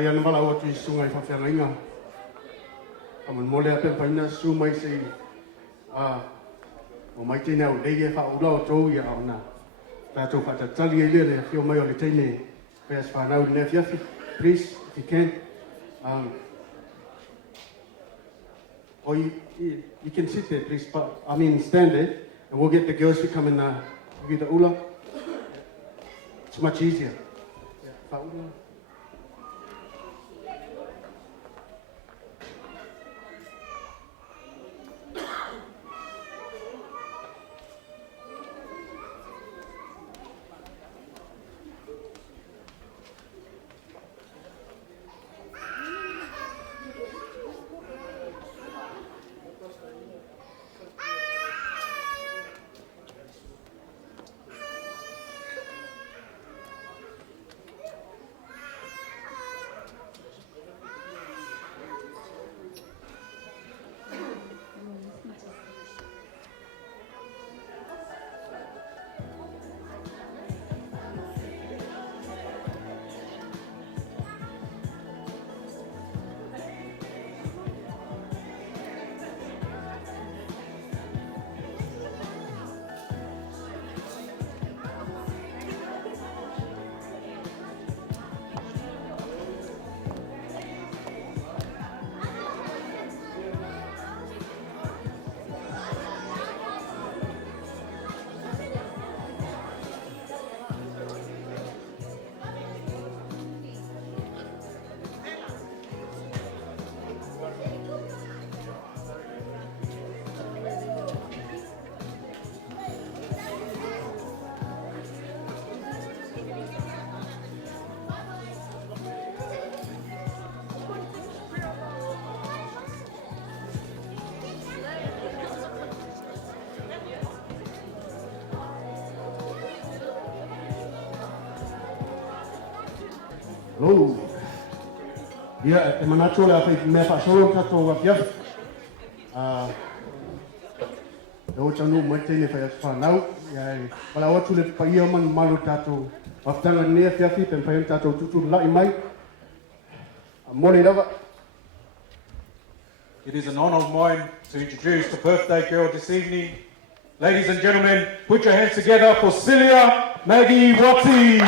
Paya na wala o tu sungai whawhiangainga. Aman mole ape paina sumai se o mai tēnei au leie whaura o tōu ia au nā. Tātou whatatali e lere whio mai o le tēnei Pēs whanau ne whiawhi. Please, if you can. Or you can sit there, please. But, I mean, stand there, and we'll get the girls to come and give you the ula. It's much easier. Yeah. Oh, yeah, te manatua le awhai mea whaasolo tatou wa piafu. E o tanu mai tēne whai atu whanau. Wala watu le paia man malu tatou wafutanga nea piafi, pen whai tatou tutu lai mai. Mole lava. It is an honour of mine to introduce the birthday girl this evening. Ladies and gentlemen, put your hands together for Celia Maggie Watty.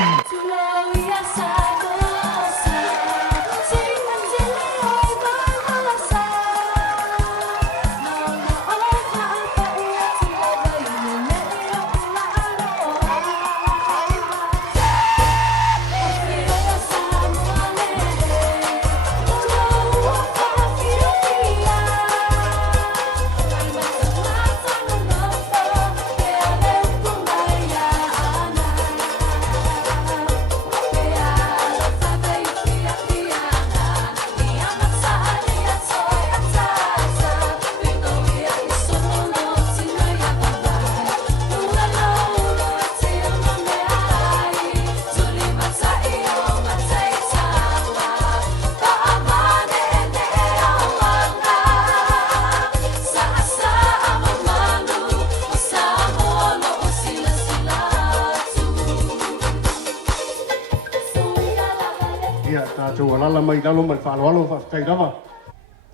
Lala mai lalo mai whaaloalo whaatai rawa.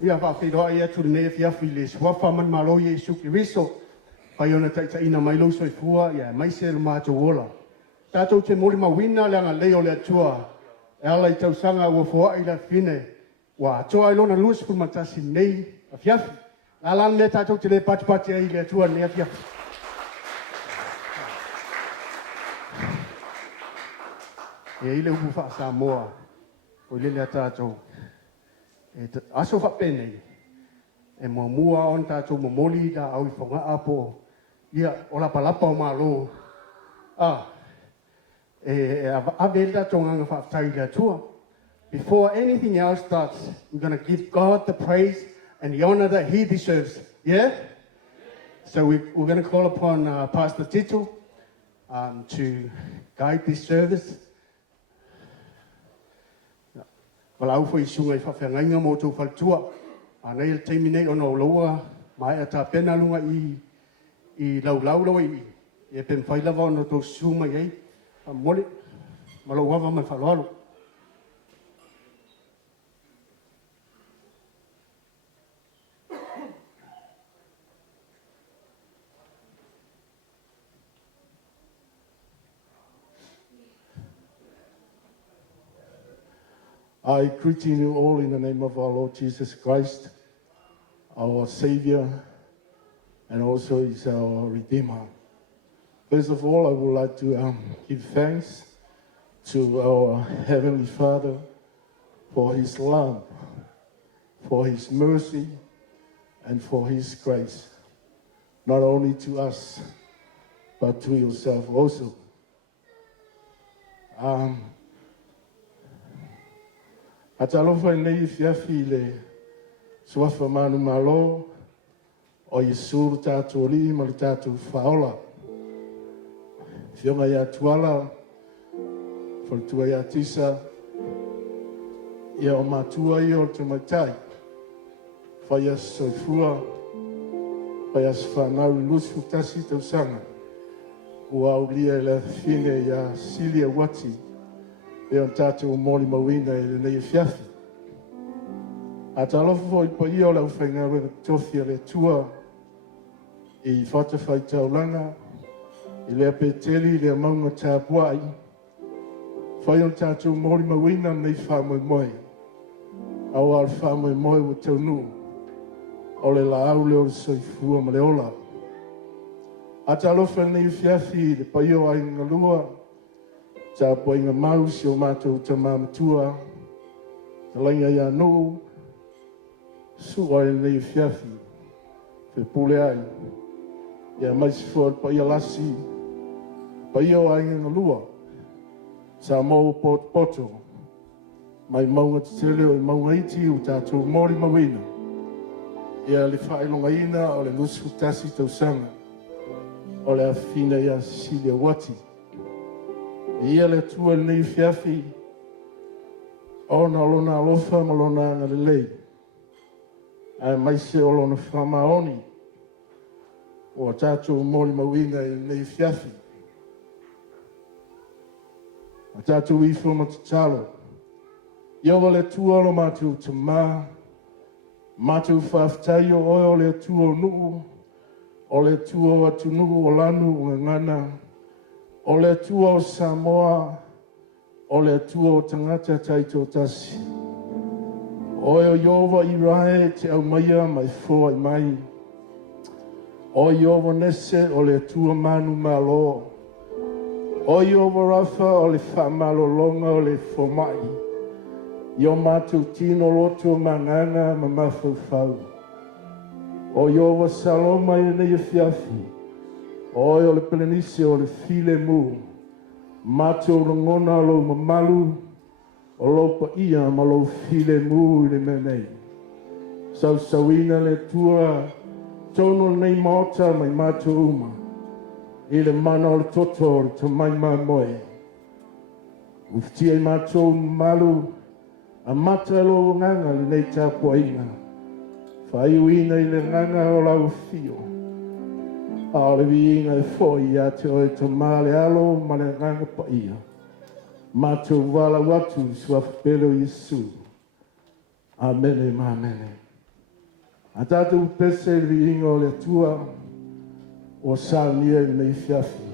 Ia whaafeiroa ia turi ne whiawhi le suafa man malo Yesu Kiriso. Pai ona taita ina mai lo soi fua, ia mai se lo mātou ola. Tātou te mori ma wina leanga leo le atua. E ala I tau sanga ua fua I la fine. Wa atoa ilona luas pu matasi nei a whiawhi. Alan le tātou te le patipati ai le atua ne a whiawhi. E ile upu wha Samoa. O lele tātou. Aso whapene. E mua on tātou momoli da au I whonga apo. Ia o la palapa o malo. Ave tātou nganga whaatai le atua. Before anything else starts, we're going to give God the praise and the honor that He deserves. Yeah? So we're going to call upon Pastor Tito to guide this service. Wala au fo I sunga I whawhiangainga mo tau whaltua. Nei le teimi nei ona o loa, mai a tā pena lunga I lau I e pen whailawa ona tau suma I ei. Mole, malo wawa mai whaloalo. I greet you all in the name of our Lord Jesus Christ, our Savior, and also is our Redeemer. First of all, I would like to give thanks to our Heavenly Father for His love, for His mercy, and for His grace, not only to us, but to yourself also. Atalofa nei fiafi le suafa manu malo o Yesu tātou li ma le tātou whaola. Fionga ia tuala, whalitua ia tisa, ia o matua i o te maitai. Whai as soifua, whai as whanau lusu tasi tau sanga. Ua au lia le fine ia silia wati, e on tātou mori mawina e le nei fiafi. A talofa i pa i o lau whainga rewa tofi le tua i whatawhai taulanga, i lea peteli lea maunga tāpuai. Whai on tātou mori mawina nei whamoe moe. Au al whamoe moe wa tau nu. O le la au leo le soifua ma le ola. A talofa nei fiafi le pa i o ai ngalua, ta po inga mau si o mātou ta māmatua, ta lainga ia nuu, su ai nei fiafi, fe pule ai, ia maisi fua pa ia lasi, pa ia o ai inga lua, sa mau poto, mai maunga te teleo i maunga iti u tātou mori mawina, ia le whaelonga ina o le lusu tasi tau sanga, o le awhina ia Cecilia Wati. Ia le tua nei fiafi, ona lona alofa ma lona anga le lei. Ai maise o lona whamaoni, o tātou mori mawina i nei fiafi. A tātou ifo ma te talo. Iawa le tua lo mātou te mā, mātou whaftai o oi o le tua o nuu, o le tua o atu nuu o lanu o ngana, o le tua o Samoa, o le tua o tangata taito tasi. O Iova i rae te au maia mai fōa i mai. O Iova nese o le tua manu malo. O Iova rafa o le whamalo longa o le fōmai. Io mātou tino loto manganga ma mawhauwhau. O Iova saloma i nei fiafi. Oi o le pelenise o le file mu, mātou rongona lo mamalu, o lopa ia ma lo file mu i le menei. Sausauina le tua, tono nei maota mai mātou uma, i le mana o le toto o le tamai moe. Uftia i mātou malu, a mata lo nganga li nei tāpuaina, whaiuina i le nganga o lau fio. Aole viinga e foi a te oi to male alo mane nganga pa ia. Mātou wala watu sua whapelo Yesu. Amene ma amene. A tātou pese viinga o le tua o sānia i nei fiafi.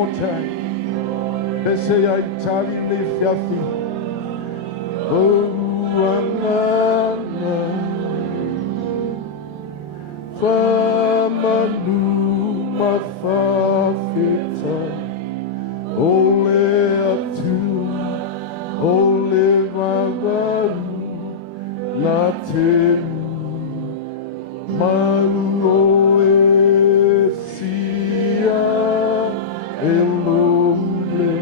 more time. Bese ya itali le fiafi. Oh, anana. Famanu mafafita. Ole atu. Ole magaru. Natelu. Malu esia. Elumle.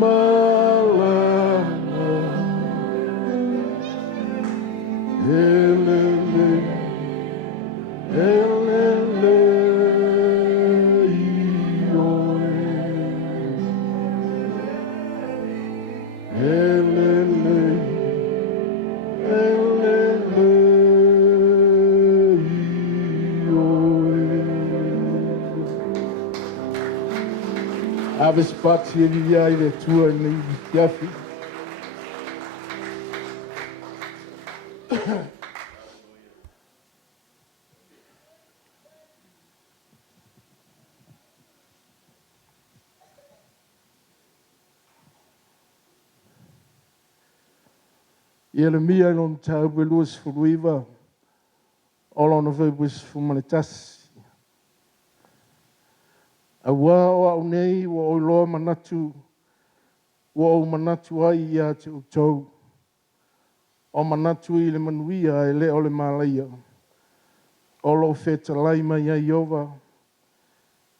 Malama. Elele. Elele. Ioe. Elele. Elele. Ioe. Ave spazio di viai le tue nei fiafi. Jeremia non tau belus furuiva. Olon of it was fumanitas. A wā o au nei wa o loa manatu. Wa o manatu ai ia te utau. O manatu i le manuia e le o le malaia. O lo feta laima ia iova.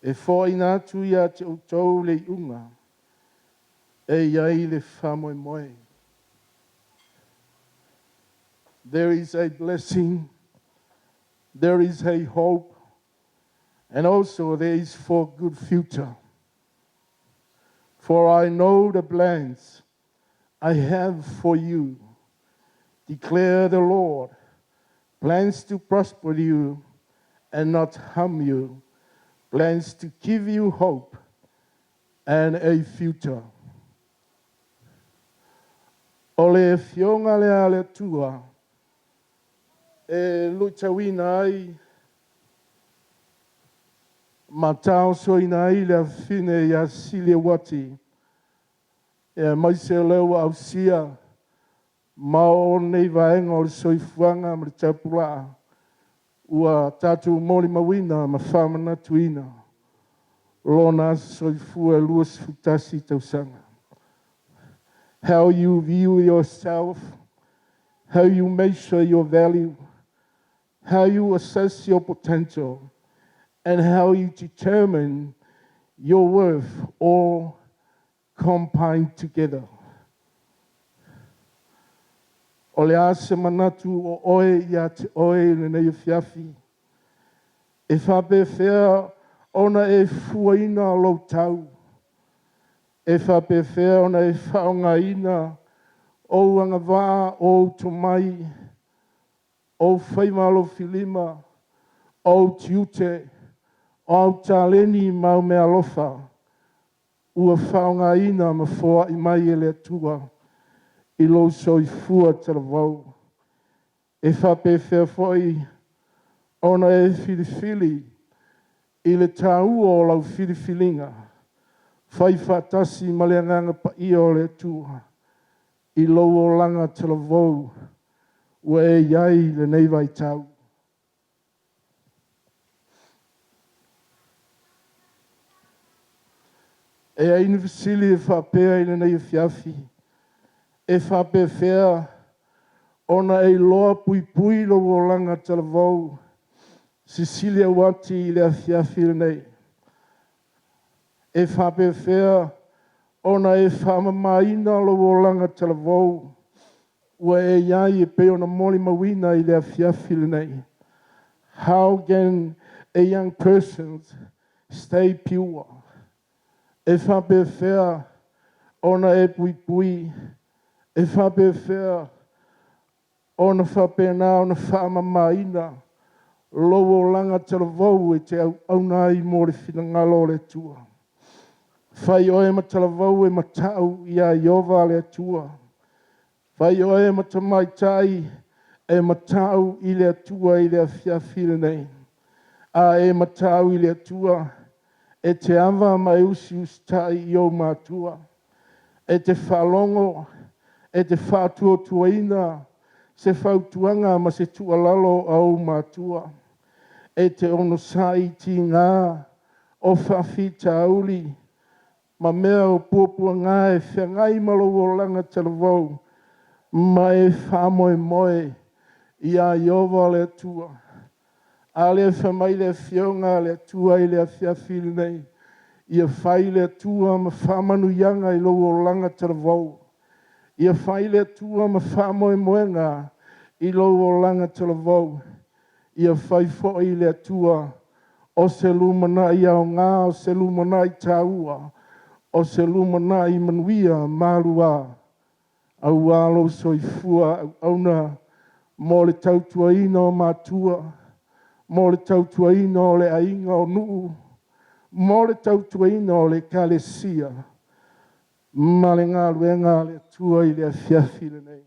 E fo ina atu ia te utau le iunga. E iai le whamoe moe. There is a blessing. There is a hope. And also there is for good future. For I know the plans I have for you, declare the Lord, plans to prosper you and not harm you, plans to give you hope and a future. O le fionga le ale tua, e luitawina ai, matau soina ai le fine ia sile wati, e maise leo au sia, mao nei vaenga o le soifuanga ma le tapula, ua tatu mori mawina ma whamana tuina, lona soifua luas futasi tausanga. How you view yourself, how you measure your value, how you assess your potential, and how you determine your worth all combined together. O le ase manatu o oe ia te oe le nei fiafi. E whape whea ona e fuaina lo tau. E whape whea ona e whaonga ina o anga wā o tomai, o whaimalo filima, o tiute, o taleni mau mea lofa, ua whaonga ina ma fua i mai e le atua, i lo soifua te lavau. E whape whea foi, ona e whiriwhiri, i le tau o lau whiriwhiringa, whai whatasi ma le anganga pa i o le atua, i lo o langa te lavau, ua e iai le nei vai tau. E a inifisili e whapea i le nei fiafi, e whape whea, ona e loa pui pui lo o langa te lavau, Sicilia wati i le fiafi le nei. E whape whea, ona e whamamaina lo o langa te lavau, ua e iai e pe ona moli mawina i le fiafi le nei. How can a young person stay pure? E whape whea, ona e pui pui, e whape whea, ona whape nā, ona whamamaina, lowo langa te lavau e te auna i mōre whinangalo le tua. Whai oe ma te lavau e matau i a Iova le tua. Whai oe ma te maitai e matau i le tua i le fiafire nei. A e matau i le tua e te awa mai usi ustai i o mātua, e te whalongo, e te whātua tuaina, se whautuanga ma se tualalo au mātua, e te ono sai ti ngā, o whawhita auli, ma mea o pūpua ngā e whengai malo o langa talavau, ma e whamoe moe, i a Iowa le tua. A le whamai le whionga le tua i le whiawhiri nei. I a whai le tua ma whamanu ianga i lo o langa talavau. I a whai le tua ma whamoe moenga i lo o langa talavau. I a whai fōi le tua o se lumana i ao ngā, o se lumana i tāua, o se lumana i manuia mārua. Au alo soifua au na mo le tautua ino mātua, mo le tautua ino le ainga o nuu, mo le tautua ino le kalesia, ma le ngā luenga le tua i le whiawhire nei.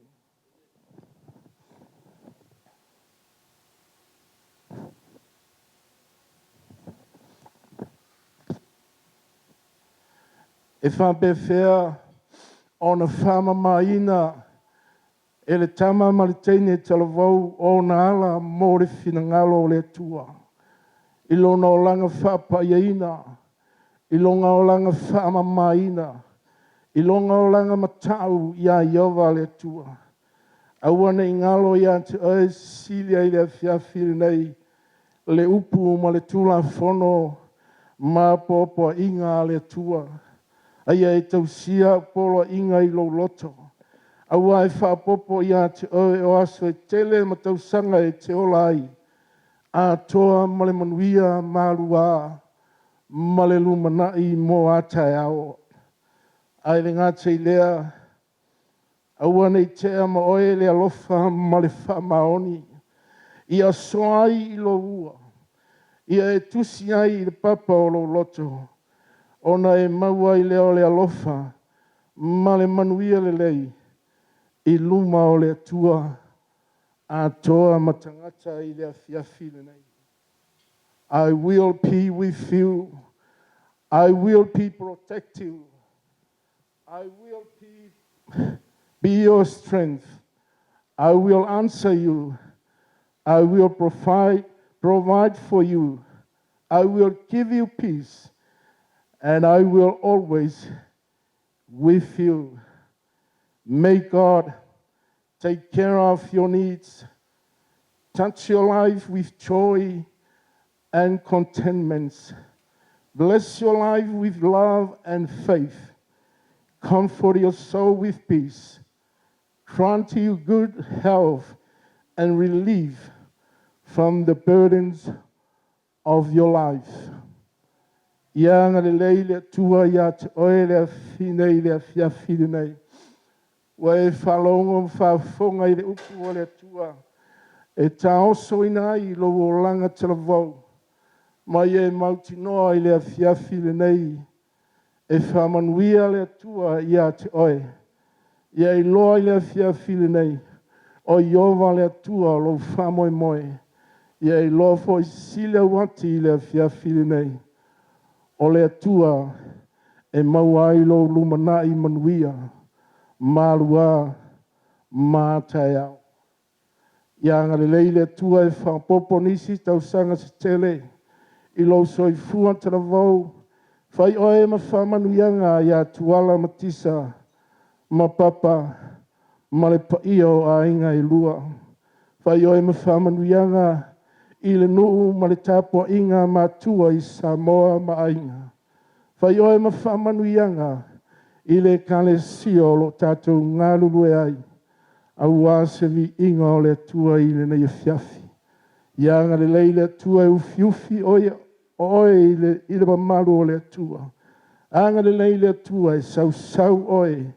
E whapewhea o na whama maina, e le tama maliteine talavau o na ala mo le whinangalo le tua. I lona o langa whapaiaina, i longa o langa whama maina, i longa o langa matau i a Iowa le tua. Aua nei ngalo i a te oe silia i le whiawhiri nei, le upu ma le tula whono, ma popo inga le tua. Aia e tausia polo inga i lo loto. Aua e whapopo i a te oe o aso e tele ma tausanga e te olai. A toa ma le manuia marua, ma le lumanai mo atai ao. Ai le ngāte i lea, aua nei tea ma oe le alofa ma le whamaoni. Ia soai i lo ua. Ia e tusi ai i le papa o lo loto. Ona e maua i leo le alofa, ma le manuia le lei, i luma o le atua, a toa matangata i le awhiawhiri nei. I will be with you. I will be protect you. I will be your strength. I will answer you. I will provide for you. I will give you peace. And I will always with you. May God take care of your needs, touch your life with joy and contentment. Bless your life with love and faith. Comfort your soul with peace. Grant you good health and relief from the burdens of your life. Ia ngā lei le tua ia te oe le whine i le whiawhiri nei. Wa e whalongo whawhonga i le upu o le tua. E tā oso ina i lo o langa tala vau. Mai e mauti noa i le whiawhiri nei. E whamanuia le tua ia te oe. Ia i loa i le whiawhiri nei. O Iowa le tua lo whamoe moe. Ia i loa fo i sile wati i le whiawhiri nei. O le atua e maua i lo lumana i manuia, marua, mātai au. Ia ngare lei le atua e whapopo nisi tau sanga se tele, i lo soifua tala vau, whai oe ma whamanuianga ia tuala matisa, ma papa, ma le paio a inga i lua. Whai oe ma whamanuianga, i le nuu ma le tāpua inga mātua i Samoa ma ainga. Whai oe ma whamanuianga i le kale sio lo tātou ngā lulu e ai. Au āsevi inga o le tua i le nei whiawhi. Ia ngā le lei le tua e ufiufi oe i le mamaru o le tua. Anga le lei le tua e sau oe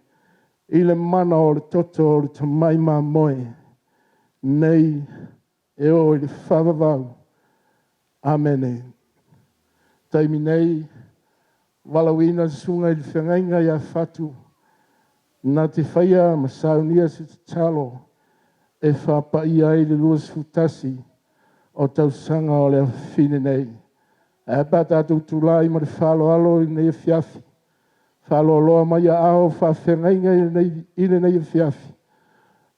i le mana o le toto o le tamaima moe. Nei e o i le whawawau. Amene. Taimi nei, walawina sunga i le whangainga i a whatu. Nā te whaia ma saunia se te talo e whapa ia i le luas futasi o tausanga o le whine nei. E pa tātou tūlai ma le whaloalo i nei fiafi. Whaloloa mai a ao whawhengainga i nei fiafi.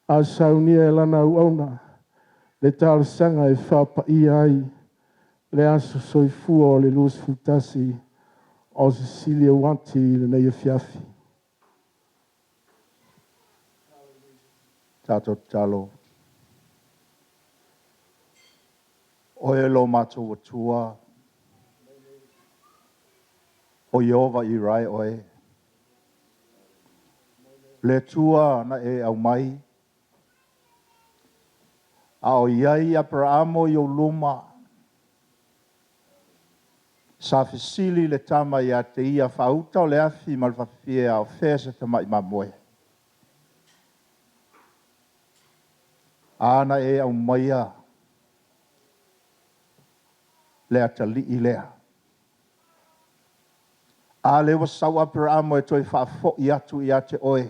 A saunia e lana uauna. Le tālasanga e whapa i ai. Le aso soifua o le lus futasi. O Cecilia Wanti i le nei fiafi. Tātou talo. Oe lo mātou atua. O Iova i rai oe. Le tua na e au mai. A o iai Abrahamo i o luma. Sa fesili le tama i a te ia whauta o le afi malwhawhia o whesa te mai mamoe. Ana e au maia. Le atali i lea. A le wasau Abrahamo e toi whafo i atu i ate oe.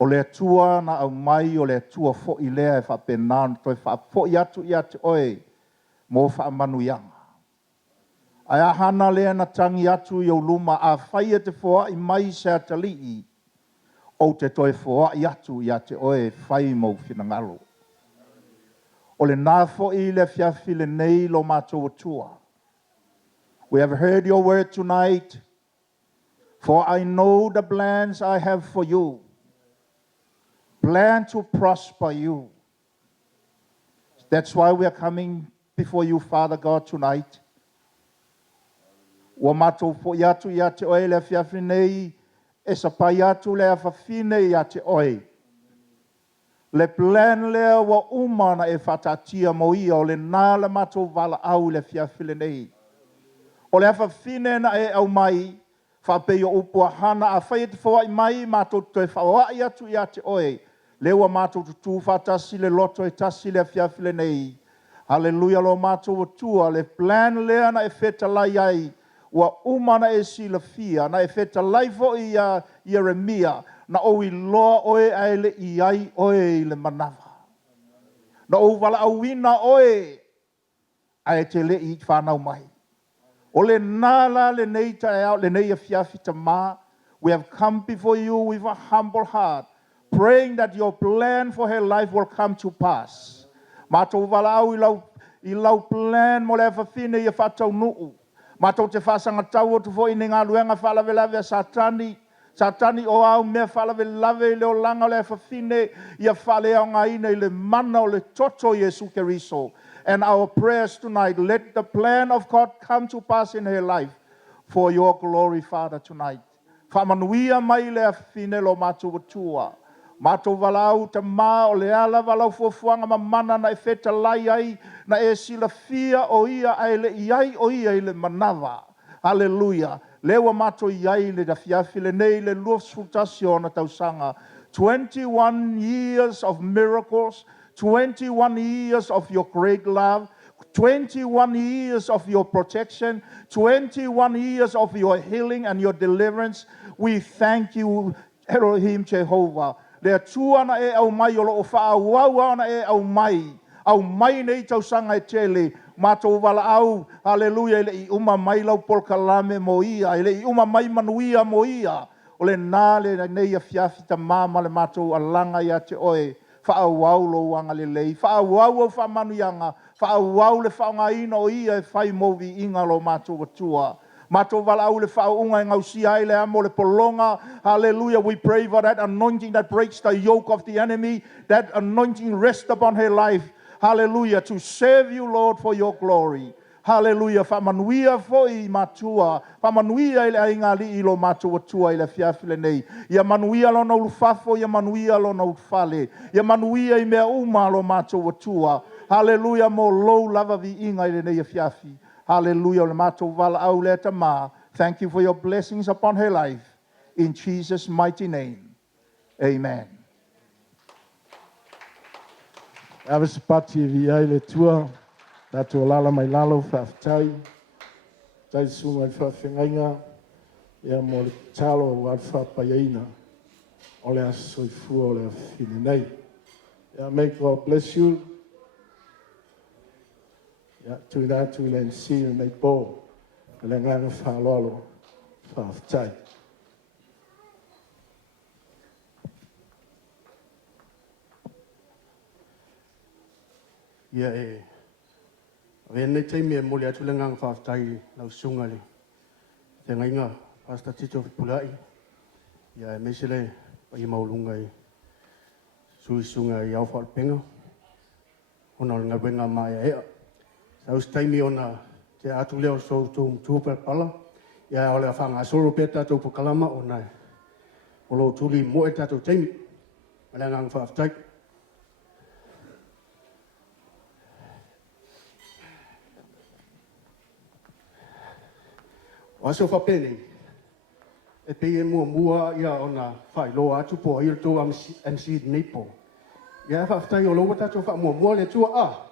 O le atua na au mai o le atua fo i lea e whapenan toi whafo i atu i ate oe. Mo whaamanu ianga. Ai ahana lea na tangi atu i o luma a whaia te foa i mai se atali i. O te toi foa i atu i ate oe whai mau whina O le nā fo i le fiafi le nei lo mātou atua. We have heard your word tonight. For I know the plans I have for you. Plan to prosper you. That's why we are coming before you, Father God, tonight. Wa mātou fo i atu i ate oe le fiafi nei. E sa pai atu le awhawhine i ate oe. Le plan lea wa umana e whatatia mo ia o le nāla mātou wala au le fiafile nei. O le awhawhine na e au mai, whapei o upua hana a whai te whawa i mai, mātou te whawa i atu i ate oe. Lewa mātou tutu whatasi le loto e tasi le fiafile nei. Hallelujah lo mātou atua, le plan lea na e wheta lai ai, wa umana e sila fia, na e wheta lai fo i a Jeremia, na o i loa oe ai le i ai oe i le manawa. Na o wala awina oe ai te le i whanau mai. O le nala le nei tae au, le nei a fiafi ta ma. We have come before you with a humble heart, praying that your plan for her life will come to pass. Mātou wala au i lau plan mo le awhawhine i a whatau nuu. Mātou te whasanga tau o tu fo i ngā luenga whalawelawe a Satani. Satani o au mea whalawe lawe leo langa le whawhine ia whale au ngā ina i le mana o le toto Jesu Keriso. And our prayers tonight, let the plan of God come to pass in her life for your glory, Father, tonight. Whamanuia mai le awhine lo mātou atua. Mātou walau te mā o le ala walau fuafuanga ma mana na e wheta lai ai na e sila fia o ia ai le iai o ia i le manawa. Hallelujah. Lewa mātou iai le da fiafi le nei le luafsutasi o na tausanga. 21 years of miracles, 21 years of your great love, 21 years of your protection, 21 years of your healing and your deliverance. We thank you, Elohim Jehovah. Le tuana e au mai o lo fa wa na e au mai nei tausanga e tele mātou wala au haleluya le i uma mai lau polkalame mo ia le i uma mai manuia mo ia o le nale nei a fiafi ta mama le mātou alanga ia te oe fa au lo wanga le lei fa au fa manuianga fa au le fa nga ina o ia e fai movi inga lo mātou atua. Mātou wala au le whaunga e ngausi ai le amo le polonga. Hallelujah. We pray for that anointing that breaks the yoke of the enemy. That anointing rest upon her life. Hallelujah. To serve you, Lord, for your glory. Hallelujah. Whamanuia foi matua. Whamanuia ile ainga li ilo matua tua ile fiafile nei. Ia manuia lo na ulufafo. Ia manuia lo na ufale. Ia manuia i mea uma lo matua tua. Hallelujah. Mo low lava vi inga ile nei fiafi. Hallelujah. Thank you for your blessings upon her life. In Jesus' mighty name. Amen. Awas pati vi ai le tua. Tatu lala mai lalo whaftai. Tai sunga i whawhengainga. Ia mo le talo o alfa payaina. O le asoifua o le awhine nei. Ia may God bless you. Ya tu da tu len si nei po. Le ngana whālolo. Whāwhtai. Ia e. Awe nei teimi e mole atu le ngang whaatai lau sungale. Te ngainga, pasta tito pulai. Ia e mesele pa i maulunga i sui sunga i au whaalpenga. Ona ngā wenga mai ea. Saus teimi ona te atu leo so tūpa pala. Ia ole a whanga soro pe tātou pukalama o nai. O lo tuli mo e tātou teimi. Mana ngang whaatai. O aso whapene, e pei e mua ia o na whai loa atu po i roto MC Nipo. Ia whaftai o loa tātou wha mua le tua a.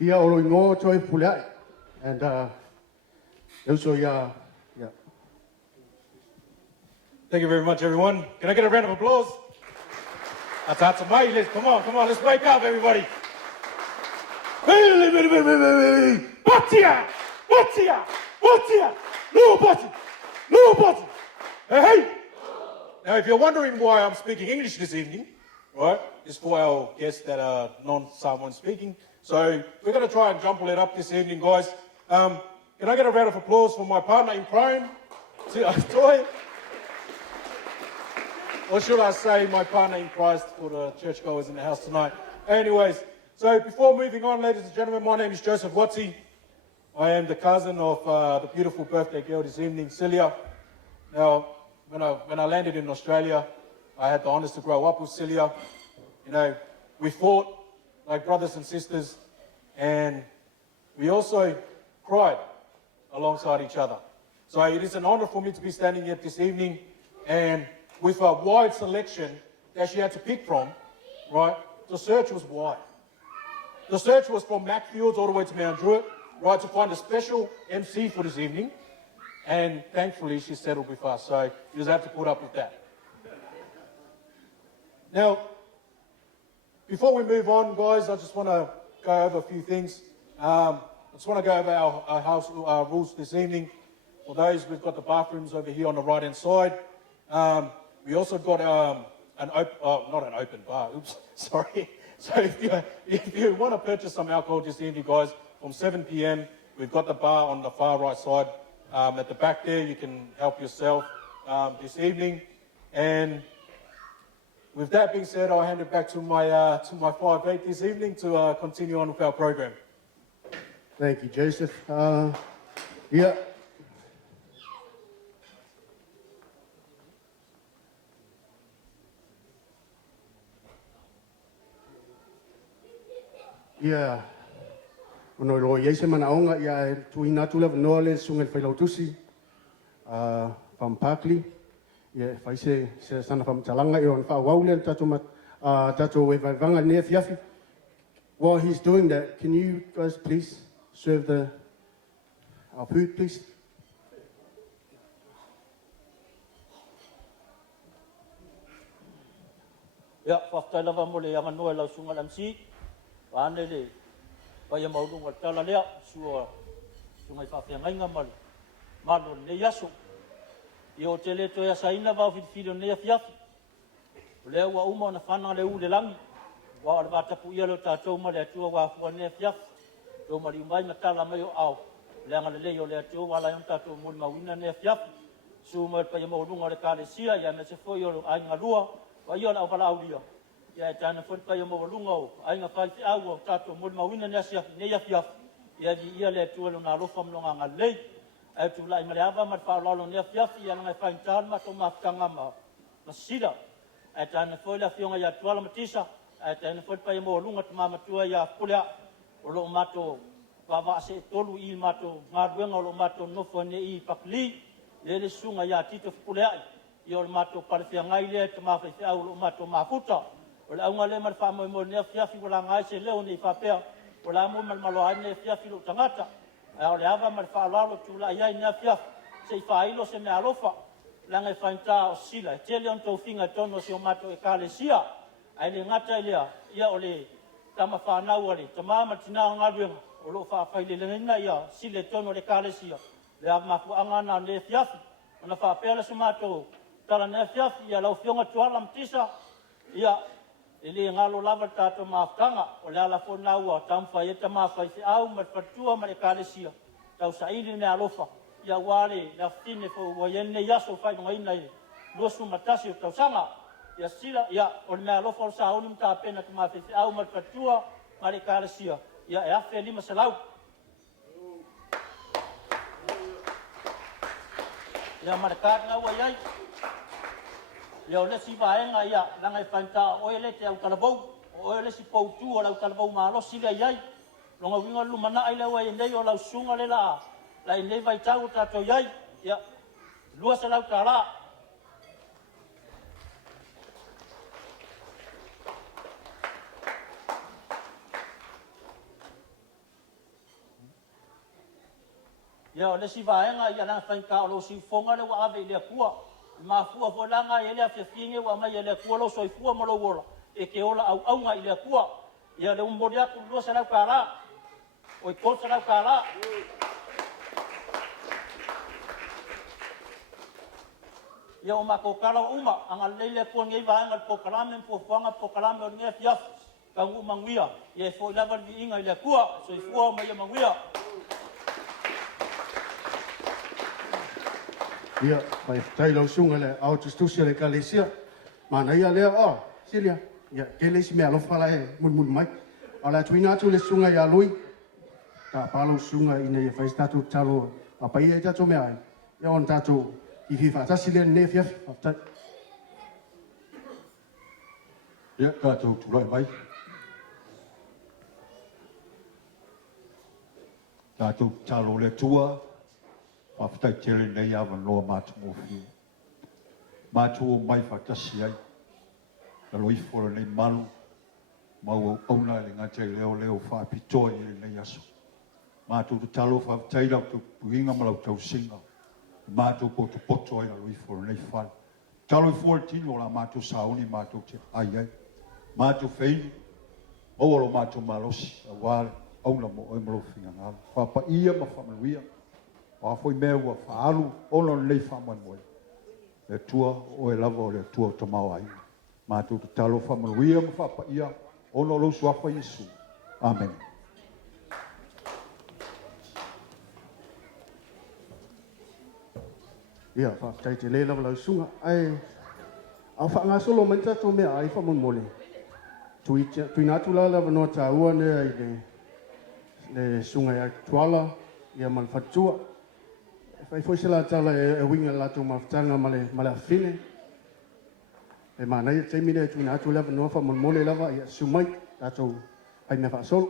Ia o loi ngō toi pulai. And also yeah. Thank you very much, everyone. Can I get a round of applause? That's amazing. Come on, let's wake up, everybody. What's here? Nobody. Hey. Now, if you're wondering why I'm speaking English this evening, right, it's for our guests that are non-Samoan speaking. So we're going to try and jumble it up this evening, guys. Can I get a round of applause for my partner in crime, Toy? Or should I say my partner in Christ for the churchgoers in the house tonight? Anyways, so before moving on, ladies and gentlemen, my name is Joseph Watsi. I am the cousin of the beautiful birthday girl this evening, Celia. Now, when I landed in Australia, I had the honours to grow up with Celia. You know, we fought like brothers and sisters, and we also cried alongside each other. So it is an honour for me to be standing here this evening, and with a wide selection that she had to pick from, right? The search was wide. The search was from Macfields all the way to Mount Druitt, right, to find a special MC for this evening. And thankfully, she settled with us, so you just have to put up with that. Now, before we move on, guys, I just want to go over a few things. I just want to go over our house rules this evening. For those, we've got the bathrooms over here on the right-hand side. We also got not an open bar, oops, sorry. So if you want to purchase some alcohol this evening, guys, from 7 p.m, we've got the bar on the far right side. At the back there, you can help yourself this evening. And with that being said, I'll hand it back to my 5'8" this evening to continue on with our program. Thank you, Joseph. Yeah. Yeah. Ono lo ye se mana onga ya tu ina tu lev no le sunga fa lo tusi. Pam pakli. Ye fa se sana pam talanga e on fa waule tatu mat tatu we vanga ne fiafi. While he's doing that, can you guys please serve our food, please? Ya, whaftai lava mole anga noe lau sunga lamsi. Wānele, wai maulunga tala lea, sua sungai whawhia ngainga malu. Malo ne yaso. I o te le to ya saina wau whiwhiro ne fiafi. Lea ua uma na whananga le ule langi. Wa o le watapu ia lo tātou ma le atua wa fua ne fiafi. Tō mari umai ma tala mai o au. Lea ngale le o le atua wa lai on tātou mori mawina ne fiafi. Su mai pa ia maulunga le kāle sia, ia me se foi o lo ainga lua. Wa ia la au kala au lia. Ia e tāna whai pa ia maulunga o. Ainga whai te au o tātou mori mawina ne fiafi, ne fiafi. Ia di ia le atua lo nā rofa mlonga ngā lei. Ai tu lai male ava ma whaolalo ne fiafi, ia ngai whai tāna ma tō mawhitanga ma sira. Ai tāna whai la fionga ia tuala matisa. Ai tāna whai pa ia maulunga tu mamatua ia pulea. O lo mato wawa se tolu I mato ngā ruenga o lo mato nofo ne I pakli. Le sunga ia tito pulea. I o lo mato palewhia ngai lea te mawhai au lo mato mafuta. O le aunga le mar whamoi mo nea fiafi wala ngai se leo nei whapea. O le amo mar maloa nea fiafi lo tangata. Ai o le ava mar whaalalo tula iai nea fiafi. Se I whailo se mea alofa. Langa whainta o sila. Tele on tau whinga tono se o mato e kāle sia. Ai le ngata I lea. Ia o le tama whanau ale, tama matina ngaruenga, o lo whawhaile lengena ia, sile tono le kālesia, le a mafu angana le fiafi, ana whapela sumato, tala ne fiafi, ia lau fionga tuala mtisa, ia, ili ngalo lava tato maafkanga, o le ala whanau a tamwha e tamawhai se au, matfatua ma le kālesia, tau saili ne alofa, ia wale, la fine fo wayene yaso whai mga ina i, luasu matasi o tau sanga, ia sila, ia, o le mea alofa o sa auni mta pena tamawhai se au, matfatua ma le kālesia, ia e afe lima salau. Ia marakaat nga wayai, ia o lesi vaenga ia, langa i whainta oele te au talabou, o oele si poutu o lau talabou maalo sila iai, longa winga lumana ai lewa i nei o lau sunga le la, la i nei vai tau tato iai, ia, lua sa lau tala. Ia o lesi vaenga ia langa whainta o lau si fonga le wa ave i lea kua, ma fua fo langa e lea fiafinge wa mai e lea kua lau soifua mo lau wola, e ke ola au aunga i lea kua, ia le umbori aku lua sa lau kāra, o i kota lau kāra. Ia o mako kala uma, anga leile kua ngei vaenga le pokalame, mfuafuanga pokalame o ngea fiafi, ka ngu manguia, ia e fo i lava vi inga i lea kua, soifua o mai e manguia. Ia, pai tai lau sunga le au tustusia le kalesia. Mana ia lea, silia. Ia, ke leisi mea lofa la e mun mai. Ala tuina atu le sunga ia lui. Ta palo sunga ina ia fai statu talo. Apa ia tato mea ai. Ia on tato i fifa tasi le ne fiaf. Ia, tato tulai mai. Tato talo le tua. Whaftai tere nei awa noa mātu ngōwhi. Mātu o mai whakasi ai. Ka loi fora nei malu. Mau au auna le ngatai leo whaapitoa i nei aso. Mātu tu talo whaftai lau tu puinga malau tau singa. Mātu poto ai la loi fora nei whale. Talo i fora tino la mātu sauni mātu te ai. Mātu feini. Owalo mātu malosi. A wale. Auna mo oi maro whinga ngāla. Whapa ia ma whamanuia. Wa foi mea ua whaalu, ono nei whaman moe. Le tua o e lava o le tua o tamau ai. Mātou te talo whamanuia ma whapa ia, ono lousu afa Yesu. Amen. Ia, whaatai te le lava lau sunga. Ai, au whaanga solo mai tato mea ai whamun mole. Tui natu la lava noa tā ua nea i le sunga ia tuala, ia malfatua. Fai foi sela tala e winga la tu maftanga male afine. E mana ia te mine tu na tu lava no fa mon mole lava ia sumai tato ai me fa sol.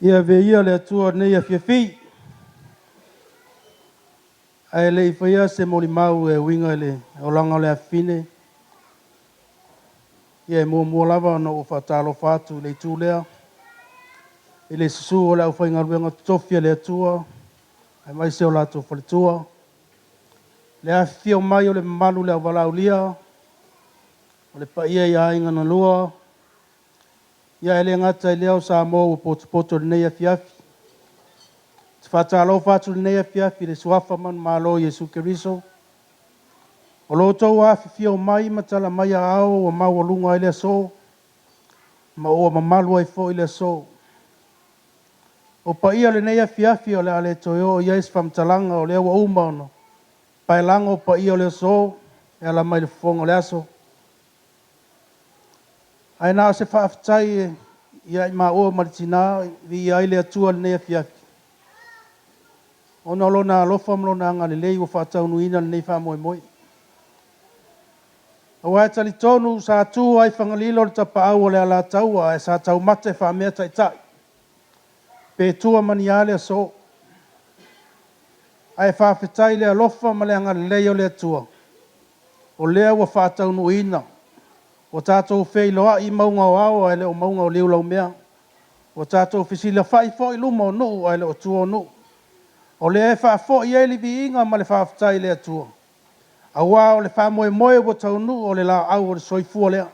Ia veia le atua nei a fiafi. Ai le whaia se mori mau e winga le o langa le afine. Ia e mua lava no o whatalo whatu le tūlea. I le susu o le au whainga ruenga tofia le atua. Ai mai se o lato whalitua. Le afia o mai o le malu le au walau lia. O le paia ia inga na lua. Ia e le ngata i leo sa mo o poto le nei a fiafi. Whatalo whatu nei a fiafi le suafa man malo Yesu Keriso. O loto a fifia o mai matala mai a ao o mau alunga i le so. Ma o mamalu ai fo i le so. O paia le nei a fiafi o le ale toyo o iais whamtalanga o le awa umano. Pai langa o paia o le so. E ala mai le fonga o le aso. Ai nā se whaafitai ia i maa o maritina vi ai le atua le nei a fiafi. Ona lona alofa mlona anga le lei o whaataunuina le nei whamoe moi. Awa e tali tonu sa tu ai whangalilo le tapa au o le ala taua e sa tau mate whamea taitai. Pe tua mani ale a so. Ai whaafetai le alofa ma le anga le lei o le atua. O lea ua whaataunuina. O tātou whei loa i maunga o ao e le o maunga o leo lau mea. o tātou fisila whai fo i luma o nuu ai le o tua o nuu. O le e wha fo i eili vi inga ma le whaafatai le atua. A wā o le wha moe moe o tau nuu o le la au o le soifua lea.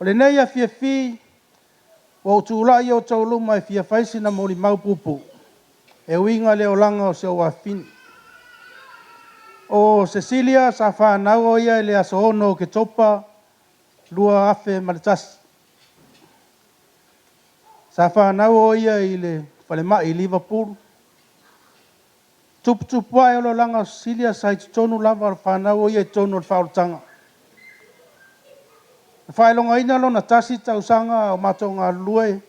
O le nei a fia fi, o tūla i o tau luma e fia whaisina mo li maupupu. E uinga le o langa o se o wafini. O Cecilia sa whanau o ia le aso ono ke topa lua afe maletasi. Sa whanau o ia i le whalema i Liverpool. Tupu ai o lo langa o Cecilia sa i tonu lava whanau o ia i tonu o whaolutanga. Whaelonga ina lo na tasi tausanga o matonga lue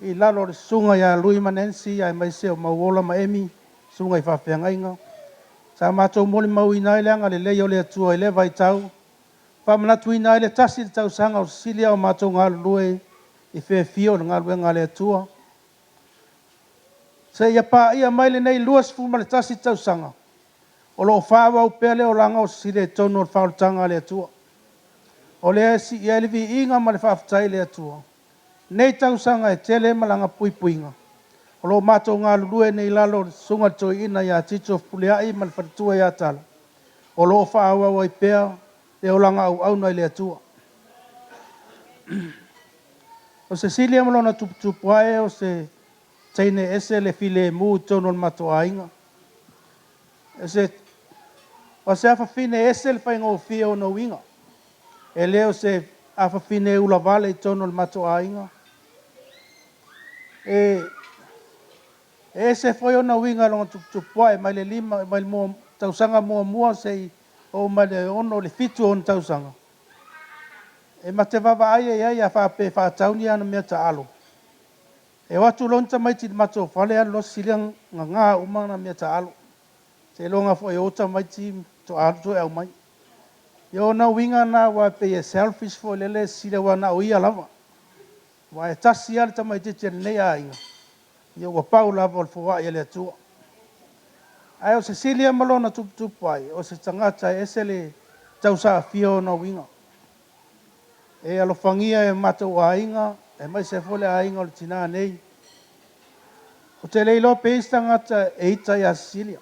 i lalo le sunga ya lui manensi ai mai se o mauola ma emi sunga i whawhianga inga. Sa mātou moli mau ina ile anga le leo le atua i le vai tau. Whamanatu ina ile tasi le tau sanga o Sicilia o mātou ngā lue i whea fio na ngā lue ngā le atua. Se ia pā ia mai le nei luas fuma le tasi tau sanga. O lo whawa u pele o langa o Sicilia e tonu o whaolutanga le atua. O le esi i elevi inga ma le whaafatai le atua. Nei tau sanga e tele malanga pui puinga. O lo mātou ngā lulue nei lalo sunga toi ina ia tito puleai ma le whatatua ia tala. O lo whaawa wai pēa le o langa au nei le atua. O Cecilia malona tupu ae o se teine ese le file mu tono le matoa inga. O se afa fine ese le whainga o fia o no winga. E leo se afa fine ula vale tono le matoa inga. E se foi ona winga longa tupu ai mai le lima mai mo tausanga mua se o mai le ono le fitu on tausanga. E mate vava ai a fa pe fa tauni ana mea ta alo. E watu lonta mai ti mato fale alo siliang nga umana mea ta alo. Se longa foi ota mai ti to alo e au mai. Yo na winga na wa pe selfish fo lele sile wa na uia lava. Wa e tasi ala tamai te te nei ainga. Yo wa paula vol fo ia le tua. Ai o Cecilia malona tupu ai o se tangata esele tausa fio na winga. E alo fangia e matou ainga e mai se fole ainga o le tina nei. O te leilo pe istangata e ita ia Cecilia.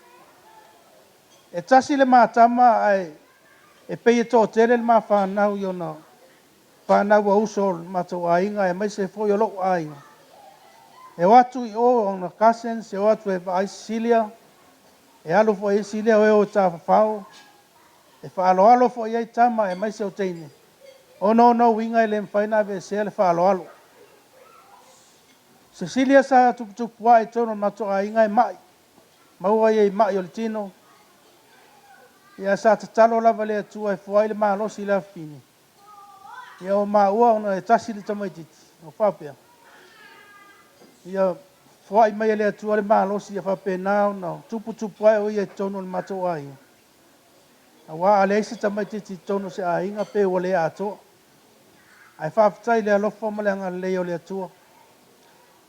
E tasi le matama ai e pei e tō tere le ma whanau i ona whanau a uso matou ainga e mai se foi o loo ainga. E watu i o ona cousins, e watu e ai Cecilia, e alo fo e Cecilia o ta whao, e whaalo fo i tama e mai se o teine. O no winga i le mwhaina ve se le whaalo. Cecilia sa tupu wa i tono matou ainga e mai. Maua i mai o le tino. Ia sa tatalo lava le atua e fuai le malosi la fini. Ia o maua ona e tasi le tamaititi, o whapea. Ia fuai mai le atua le malosi ia whapea nao na tupu ai o ia tono le matou ai. A wā ale isi tamaititi tono se ainga pe o le atua. Ai whaafatai le alofa ma le anga leo le atua.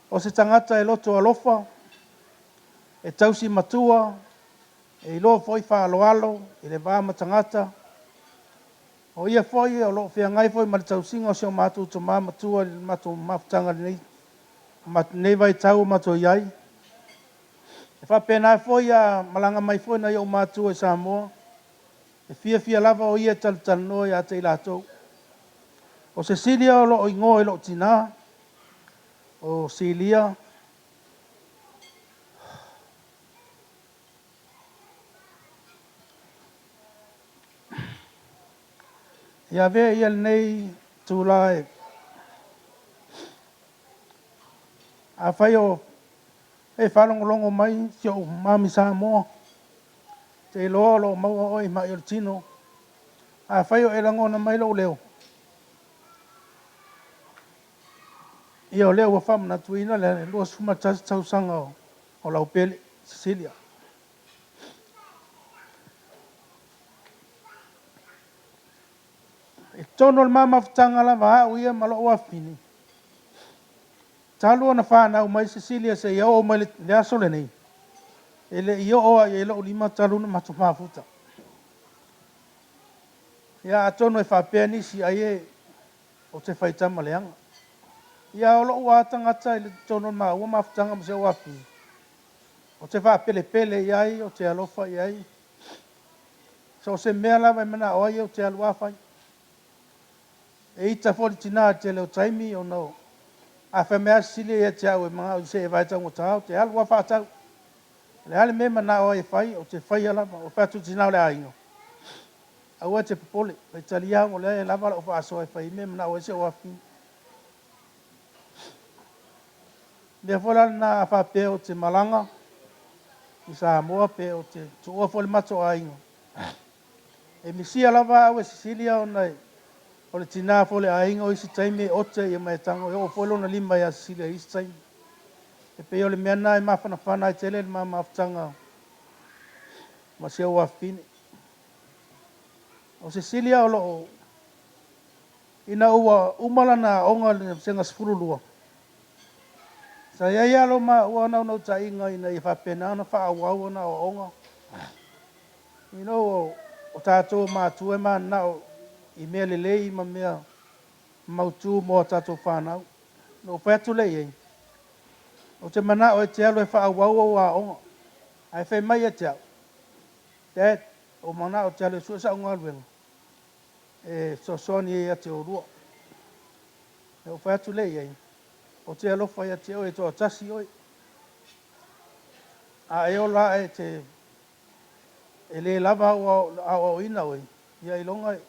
O se tangata e loto alofa, e tausi matua, e ilo foi whaaloalo, i le vāma tangata. O ia foi, o lo whiangai foi, ma le tausinga o se o mātou to māmatua, le mātou mafutanga nei, nei vai tau mātou iai. E whapena foi a malanga mai foi na i o mātua i Samoa. E fia lava o ia talanoa i ata i lātou. O Cecilia o lo ingo i lo tina, o Celia. Ia vea ia nei tūlae. A whai o e whalongolongo mai si o mami Samoa. Te loa lo maua oi mai o tino. A whai o e langona mai lo leo. Ia o leo wa whamana tuina le lua suma tausanga o Laupele, Cecilia. E tono le mamafutanga lava au ia malo ua fini. Talua na whanau mai Cecilia se ia o mai le aso le nei. E le ia oa ia lo lima talu na matu mafuta. Ia atono e whapea nisi ai e o te whaitama leanga. Ia o lo ua tangata i le tono ma ua mafutanga ma se o afi. O te wha pele pele iai, o te alofa iai. So se mea lava i mana oai o te aluafai. E ita fori tina te leo taimi o no. A wha mea sile e te au e mga o se e vai tango tau, te aluafa tau. Le hale me mana oai e whai, o te whai alama, o whatu tina o le aingo. Aua te popole, pai talia o le lava o wha aso e whai me mana oai se o afi. Mea whala na a wha pe o te malanga, i sa moa pe o te tua fole mato aingo. E misia lava au e Sicilia o nei, o le tina fole aingo i si taime o te i mai tango, e o fole na lima ia Sicilia i si taime. E pe o le meana e mawhana whana i tele le mawhtanga, ma se o afine. O Sicilia o lo, ina ua umala na onga le senga spurulua. Sa ia ia lo ma ua nau nau ta inga ina i whapena na wha awau na o onga. You know, o tātou mātua e maa nao i mea lelei ma mea mautu mo tātou whanau. No whaiatu lei ei. O te mana o e te alo e wha awau o a onga. Ai whai mai e te au. Dad, o mana o te alo e sua sa unga aluenga. E so soni e a te orua. O whaiatu lei ei. O te alo whai a te o e toa tasi oi. A e o la e te e le lava o ina oi. Ia ilonga e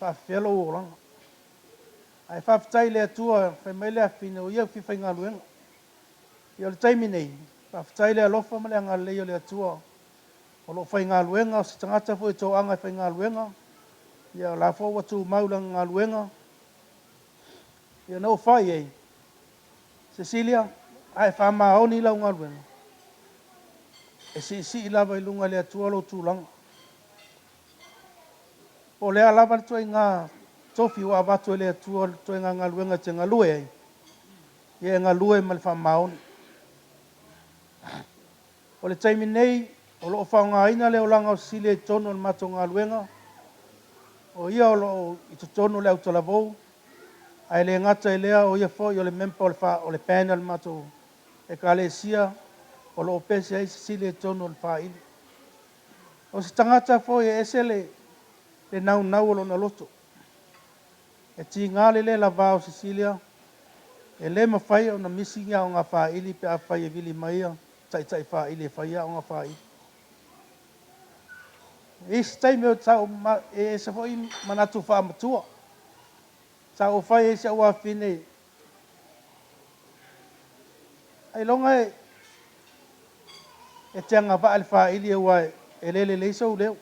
whawhelo o ranga. Ai whawhitai le atua, whai mai le awhine o ia whiwhai ngā luenga. Ia le taimi nei, whawhitai le alofa ma le anga leo le atua. O lo whai ngā luenga, o si tangata fo e tō anga whai ngā luenga. Ia la fo watu maula ngā luenga. Ia nau whai ei. Cecilia, ai whamaoni lau ngā luenga. E si lava i lunga le atua lo tūlanga. Po lea lava toi ngā tofi wa watu e le atua toi ngā luenga te ngā lue ei. Ia ngā lue ma le whamaoni. O le taimi nei, o loo whaunga ina leo langa o sile e tono le mato ngā luenga. O ia o loo i to tono le autolavou. Ai le ngata e lea o ia fo i o le mempa o le panel mato e ka le sia. O loo pese ai sile e tono le whaili. O si tangata fo i ese le nau o lo na loto. E ti ngale le la vao Sicilia. E le mawhai o na misinga o ngā whaili pe a whai e vili maia. Tai whaili e whaia o ngā whaili. E si taime o tau e se fo i manatu wha matua. Tau whai e se ua whine. Ai longa e te anga wha al whaili e wai e lele leisau leo.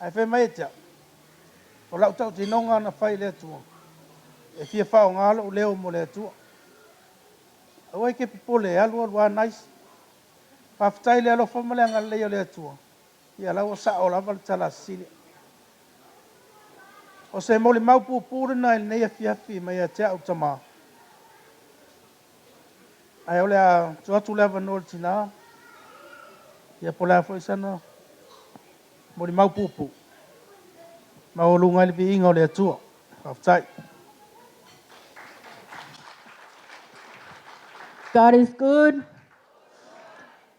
Ai whai mai e tea. O lau tau te nonga na whai lea tua. E fia whao ngalo o leo mo lea tua. Awai ke pipole e alua lua nice. Whawhitai lea lo whamale anga leo lea tua. Ia lau o sa o lava le tala Sicilia. O se mole maupu pūre na il neia fiafi mai a tea utama. Ai ole a tuatu leva no le tina. Ia polea fo isana. Mole maupu pūre. Ma o lunga le vi inga o le atua. Whawhitai. God is good.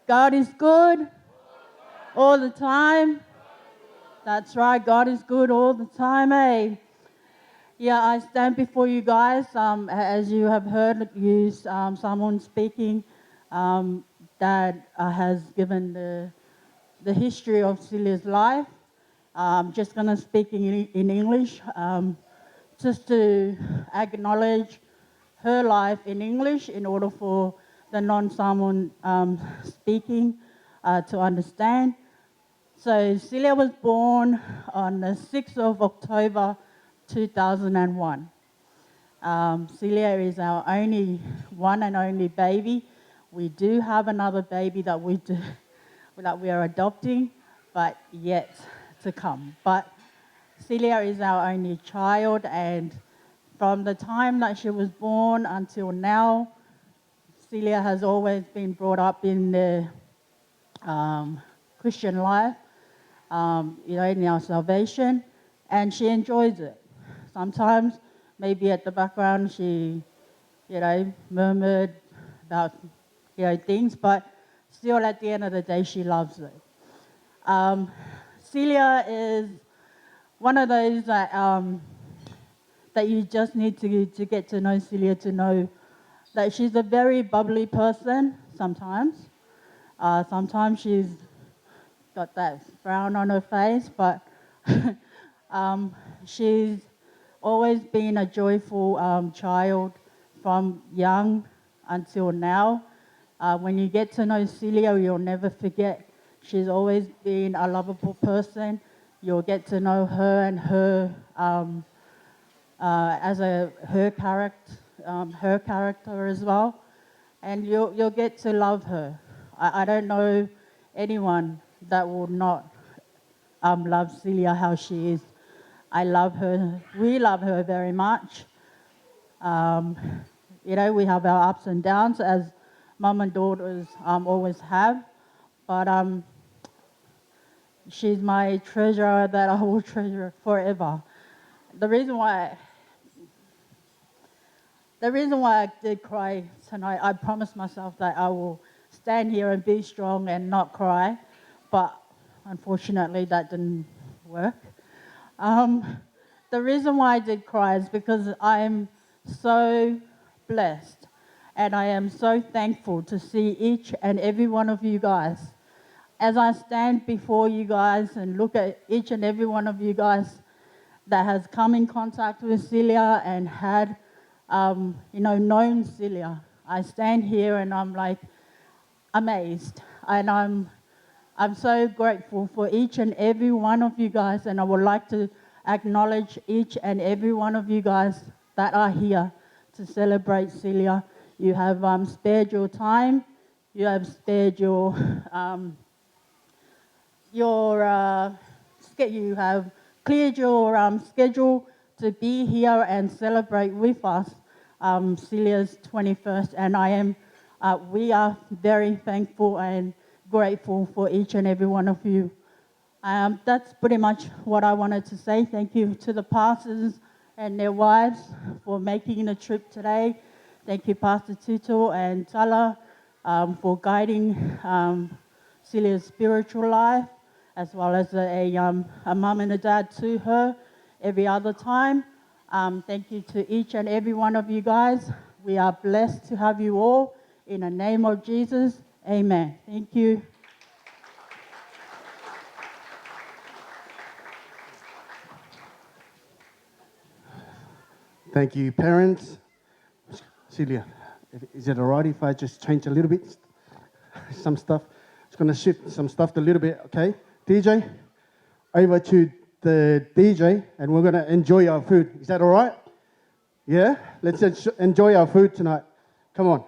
God is good all the time. That's right, God is good all the time, eh? Yeah, I stand before you guys, as you have heard someone speaking that has given the history of Celia's life. I'm just going to speak in English, just to acknowledge her life in English in order for the non-Samoan speaking to understand. So Celia was born on the 6th of October 2001. Celia is our one and only baby. We do have another baby that we are adopting, but yet to come. But Celia is our only child, and from the time that she was born until now, Celia has always been brought up in the Christian life, in our salvation, and she enjoys it. Sometimes, maybe at the background, she murmured about, things, but still at the end of the day, she loves it. Celia is one of those that that you just need to get to know Celia, to know that she's a very bubbly person sometimes. Sometimes she's got that frown on her face, but she's always been a joyful child from young until now. When you get to know Celia, you'll never forget. She's always been a lovable person. You'll get to know her and her her character as well, and you'll get to love her. I don't know anyone that will not love Celia how she is. I love her. We love her very much. We have our ups and downs, as mum and daughters always have, but she's my treasure that I will treasure forever. The reason why I did cry tonight, I promised myself that I will stand here and be strong and not cry, but unfortunately that didn't work. The reason why I did cry is because I'm so blessed and I am so thankful to see each and every one of you guys. As I stand before you guys and look at each and every one of you guys that has come in contact with Celia and had, known Celia, I stand here and I'm like amazed, and I'm so grateful for each and every one of you guys, and I would like to acknowledge each and every one of you guys that are here to celebrate Celia. You have spared your time, you have spared you have cleared your schedule to be here and celebrate with us Celia's 21st, and we are very thankful and grateful for each and every one of you. That's pretty much what I wanted to say. Thank you to the pastors and their wives for making the trip today. Thank you, Pastor Tuto and Tala, for guiding Celia's spiritual life, as well as a mum and a dad to her every other time. Thank you to each and every one of you guys. We are blessed to have you all. In the name of Jesus, amen. Thank you. Thank you, parents. Celia, is it all right if I just change a little bit? Some stuff. It's going to shift some stuff a little bit, okay? DJ, over to the DJ, and we're going to enjoy our food. Is that all right? Yeah? Let's enjoy our food tonight. Come on.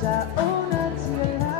Sa una tila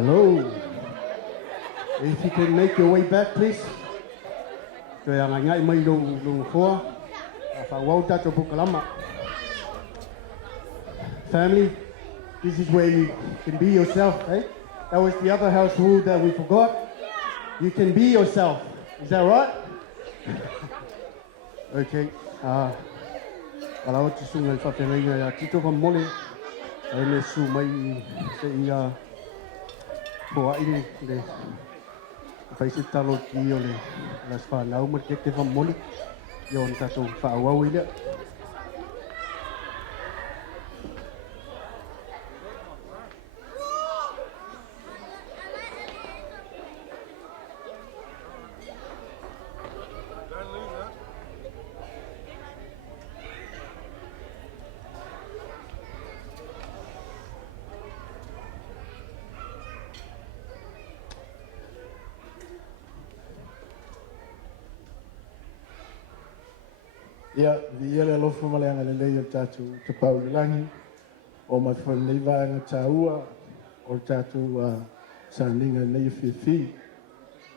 Hello. If you can make your way back, please. Kaya nga ngay may lung for. Wau tatou pukalama. Family, this is where you can be yourself, eh? That was the other house rule that we forgot. You can be yourself. Is that right? Okay. Kalau tu sungai whawhengai ya tito pa mole. Ai me su mai se ia poa ini le. Pai se talo ki o le. Las fa lau mo ke te fa mole. Yo on tatou fa wau ile. Ia, ia le alofa maleanga le lei o tātou te pau i langi, o mai whanei vāenga tā ua, o tātou sa ninga nei whiwhi.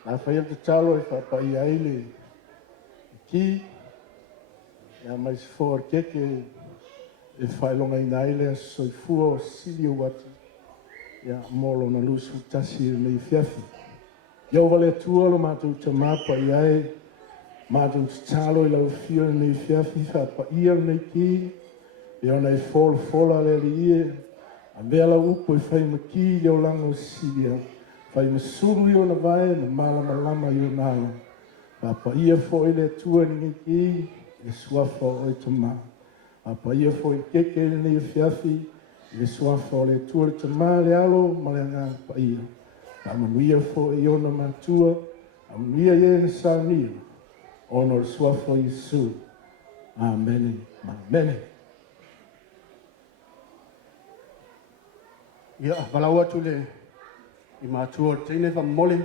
Nā whai te talo e whapai aile ki, ia mai se whore keke e whailonga i naile a soifua o sili o wati, ia molo na lusu tasi nei whiawhi. Iau wale tua lo mātou te māpa i ai, mātou te talo i lau whio nei whiawhi whapa ia nei ki, e ona e fola le li ie, a mea lau upo i whai maki i au langa o silia, whai masuru i ona vae na malama i o nāna. Whapa ia fo i le tua ni ki, e suafa o e tama. Whapa ia fo i keke nei whiawhi, e suafa o le tua le tama le alo, ma le ngā pa ia. A manuia fo i ona matua, a manuia i e na sānia. Ono le suafa Yesu. Amen. Amen. Ia, walau atu le i mātua teine wha mole.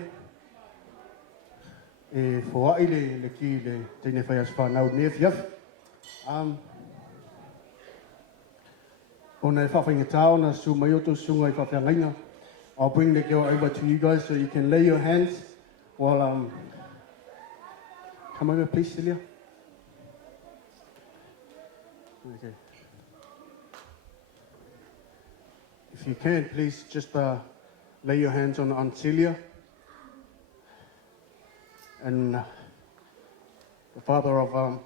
E whaai le ki le teine whai as whanau ne whiaf. Ona e whawhainga tāo na su mai oto sunga i whawhiangainga. I'll bring the girl over to you guys so you can lay your hands while come over, please, Celia. Okay. If you can, please just lay your hands on Celia. And the father of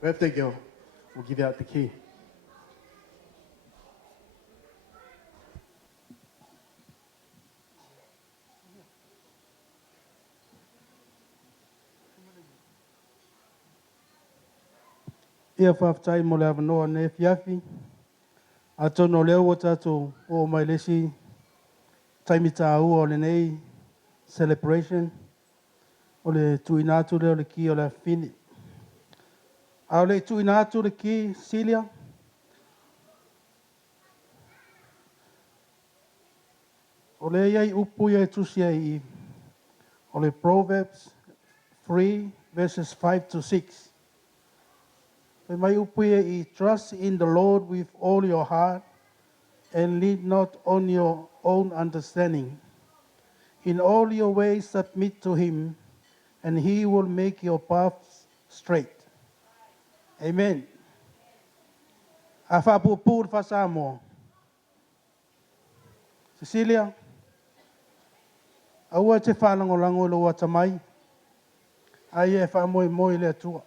birthday girl will give out the key. Ia whaftai mo le awanoa ne whiawhi. A tono leo o tātou o mai lesi taimi tā ua o le nei celebration. O le tuinatu leo le ki o le whini. A o le tuinatu le ki Celia. O le iai upu iai tusi ai o le Proverbs 3 verses 5 to 6. Mai upuia I trust in the Lord with all your heart and lean not on your own understanding. In all your ways submit to him and he will make your paths straight. Amen. A whapupur whasamo. Cecilia, aua te whanangolango lo atamai. Ai e whamoe moe le atua.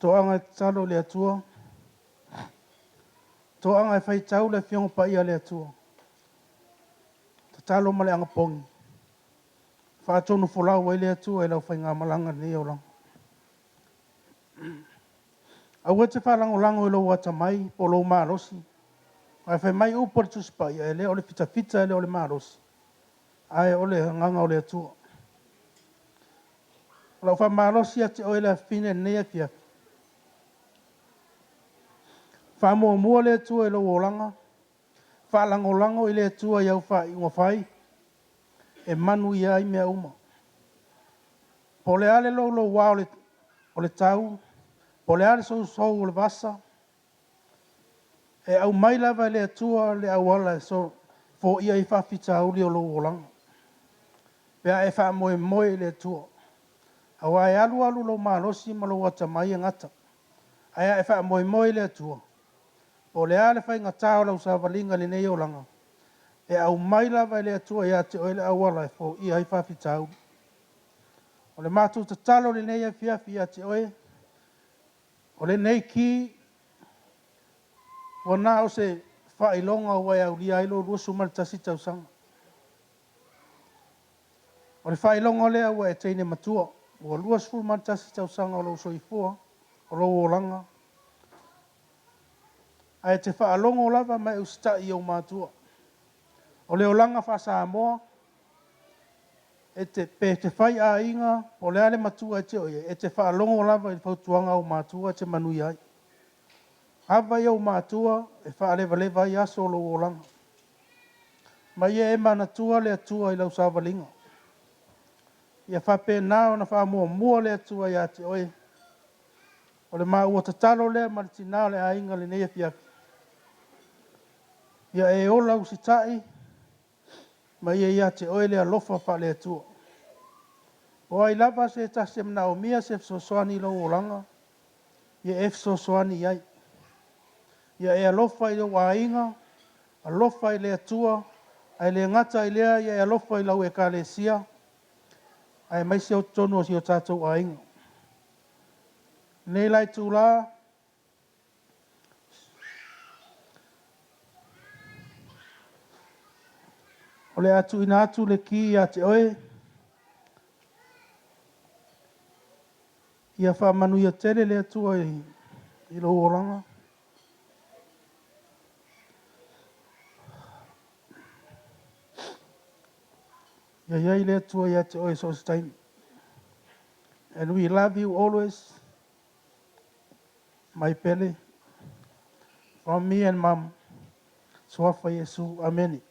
Toanga talo le atua. Toanga e whai tau le whiongo pa ia le atua. Ta talo male anga pongi. Whaatonu wholau e le atua e lau whai ngā malanga ni o lang. Aua te whalango lango e lau atamai po lau maarosi. Ai whai mai upor tus pa ia e le ole fita e le ole maarosi. Ai ole nganga o le atua. Lau wha maarosi ate o e le fine nea fia. Wha mua le atua e lau olanga. Wha lango I le atua iau wha I ngā whai. E manu ia I mea uma. Po le ale lau wā o le tau. Po le ale sou o le vasa. E au mai lava le atua le au ala so fo ia I whawhita auli o lau olanga. Pea e wha moe moe le tua. Hawa e alu alu lo malosi ma lo wata mai ngata. Aia e wha moe moe le tua. O le ale whai ngatao lau sa walinga le nei o langa. E au mai lava le tua ia te oile awala e fo i hai whawhitau. O le mātou ta talo le nei a fiafi ia te oe. O le nei ki wana o se whailonga wai au lia ilo rusu maltasi tau sanga. O le whailonga lea ua e teine matua. Ua luas fu maltasi tau sanga o lo soifua. O lo o langa. Ai te whaalongo lava mai usta i o mātua. O le o langa whasa moa. E te whai a inga. O le ale matua e te oe. E te whaalongo lava i whautuanga o mātua te manui ai. Hawa i o mātua e whaalewa lewa i aso lo o langa. Mai e mana tua le atua i lau sāwalinga. Ia whape nao na wha mua le atua i a te oe. O le maa ua tatalo lea maritina le a inga le neia fiaki. Ia e ola usitai. Mai e ia te oe le alofa wha le atua. O ai lava se tase mna o mia se fsosoani lo o langa. Ia e fsosoani ai. Ia e alofa i lo wainga, alofa i le atua, ai le ngata i lea, ia e alofa i lau e ka le sia, ai mai se o tonu o si o tātou wainga. Nei lai tū la, o le atu ina atu le ki ia te oe, ia wha manu ia tele le atua i lo oranga. Ia iai le atua ia te oe so time. And we love you always. My pele. From me and mom. Swafa Yesu. Amen.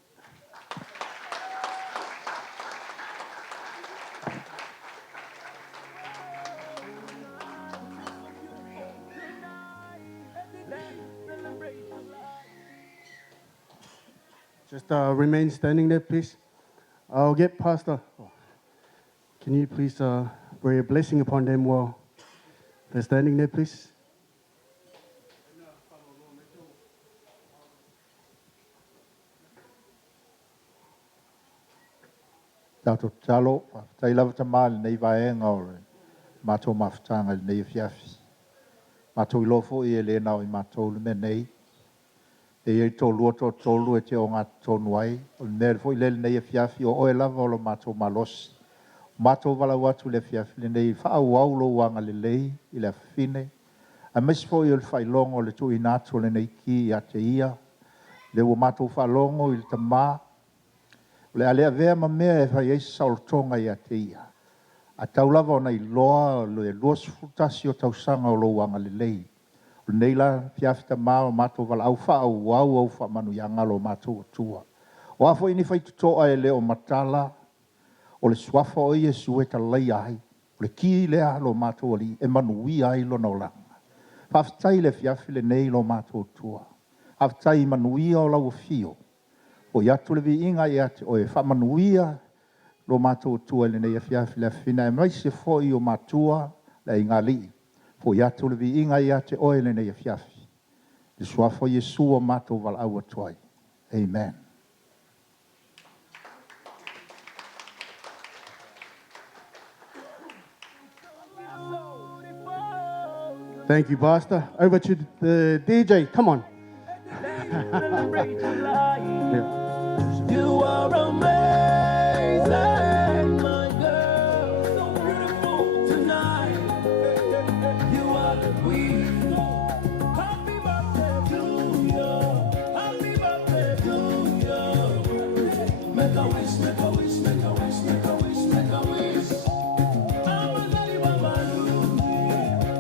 Just remain standing there, please. I'll get Pastor. Can you please pray a blessing upon them while they're standing there, please? Tātou talo, tai lava tamale nei vaenga o le mātou mawhitanga nei fiafi. Mātou i lofo i e le nao i mātou le menei. E iei tō lua tō tōlu e te o ngā tōnu ai. O le mea fo i le nei fiafi o oe lava o lo mātou malosi. Mātou walau atu le fiafi le nei whaau au lo wanga le lei i le awhine. A mesi fo i o le whailongo le tū i nātu le nei ki i a te ia. Le ua mātou whailongo i le tamā. Le alea vea ma mea e whai eisi saolotonga i a te ia. A tau lava o nei loa le luas futasi o tausanga o lo wanga le lei. O nei la fiafita maa o mātou wala au wha au wau au wha manu i angalo mātou o tua. O afo ini whai tutoa e leo matala o le swafa o Iesu e ta lei ai. O le ki lea lo mātou ali e manu i ai lo na olanga. Whaftai le fiafi le nei lo mātou o tua. Haftai manu i o lau fio. O iatu le vi inga i ate o e whamanuia lo mātou tua le nei a fiafi le whina e mai se foi o mātua le inga li. O iatu le vi inga i ate o e le nei a fiafi. Le suafo Iesu o mātou wala au atuai. Amen. Thank you, Pastor. Over to the DJ. Come on. You are amazing, my girl, so beautiful tonight. You are the queen. Happy birthday to you. Happy birthday to you. Make a wish, make a wish, make a wish, make a wish, make a wish. I'm a daddy babaloo.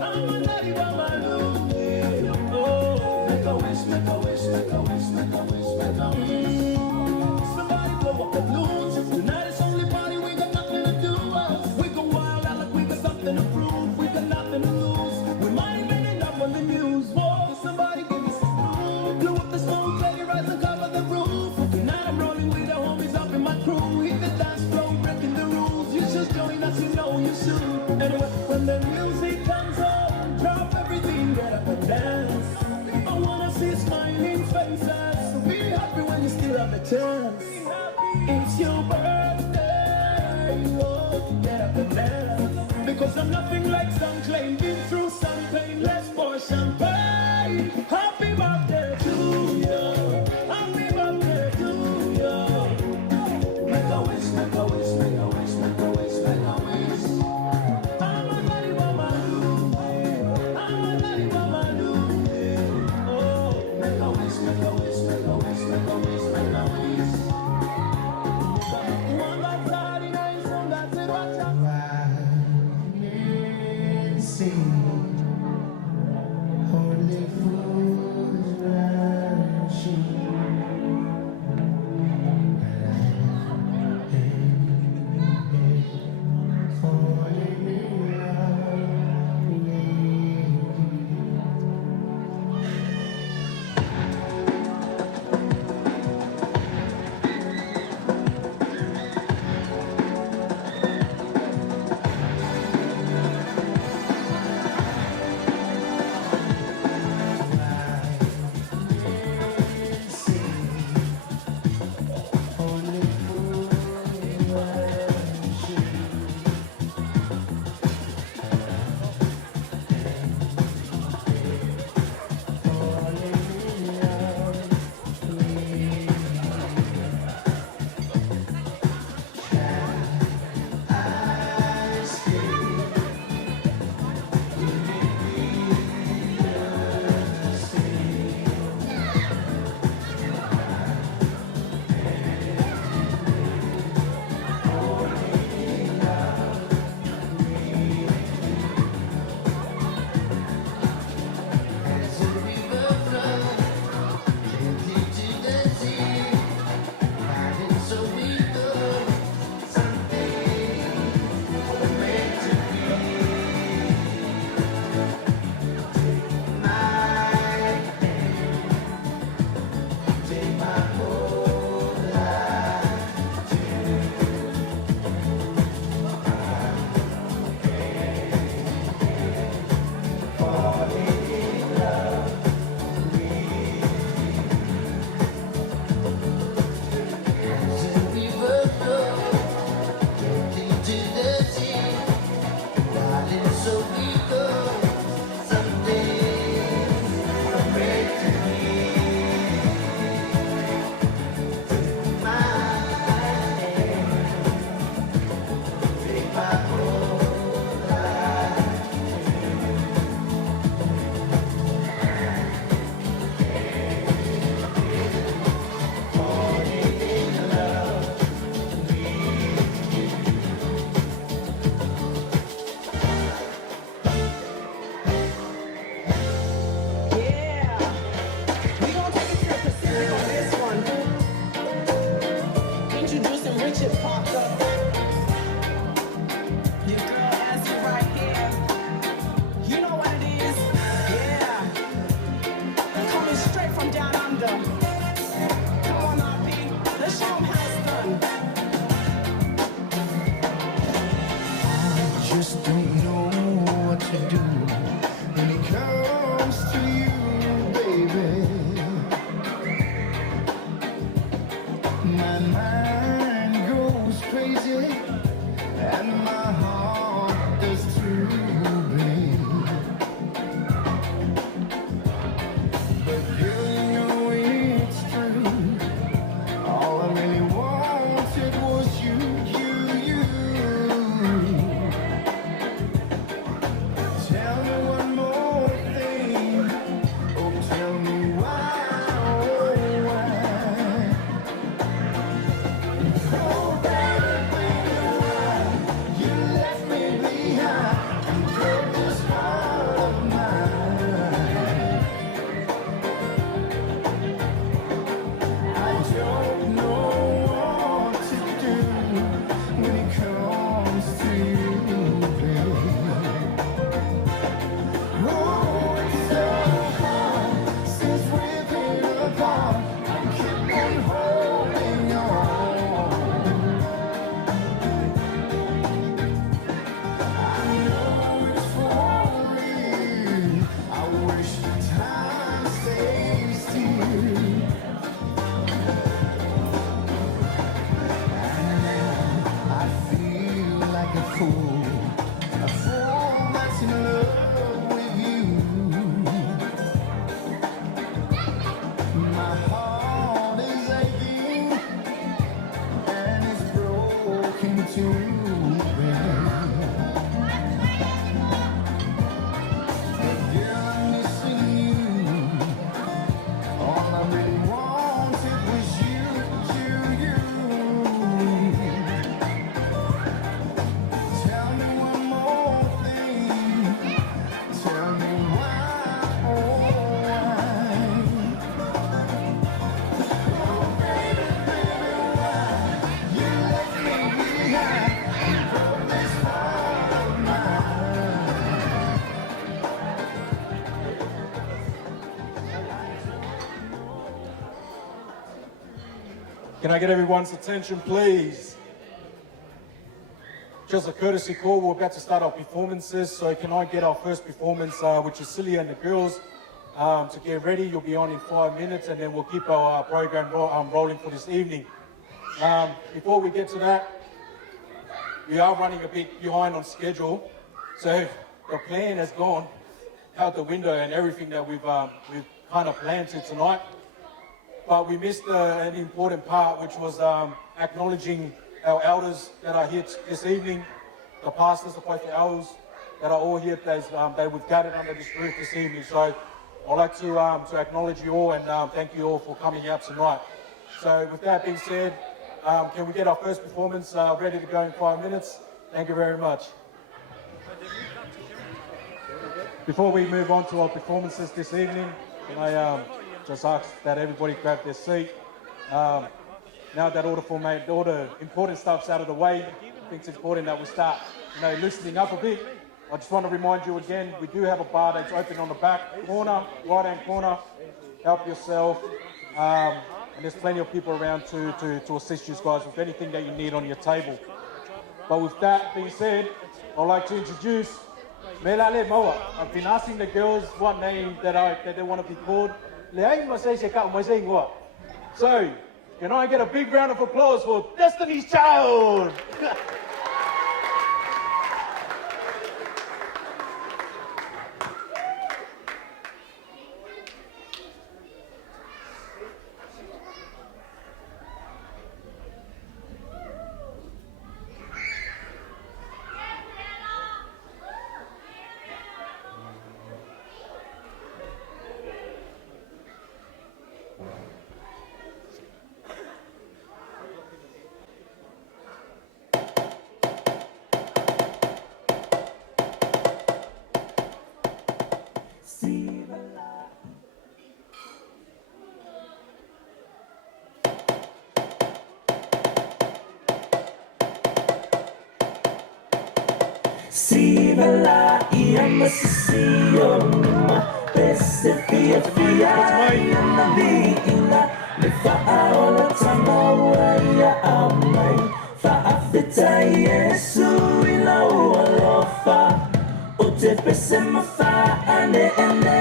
I'm a daddy babaloo. Oh, make a wish, make a wish, make a wish, make a wish, make a wish. Somebody blow up the know you should. Anyway, when the music comes on, drop everything, get up and dance. I wanna see smiling faces, so be happy when you still have a chance. It's your birthday, oh, get up and dance. Because I'm nothing like some claim, been through some pain, let's pour champagne. Happy birthday to you, happy birthday to you. Make a wish, make a wish, make a wish, make a wish, make a wish. I'm a daddy mama do, I'm a daddy mama do. Oh, make a wish, make a wish, make a wish, make a wish, make a wish. One more daddy, nice song, that's it, watch out. Only fools rushing. Falling in love with you. Can I get everyone's attention, please? Just a courtesy call, we're about to start our performances, so can I get our first performance, which is Celia and the girls, to get ready. You'll be on in 5 minutes, and then we'll keep our program rolling for this evening. Before we get to that, we are running a bit behind on schedule, so the plan has gone out the window and everything that we've kind of planned to tonight. But we missed an important part, which was acknowledging our elders that are here this evening, the pastors, the both the elders that are all here. They we've gathered under this roof this evening. So I'd like to acknowledge you all and thank you all for coming out tonight. So with that being said, can we get our first performance ready to go in 5 minutes? Thank you very much. Before we move on to our performances this evening, can I just ask that everybody grab their seat. Now that all the important stuff's out of the way, I think it's important that we start, loosening up a bit. I just want to remind you again, we do have a bar that's open on the back corner, right-hand corner. Help yourself. And there's plenty of people around to assist you guys with anything that you need on your table. But with that being said, I'd like to introduce Melale Moa. I've been asking the girls what name that they want to be called. So, can I get a big round of applause for Destiny's Child? Sivala ia masisiyo ma pesifia fia ia nabiina le fa'aona tamaua ia amai fa'afeta Yesu ila ualofa o te pese mafa'ane ene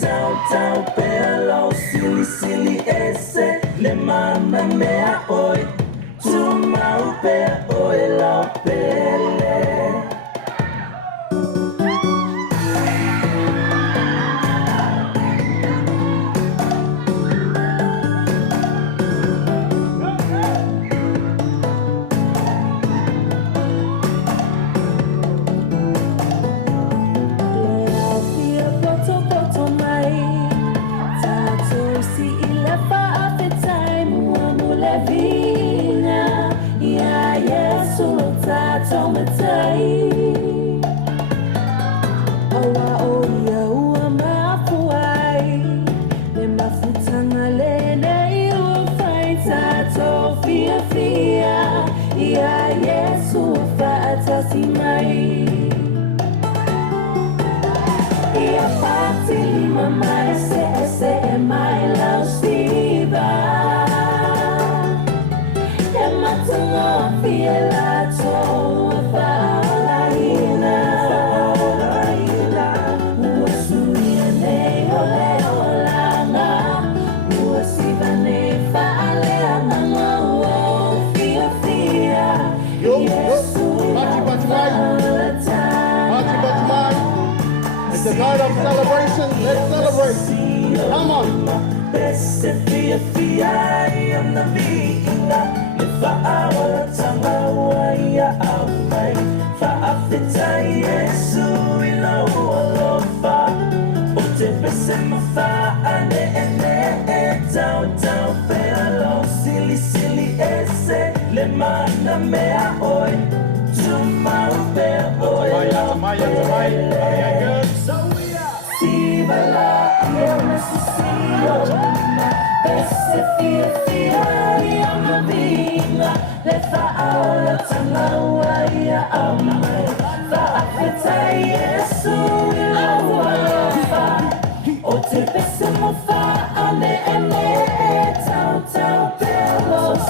tau tau pelo sili sili ese le mana mea oi tu mau pea oi la pele. It's a night of celebration. Let's celebrate. Come on.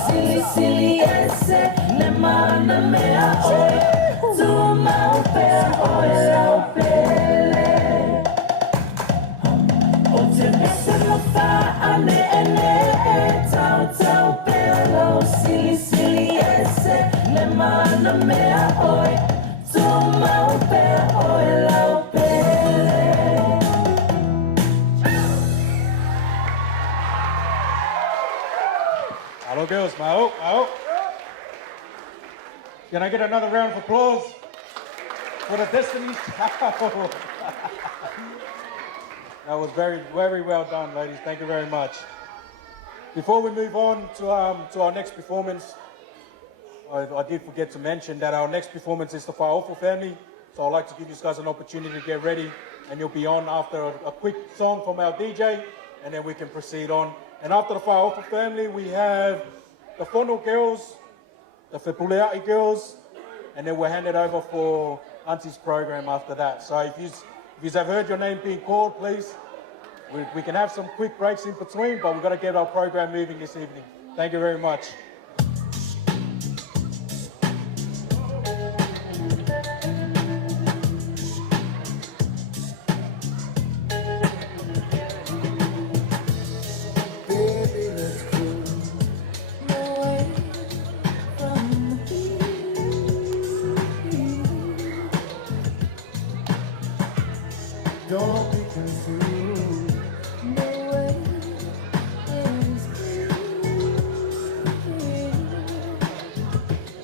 silly, silly, ese, le mana mea oe, tu mau pea oe lau pele. O te mese ma wha ane ene e tau tau pea lau silly, silly, ese, le mana mea oe, tu mau pea oe lau pele. Hello, girls. Mahou. Can I get another round of applause for the Destiny's Child? That was very, very well done, ladies. Thank you very much. Before we move on to our next performance, I did forget to mention that our next performance is the Whaofu family. So I'd like to give you guys an opportunity to get ready, and you'll be on after a quick song from our DJ, and then we can proceed on. And after the Whaofu family, we have the Whono girls, the Whipulea'i girls, and then we'll hand it over for Auntie's program after that. So if you have heard your name being called, please, we can have some quick breaks in between, but we've got to get our program moving this evening. Thank you very much. Don't be confused. No way is clear.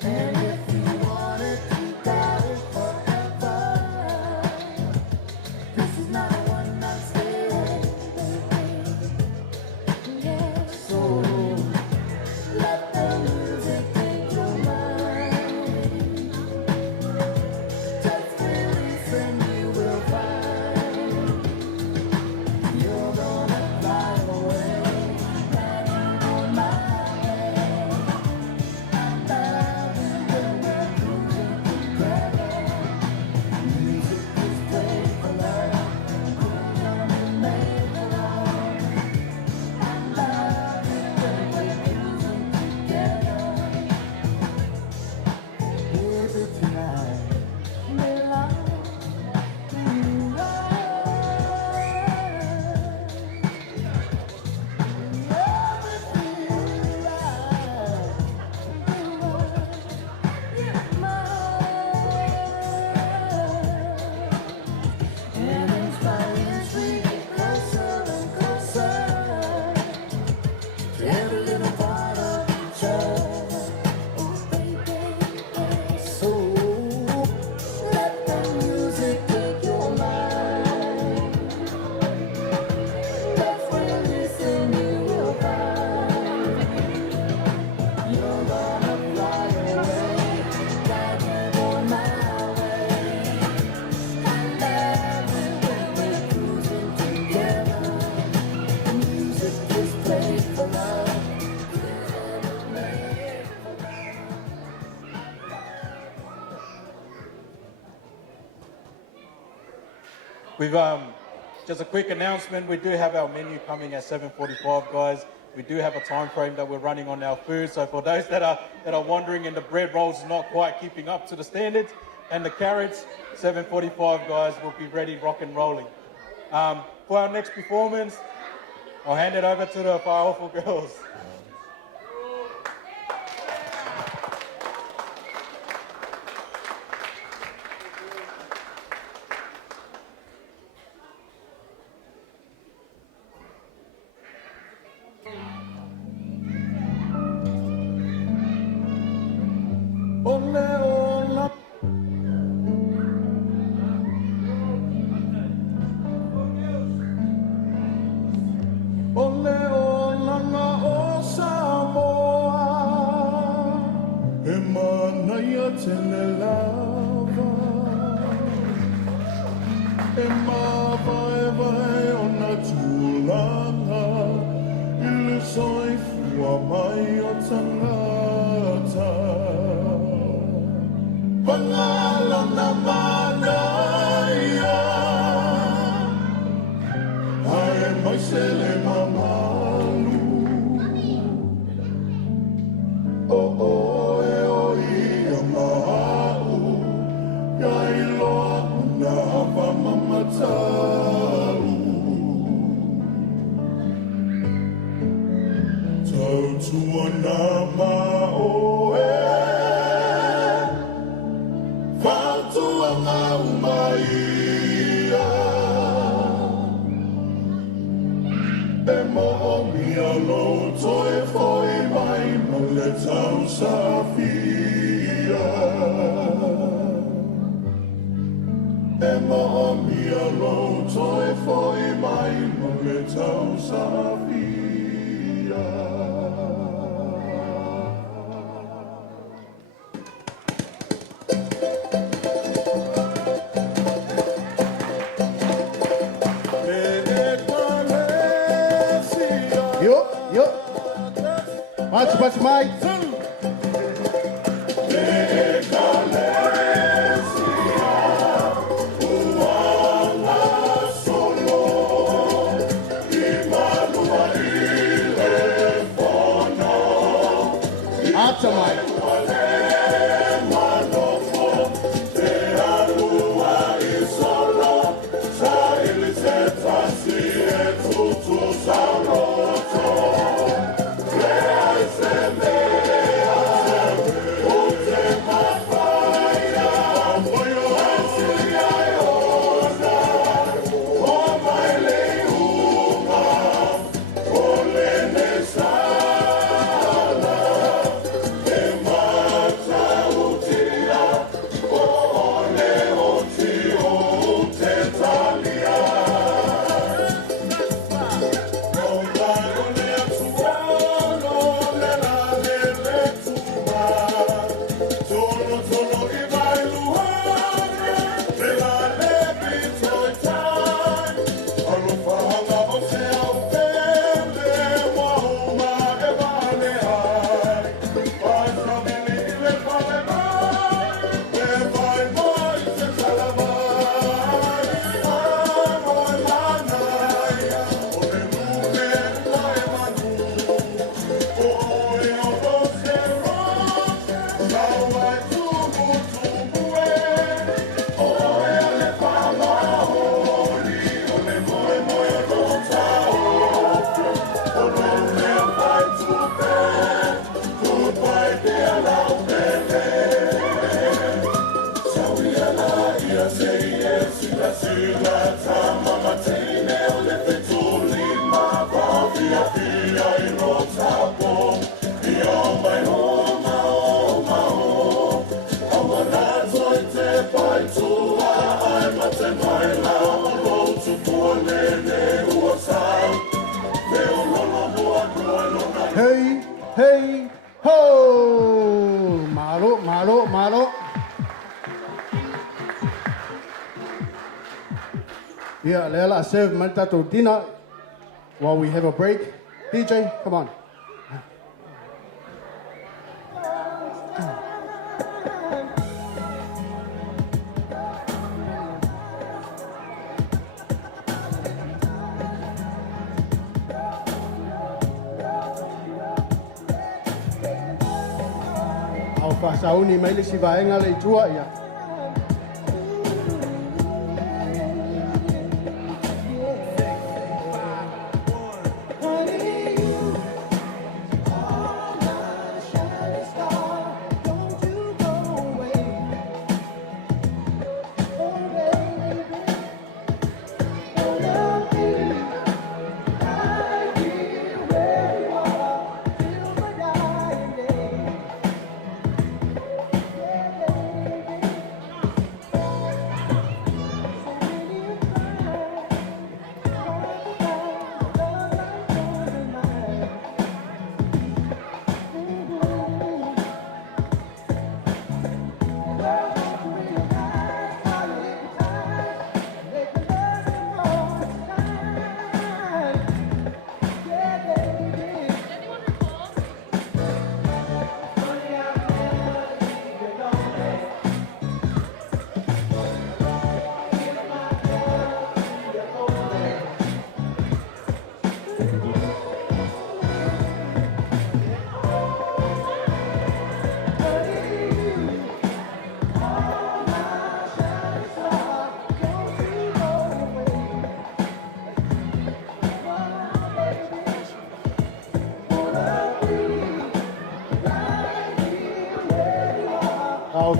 And if you want it, you got it forever. This is not a one-night stand. Yeah. So let the music take your mind. Just release and you will find. You're gonna fly away, riding on my way. I'm loving when we're cruising together. Music is played for love, cruise on and make love. I'm loving when we're cruising together. Baby, tonight, may love every little part of each other. Oh, baby, so let the music take your mind. Just release and you will find. You're gonna fly away, riding on my way. I love it when we're cruising together. Music is played for love. We've just a quick announcement. We do have our menu coming at 7:45, guys. We do have a time frame that we're running on our food. So for those that are wondering and the bread rolls is not quite keeping up to the standards, and the carrots, 7:45, guys, we'll be ready, rock and rolling. For our next performance, I'll hand it over to the Whaofu girls. Yo. Mas mai. Ata mai. Hey, ho! Malo. Yeah, Lela, serve Mantato dinner while we have a break. DJ, come on. Sauni mai le sivaenga le tua ia.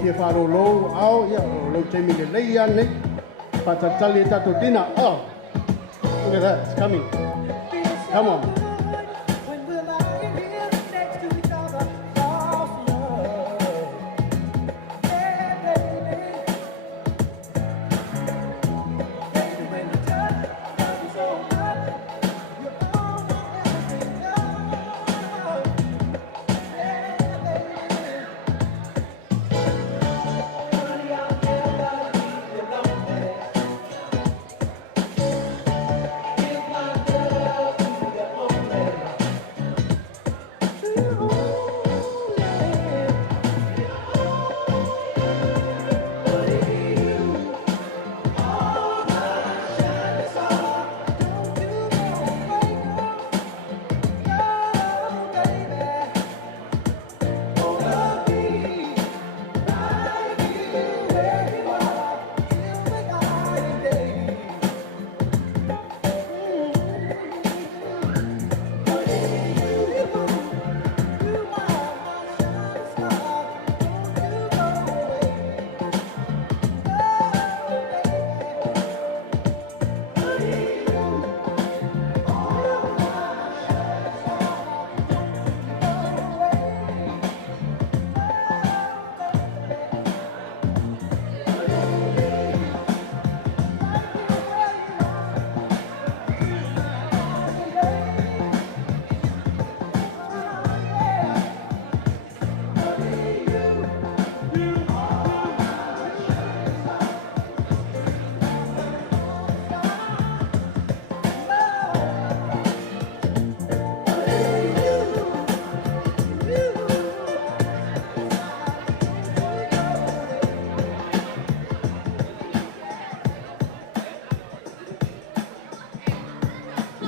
fie wharo lo au ia lo teimi le leia nei patatali tato dina oh look at that it's coming come on When we're lying here next to each other, lost in love. Yeah, baby. Baby, when you touch me so much, you're almost everything else. Yeah, baby. Honey, I'll never leave you lonely. Give my love to you only.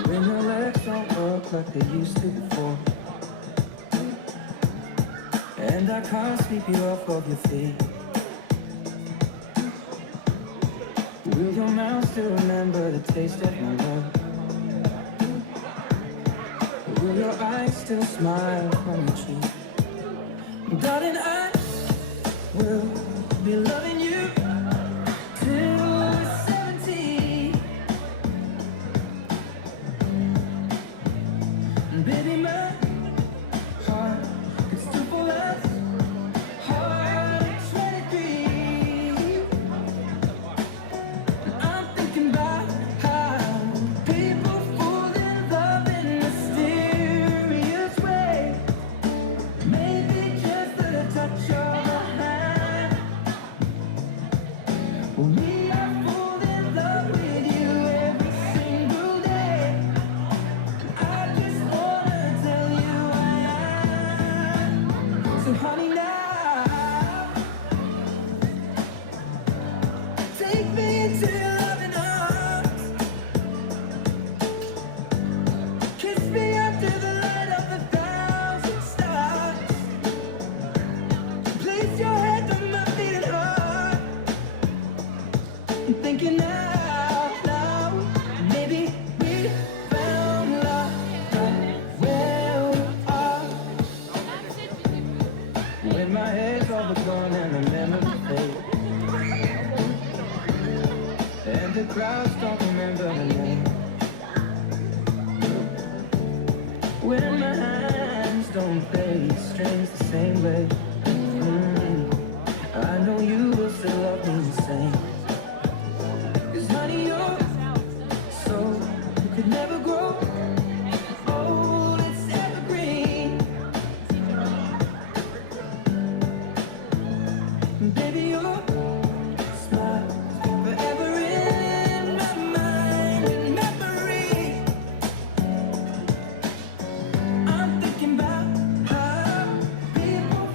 When your legs don't work like they used to before, and I can't sweep you off of your feet, will your mouth still remember the taste of my love? Will your eyes still smile on your cheek? Darling, I will be loving you till we're 70. Baby, my heart could still fall as hard at 23. And I'm thinking about how people fall in love in mysterious ways. Maybe just a touch of a hand. Well, me, I fall in love with you every single day. I just wanna tell you I am. So honey, now take me into your loving arms. Kiss me under the light of 1,000 stars. Place your head on my beating heart. I'm thinking out loud. Maybe we found love right where we are. When my head's overgrown and the memory fades, and the crowds don't remember the name. When my hands don't play strings the same way, I know you will still love me the same. 'Cause honey, your soul could never grow old, it's evergreen. Baby, your smile forever in my mind and memory. I'm thinking about how people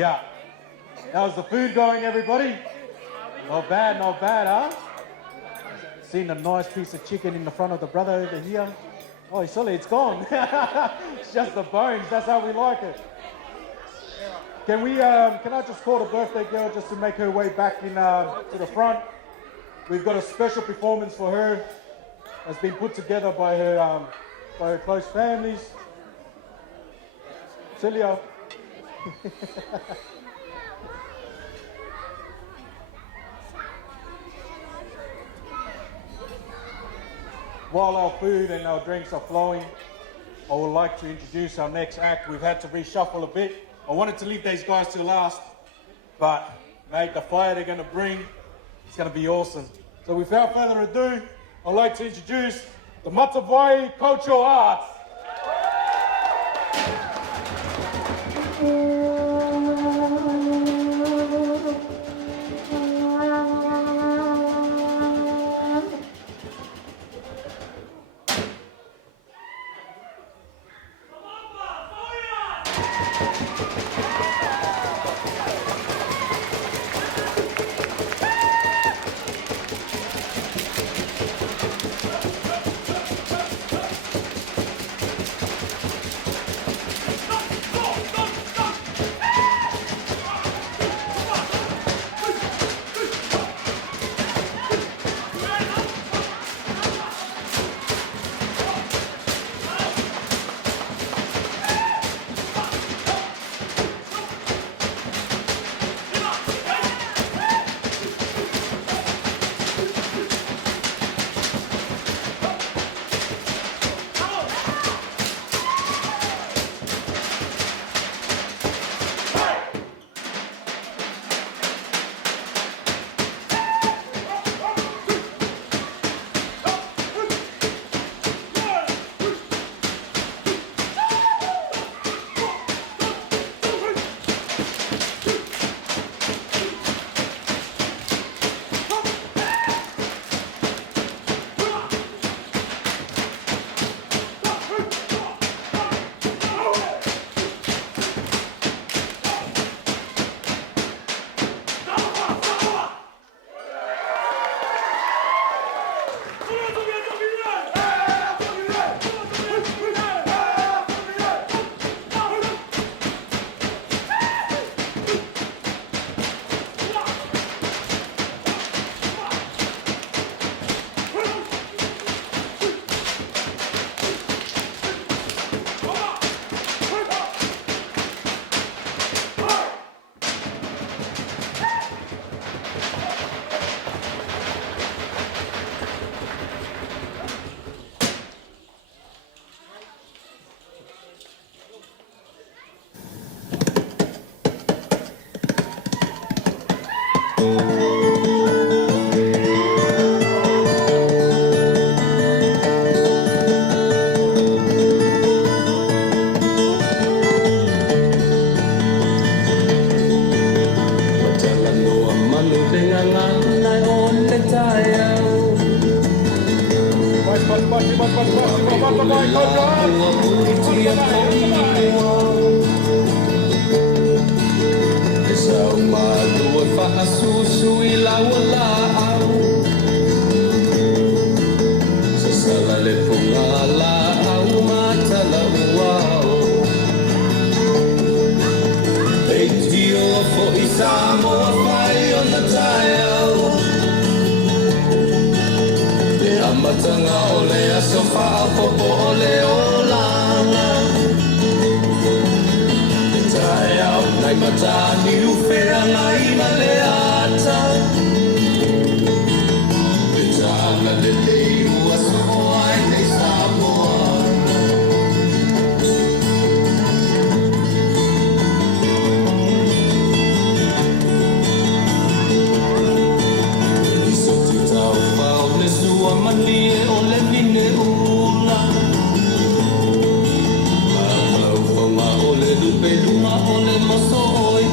Yeah. How's the food going, everybody? Not bad, huh? Seen a nice piece of chicken in the front of the brother over here. Oh, sorry, it's gone. It's just the bones. That's how we like it. Can I just call the birthday girl just to make her way back in to the front? We've got a special performance for her that's been put together by her close families. Celia. While our food and our drinks are flowing, I would like to introduce our next act. We've had to reshuffle a bit. I wanted to leave these guys till last, but mate, the fire they're gonna bring, it's gonna be awesome. So without further ado, I'd like to introduce the Matavai Cultural Arts. Ole lupe luma ole moso oi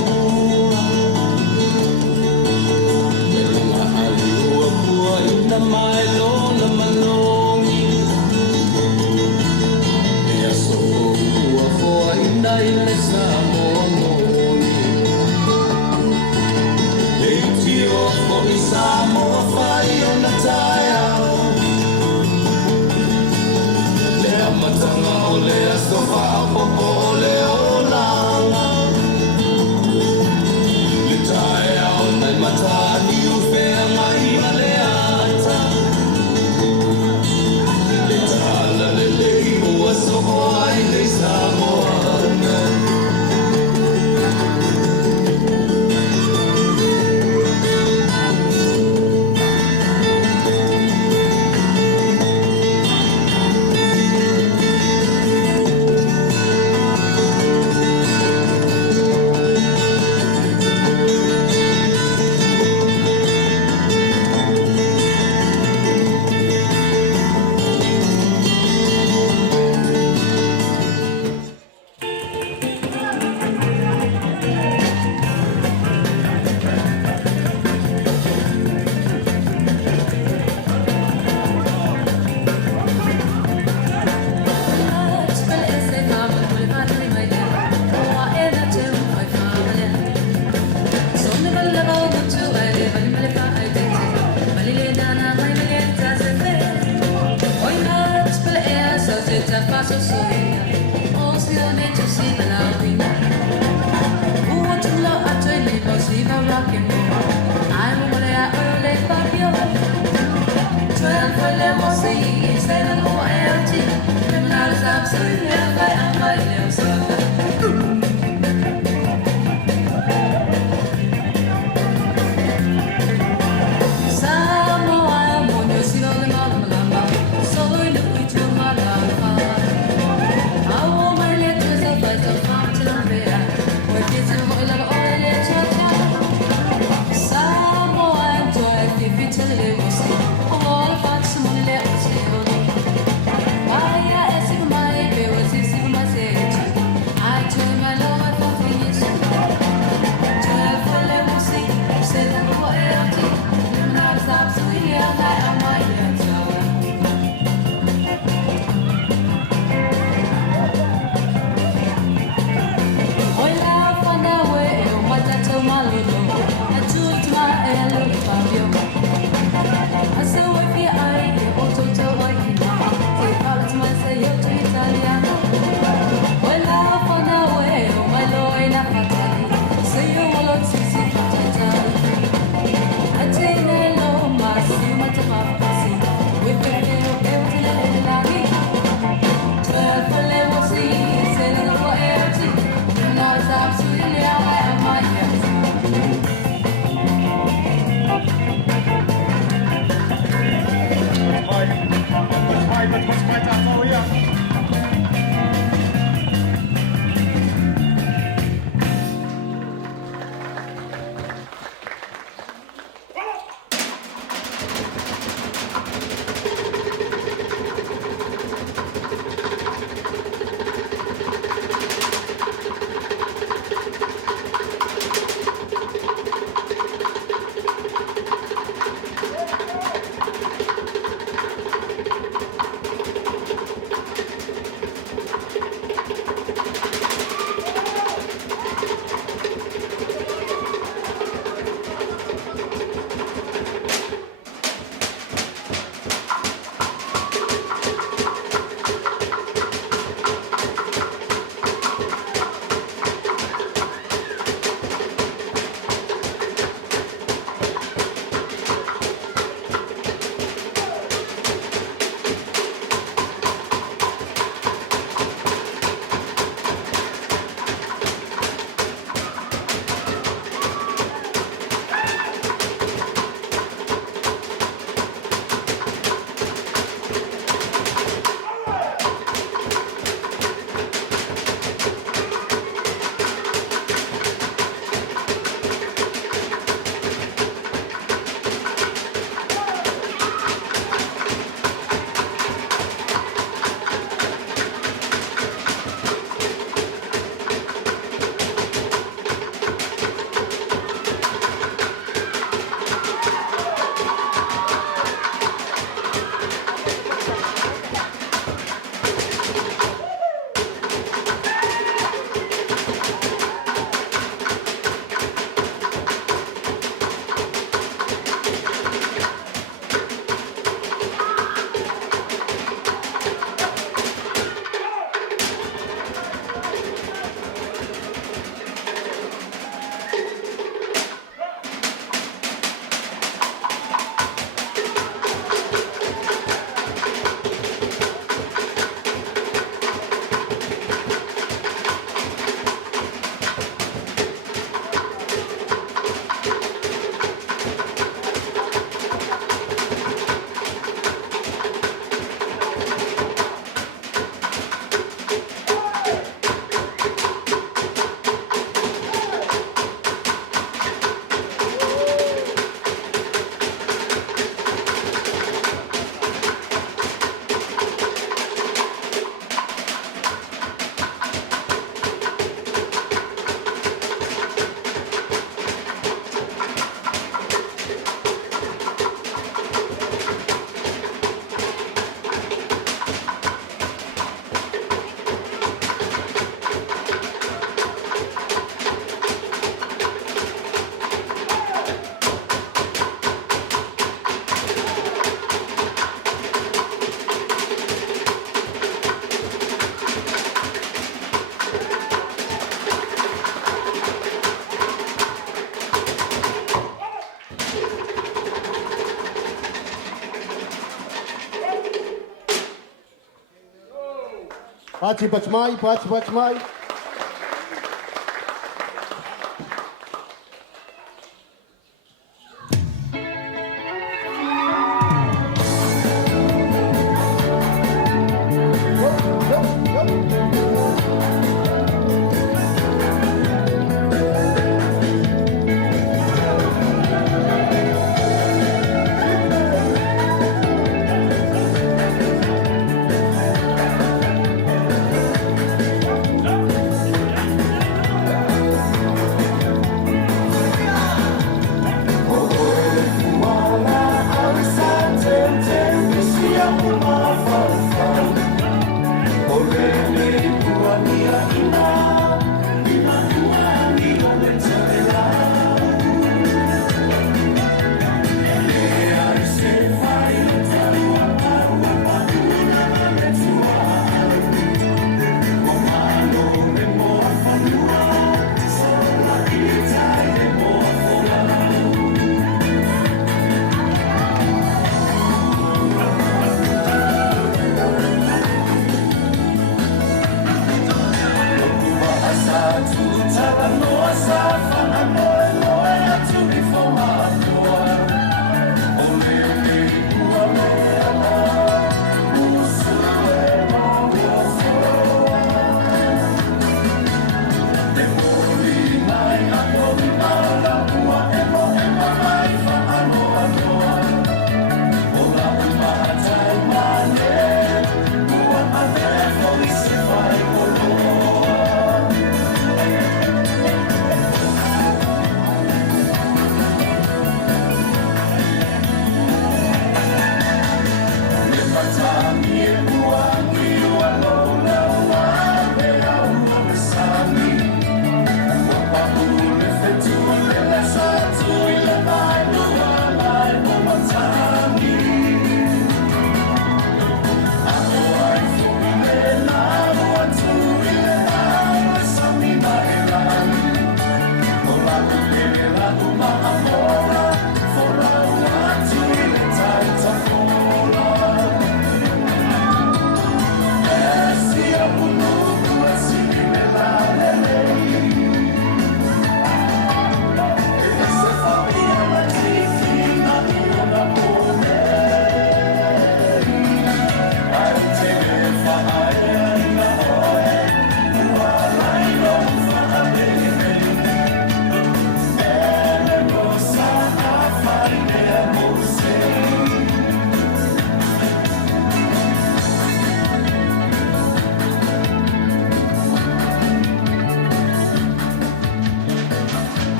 Pati Batmai, Pati Batmai.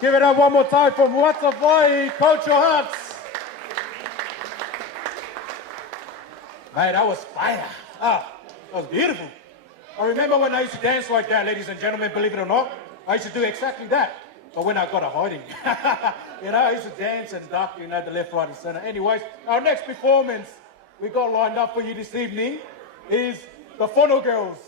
Give it up one more time for Muatavai, Coach your hearts. Man, that was fire. That was beautiful. I remember when I used to dance like that, ladies and gentlemen, believe it or not. I used to do exactly that. But when I got a hiding, I used to dance and duck, the left, right, and center. Anyways, our next performance we got lined up for you this evening is the Fono Girls.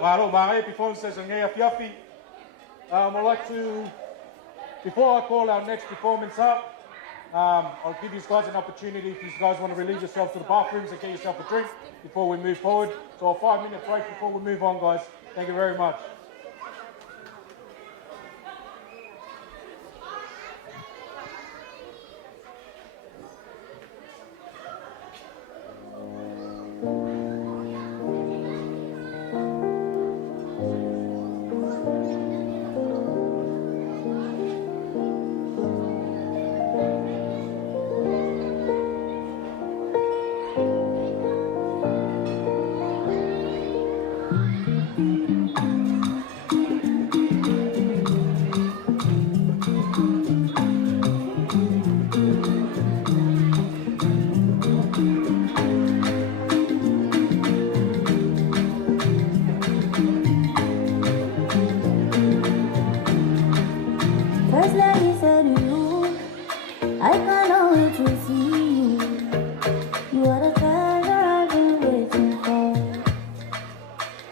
Ngaro Mange, performances and Ngea Fiafi. I'd like to, before I call our next performance up, I'll give you guys an opportunity if you guys want to relieve yourselves to the bathrooms and get yourself a drink before we move forward. So a 5-minute break before we move on, guys. Thank you very much. First let me say to you, I cannot wait to see you. You are the treasure I've been waiting for.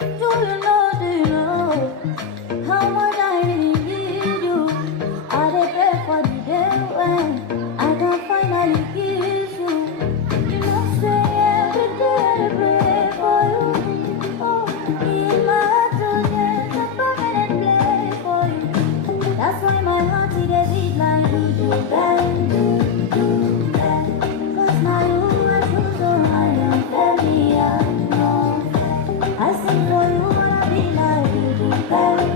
Do you know how much I really need you? I dey pray for the day when I can finally kiss you. You know say every day I pray for you. Oh, in my heart there's a permanent place for you. That's why my heart is a beat like you bang, bang. Cause now you are true, so I am very unknown. I sing for you, wanna be like you bang,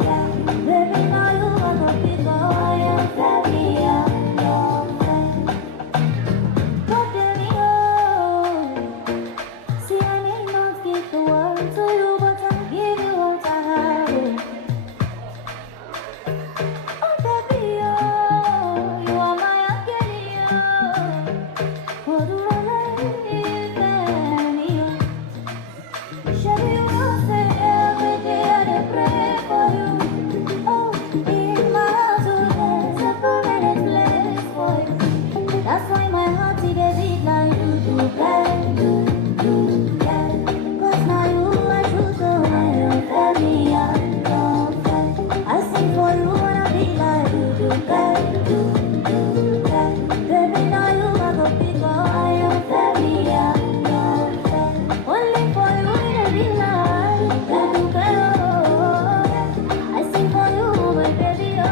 bang. Baby, now you are the people, I am very unknown. Don't tell me, oh, see I may not give the world to you, but I'll give you what I have. Oh baby, oh, you are my angel, oh. What do I like, baby? Shabby, you know, say every day I dey pray for you. Oh, in my heart, oh, there's a permanent place for you. That's why my heart is a beat like you bang, bang. Cause now you are true, so I am very unknown. I sing for you, wanna be like you bang, bang. Baby, now you are the people, I am very unknown. Only for you in a big life, that you can, oh. I sing for you, my baby, oh.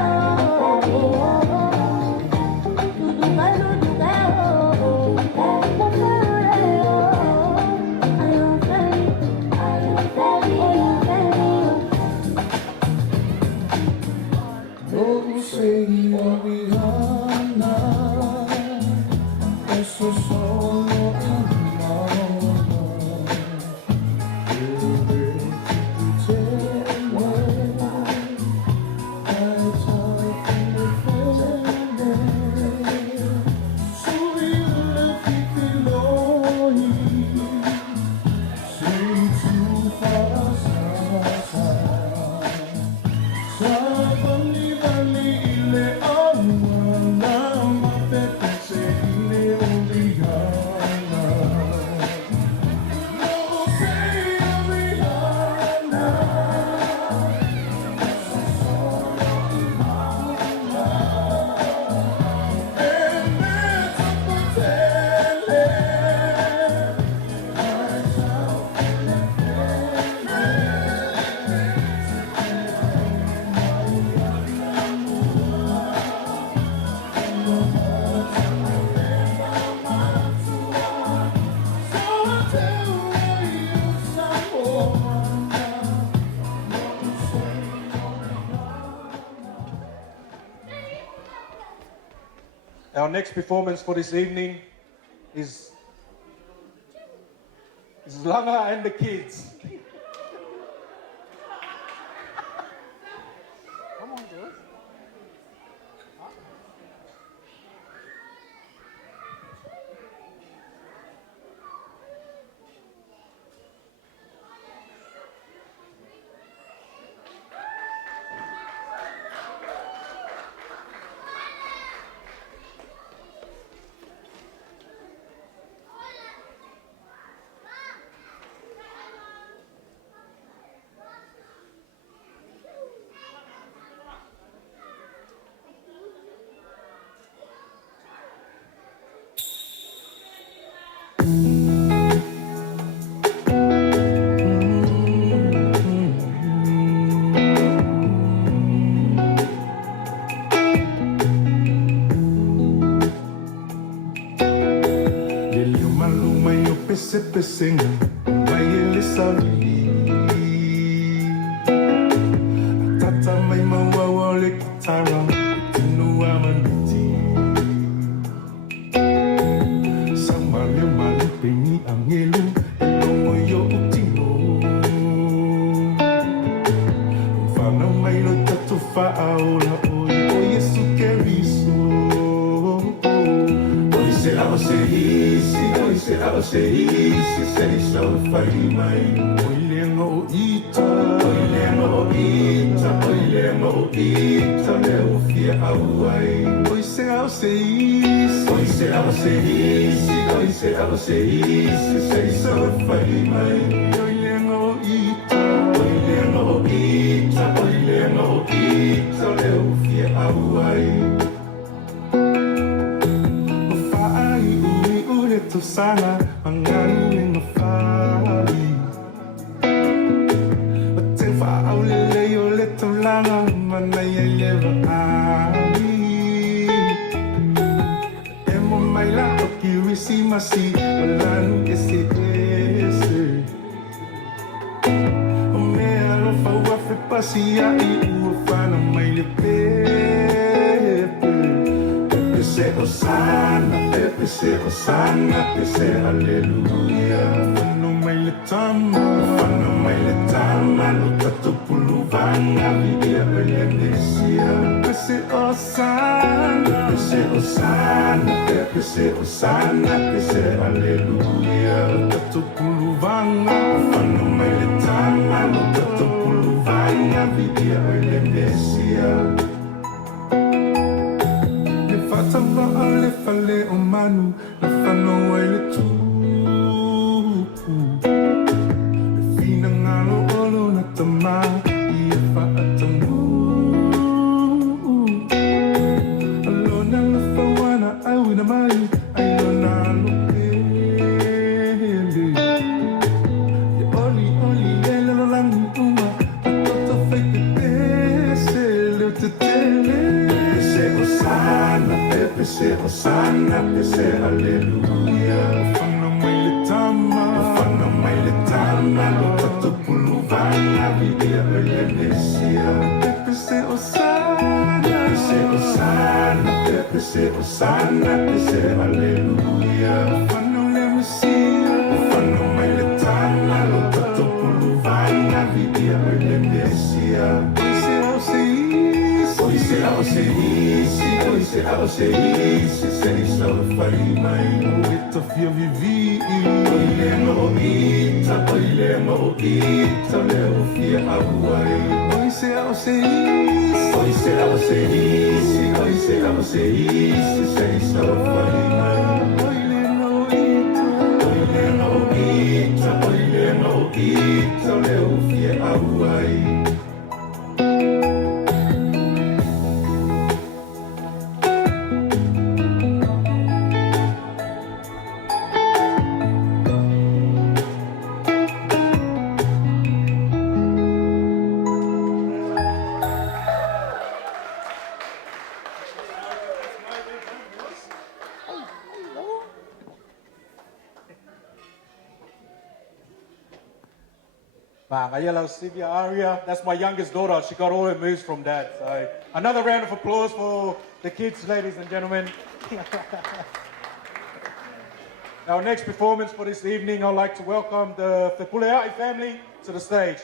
You do my, oh. I am very. Todos seguían Rihanna, eso solo Our next performance for this evening is Langa and the Kids. pesinga, mai ele savi. Tata mai maua le kitara, tinu amaniti. Sama le malu pengi angelu, elongo yo utino. Fana mai lo tatu faaola oi, o Yesu keriso. Oi será você isi, oi será você isi, sei só fai mai. Oi lengo o ita, oi lengo o ita, oi lengo o ita, leo fia auai. Oi será você isi, oi será você isi, oi será você isi, sei só fai mai. Oi lengo o ita, oi lengo o ita, oi lengo o ita, leo fia auai. To sana manganu ng fali Batin fa aulele yo leto langa manaya yeva ali Emo mai la okirisi masi walanu ese ese Ome alo fa wafe pasi ya I uafana mai le pepe Pepe Osana, Pepe se Alleluia. Fano mai le tama, lo tato puluvanga, vidia belenesia. Pepe Osana, Pepe se Alleluia. Lo tato puluvanga, fano mai le tama, lo tato puluvanga, vidia belenesia. Fatama ale fale o manu, la fano ai le tupu. Le fina ngalo olo na tama, ia fa atamu. Alona la fawana au na mai, ayona lo pele. Ya oli ele lo langi uma, atoto fake pese, le te tele. Pese Osana, pese Alleluia. Fana mai le tama, lo tato puluvanga, vidia belenesia. Pese Osana, pese Alleluia. Fana le Messia, fana mai le tama, lo tato puluvanga, vidia belenesia. Pese Oi será você isi, sei só fai mai. Ito fio vivi, oi lemo o ita, leo fia auai. Oi será você isi, sei só fai mai. Oi lemo o ita, leo fia auai. Yellow Sylvia Aria, that's my youngest daughter. She got all her moves from dad. So another round of applause for the kids, ladies and gentlemen. Our next performance for this evening, I'd like to welcome the Puleai family to the stage.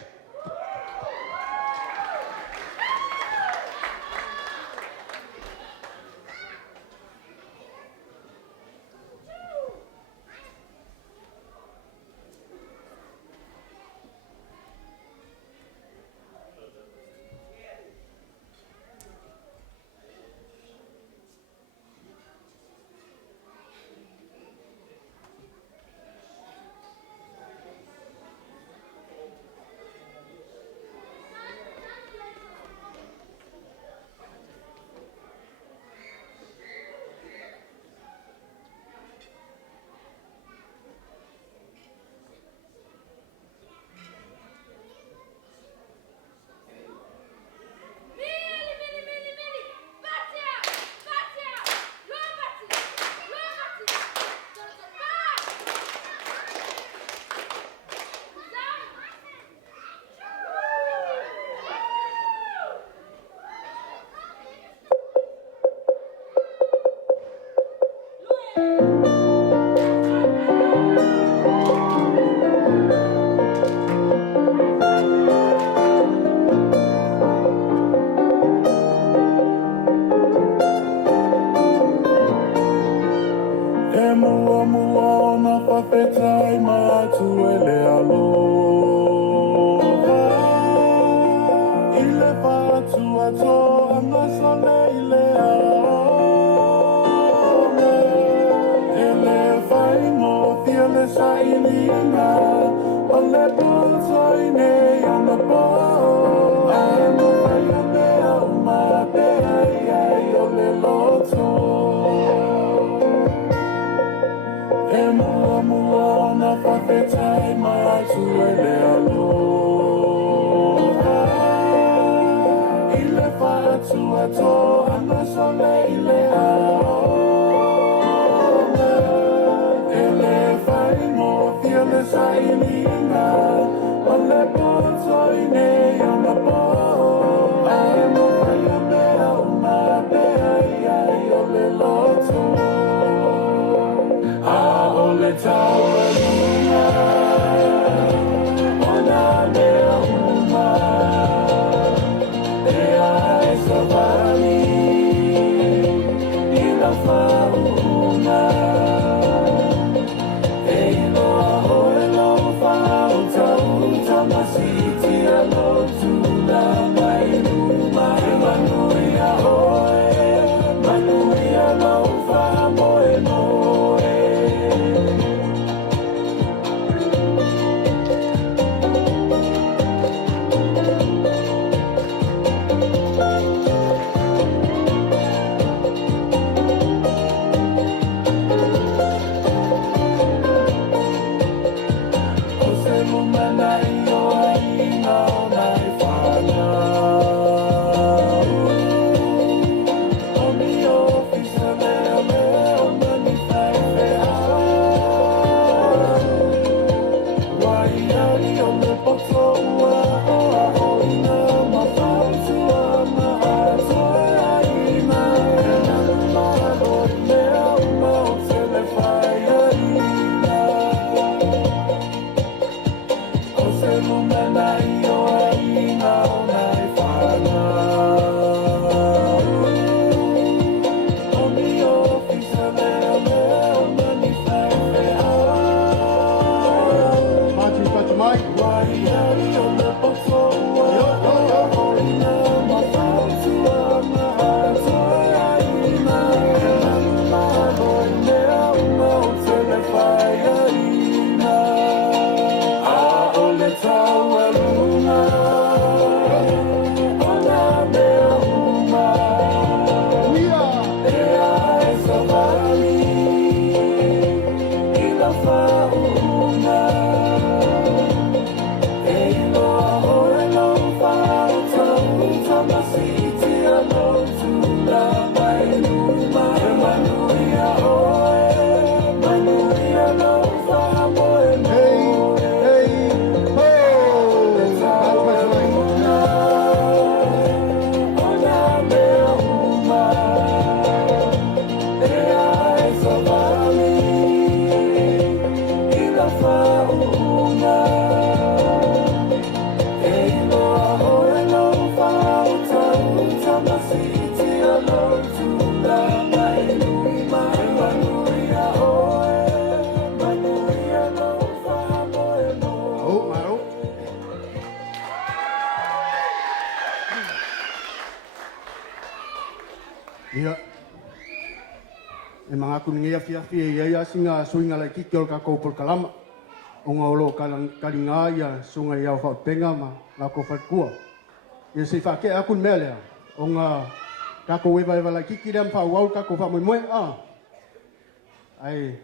E mua mua ona whawhetai mātu e le aloha. I le whātu ato ana sone i le aone. E le whaingo thia le sailinga, o le pūtoi nei ana po. Ai mo whai a mea o mā te ai ai o le loto. E mua mua ona whawhetai mātu e le aloha. I le whātu ato ana sone i le aona. E le whaingo thia le sailinga, o le pūtoi nei ana po. Ai mo whai a mea o mā te ai ai o le loto. A o le tau e luna, o nā mea uma, e a e savali, I na whauna. E iloa o e lau whau tau, tamasiti a lau tūna mai luma. E manui a oe, manui a lau wha moe moe. O se lumana I o aina o nai whana. O mi ofisa lea lea o mani whai whea. Wai ari o le poto ua o a hoina ma whautua ma atoe aina. E nanu mahalo I mea uma o te le whai aina. O se lumena I o aina o nai whana. O mi ofisa lea lea o mani whai whea. Māti pata mai. Wai ari o le poto ua o a hoina ma whautua ma atoe aina. E nanu mahalo I mea uma o te le whai aina. A o le tau e luna, o nā mea uma, e a e savali, I na whauna. E iloa o e lau whau tau, tamasiti a lau tūna mai luma. E manui a oe, manui a lau wha moe moe. Le tau e luna, o nā mea uma, e a e savali, I na whauna. E iloa o e lau whau tau, tamasiti a lau tūna mai luma. E manui a oe, manui a lau wha moe moe. Au, maro. Ia. E mga kuningia fiafi e ia singa suinga lai kiki o kako por kalama. O ngā olo karinga ia sunga i au whautenga ma ngā ko whaikua. Ia se whake aku mea lea. O ngā kako ewa lai kiki rea mwhau au kako wha moe. Ai.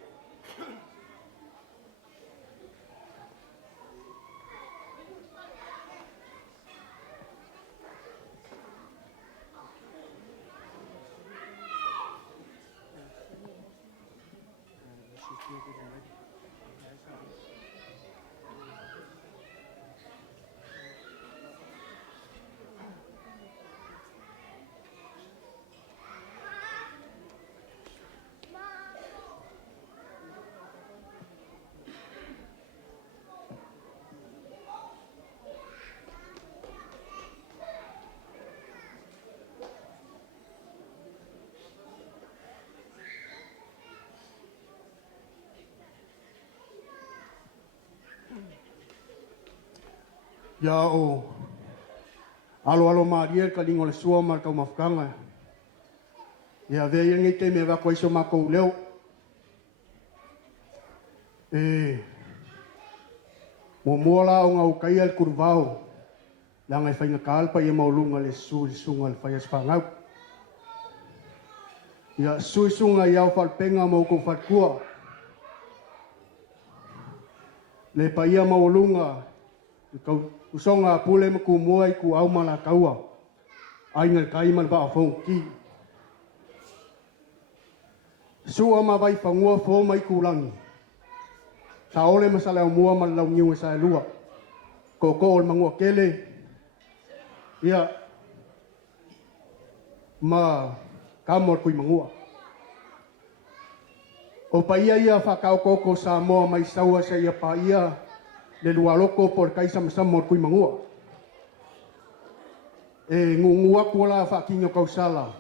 Ia o alo maria ka lingo le sua ma tau mafkanga. Ia vea ngai te me wako iso mako leo. Mo mola o ngau kai al kurvao. La ngai whainga kalpa ia maulunga le sunga le whai aspangau. Ia sunga iau whalpenga mau ko whatkua. Le pa ia maulunga. Kau usonga pule maku moai ku au mala kaua. Ainga kai man ba fong ki. Sua ma vai pangua fo mai ku langi. Sa ole masala o mua ma lau ngiu sa lua. Ko ol mangua kele. Ia ma kamor kui mangua. O pa ia whakao koko sa moa mai saua sa ia pa ia le lua loko por kai sama mor kui mangua. E ngua kuala whakinga kausala.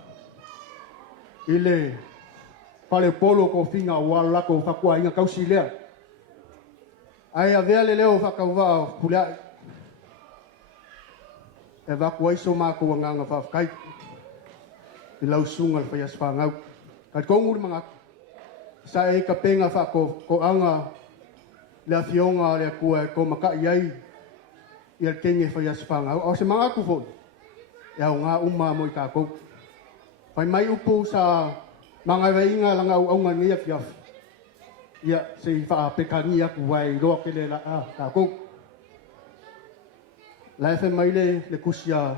Ile pale polo ko finga wala ko whakua inga kausilea. Ai a vea le leo whakauwa pulea. E wakua iso mako wanganga whafkai. I lau sunga le whaias whangau. Kai konguri mga sa e ka penga whako ko anga le afionga le kua ko maka iai. I al kenge whaias whangau. O se mga kufon. E au ngā uma mo i kākou. Whai mai upu sa mga weinga langa au aunga ngia fiafi. Ia se whaapekani aku wai roa ke le la kākou. Lai whai mai le kusia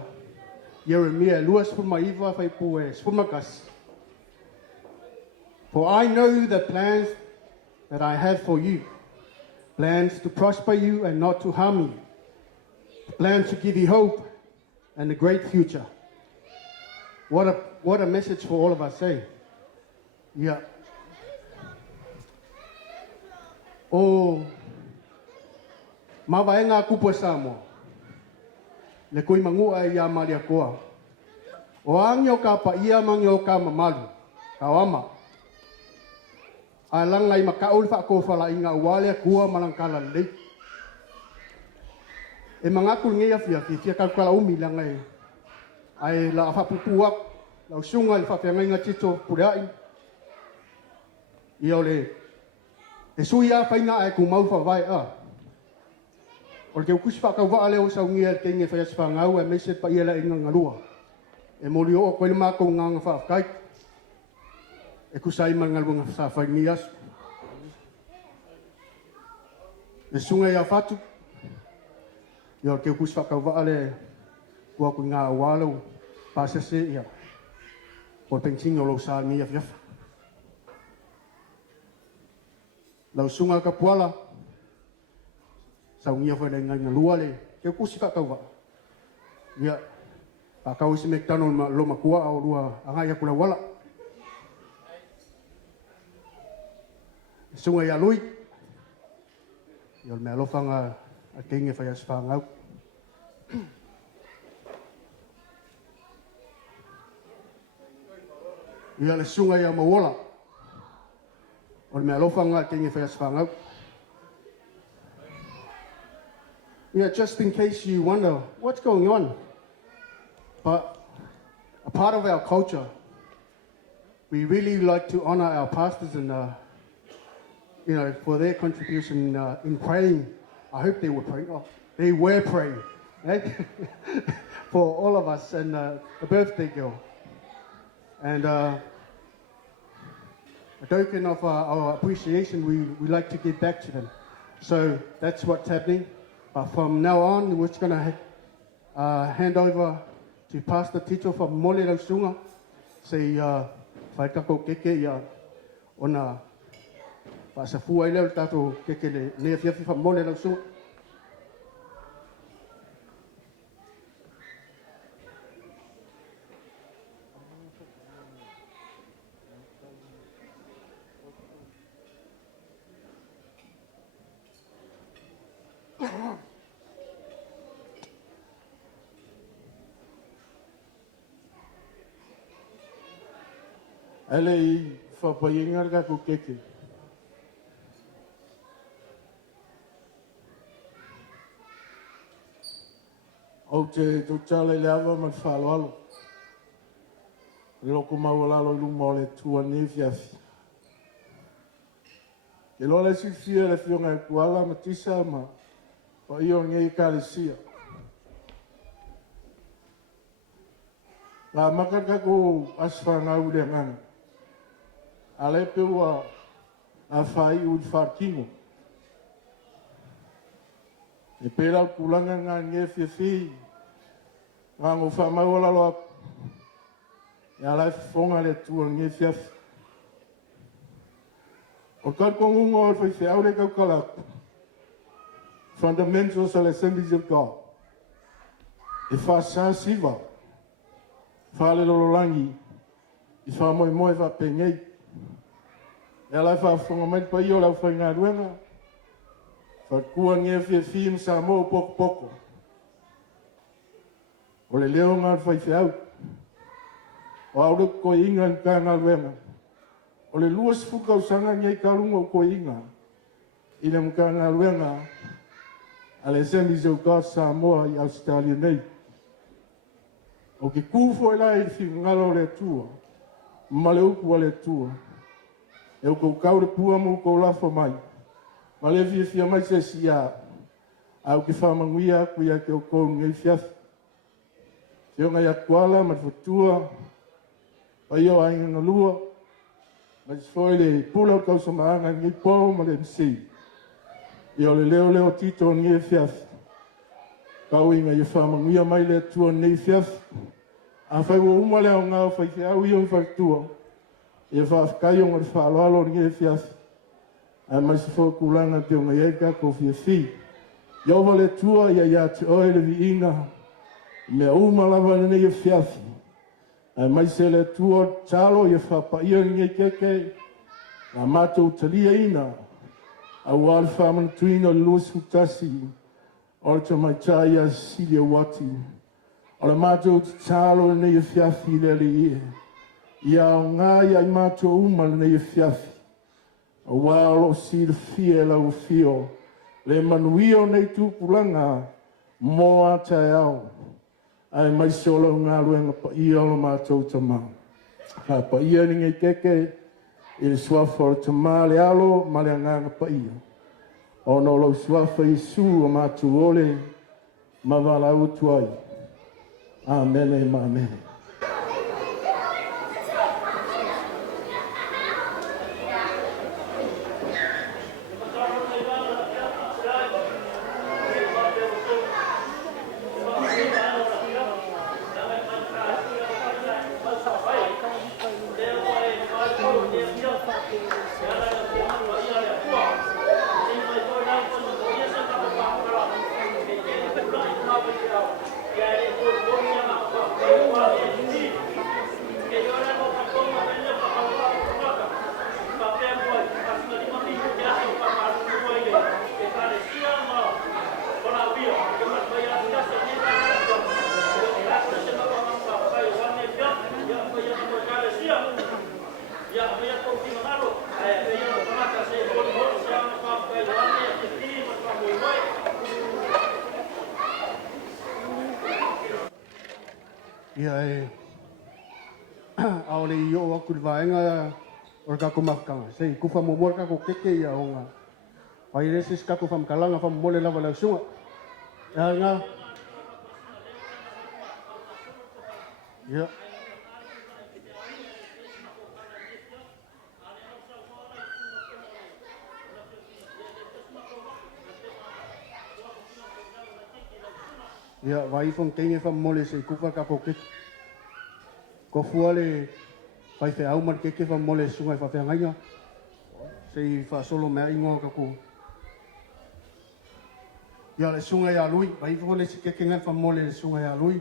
Jeremia luas fuma iwa whai pue spumakas. For I know the plans that I have for you. Plans to prosper you and not to harm you. Plans to give you hope and a great future. What a message for all of us, eh? Yeah. O mawaenga kupu Samoa. Le kui mangua ia malia koa. O angi o ka pa ia mangi o ka mamalu. Ka wama. A langai makaul whako whala inga uwalea kua malangkala lei. E mangakul ngea fia kalkala umi langai. Ai la whapupuak. Lau sunga le whawhiangai ngā tito pureai. Ia ole. E sui a whainga ai ku mau whawai a. O le ke ukusi whakau waa leo sau ngia ke nge whaias whangau e meise pa ia la inga ngalua. E mori o koe le mako nganga whawkai. E kusai man ngalunga whawhai ni asu. E sunga ia whatu. Ia o ke ukusi whakau waa le kua ku ngā walau pasese ia. O pensinga o lo sa ngia whiawha. Lau sunga ka puala. Sau ngia whaile ngai ngalua le. Ke kusi whakau wa. Ia. Whakau isi McDonald ma loma kua au lua angai akula wala. Sunga ia lui. Ia mea lofanga a kenge whaias whangau. Ia le sunga ia mawola. O le mea lofanga ke nge whaias whangau. Yeah, just in case you wonder what's going on. But a part of our culture, we really like to honor our pastors and, for their contribution in praying. I hope they were praying. Oh, they were praying, right? For all of us and the birthday girl. And a token of our appreciation, we like to give back to them. So that's what's happening. But from now on, we're just going to hand over to Pastor Tito from Mole Lausunga. Say, whaikako keke ia ona pasafua ileo tato keke le neafiafi from Mole Lausunga. Ele i whapaingar ka ku keke. O te tala le ava ma whaloalo. Loko mawalalo i lunga o le tua ne fiafi. Ke loa le sifia le fionga e kuala ma tisa ma pa iyo ngei kalesia. Ngā makaka ko asfa ngā ule nganga. A le peua a whai u wharkingo. E pēra kulanga ngā nge fiafi. Ngā ngō whamaualalo aku. E a lai whonga le tua nge fiafi. O karkongunga o whai whiaure kau kalaku. Fundamentals of the Assemblies of God. E whasa siwa. Whale lolorangi. I whamoe moe whapengei. E alai whawhonga mai pa i o lau whai ngā ruenga. Whakua nge whiawhi msa mo poko poko. O le leo ngā whai whiau. O aure ko inga ka ngā ruenga. O le luas fukau sanga ngai karunga o ko inga. Ina mga ngā ruenga. Ale Assemblies of God Samoa i Australia nei. O ke kufo e lai fi ngalo le tua. Ma le uku le tua. E o kou kaure pua mo kou lafo mai. Ma le fia mai se sia. Au ke whamanguia kuia ke o kou ngei fiafi. Te o ngai akuala ma futua. Pa i o ainga ngalua. Ma se foi le pula o kau samaanga ngei pou ma le msi. I o le leo tito ngei fiafi. Kau inga i whamanguia mai le tua ngei fiafi. A whai wo uma leo ngā whai te au i o whaktua. E whawhakai o ngari whaaloalo ngei fiafi. A mai se whakulanga te o ngai eka ko fiafi. Iova le tua ia ia te oe le vi inga. Mea uma lava nei e fiafi. A mai se le tua talo i whapaia ngei keke. A mātou talia ina. A wāle whaman tuina Louis Hutasi. O te mai taia Silia Wati. O le mātou te talo nei e fiafi le li e. Ia o ngā ia i mātou uma nei e fiafi. O wālo si le fie lau fio. Le manuio nei tūpulanga. Mo a tae au. Ai mai solo ngā ruenga pa ia o le mātou tama. Ka pa ia ni ngai keke. I le suafa o le tama le alo ma le anganga pa ia. O no lo suafa i su o mātou ole. Ma wala utuai. Amen e amen. Ia e aole i o aku vaenga o ka kumakanga. Sei kufa mo mo ka ko keke ia o nga. Pai resis ka kufa mkalanga fa mo le lava la sunga. Ia nga. Ia. Ia vai fong tenge fa mole se kufa ka ko keke. Ko fuale fai fe au mar keke fa mole sunga fa fe ngainga. Sei fa solo me ingo ka ku. Ia le sunga ya lui, vai fo le keke ngal fa mole sunga ya lui.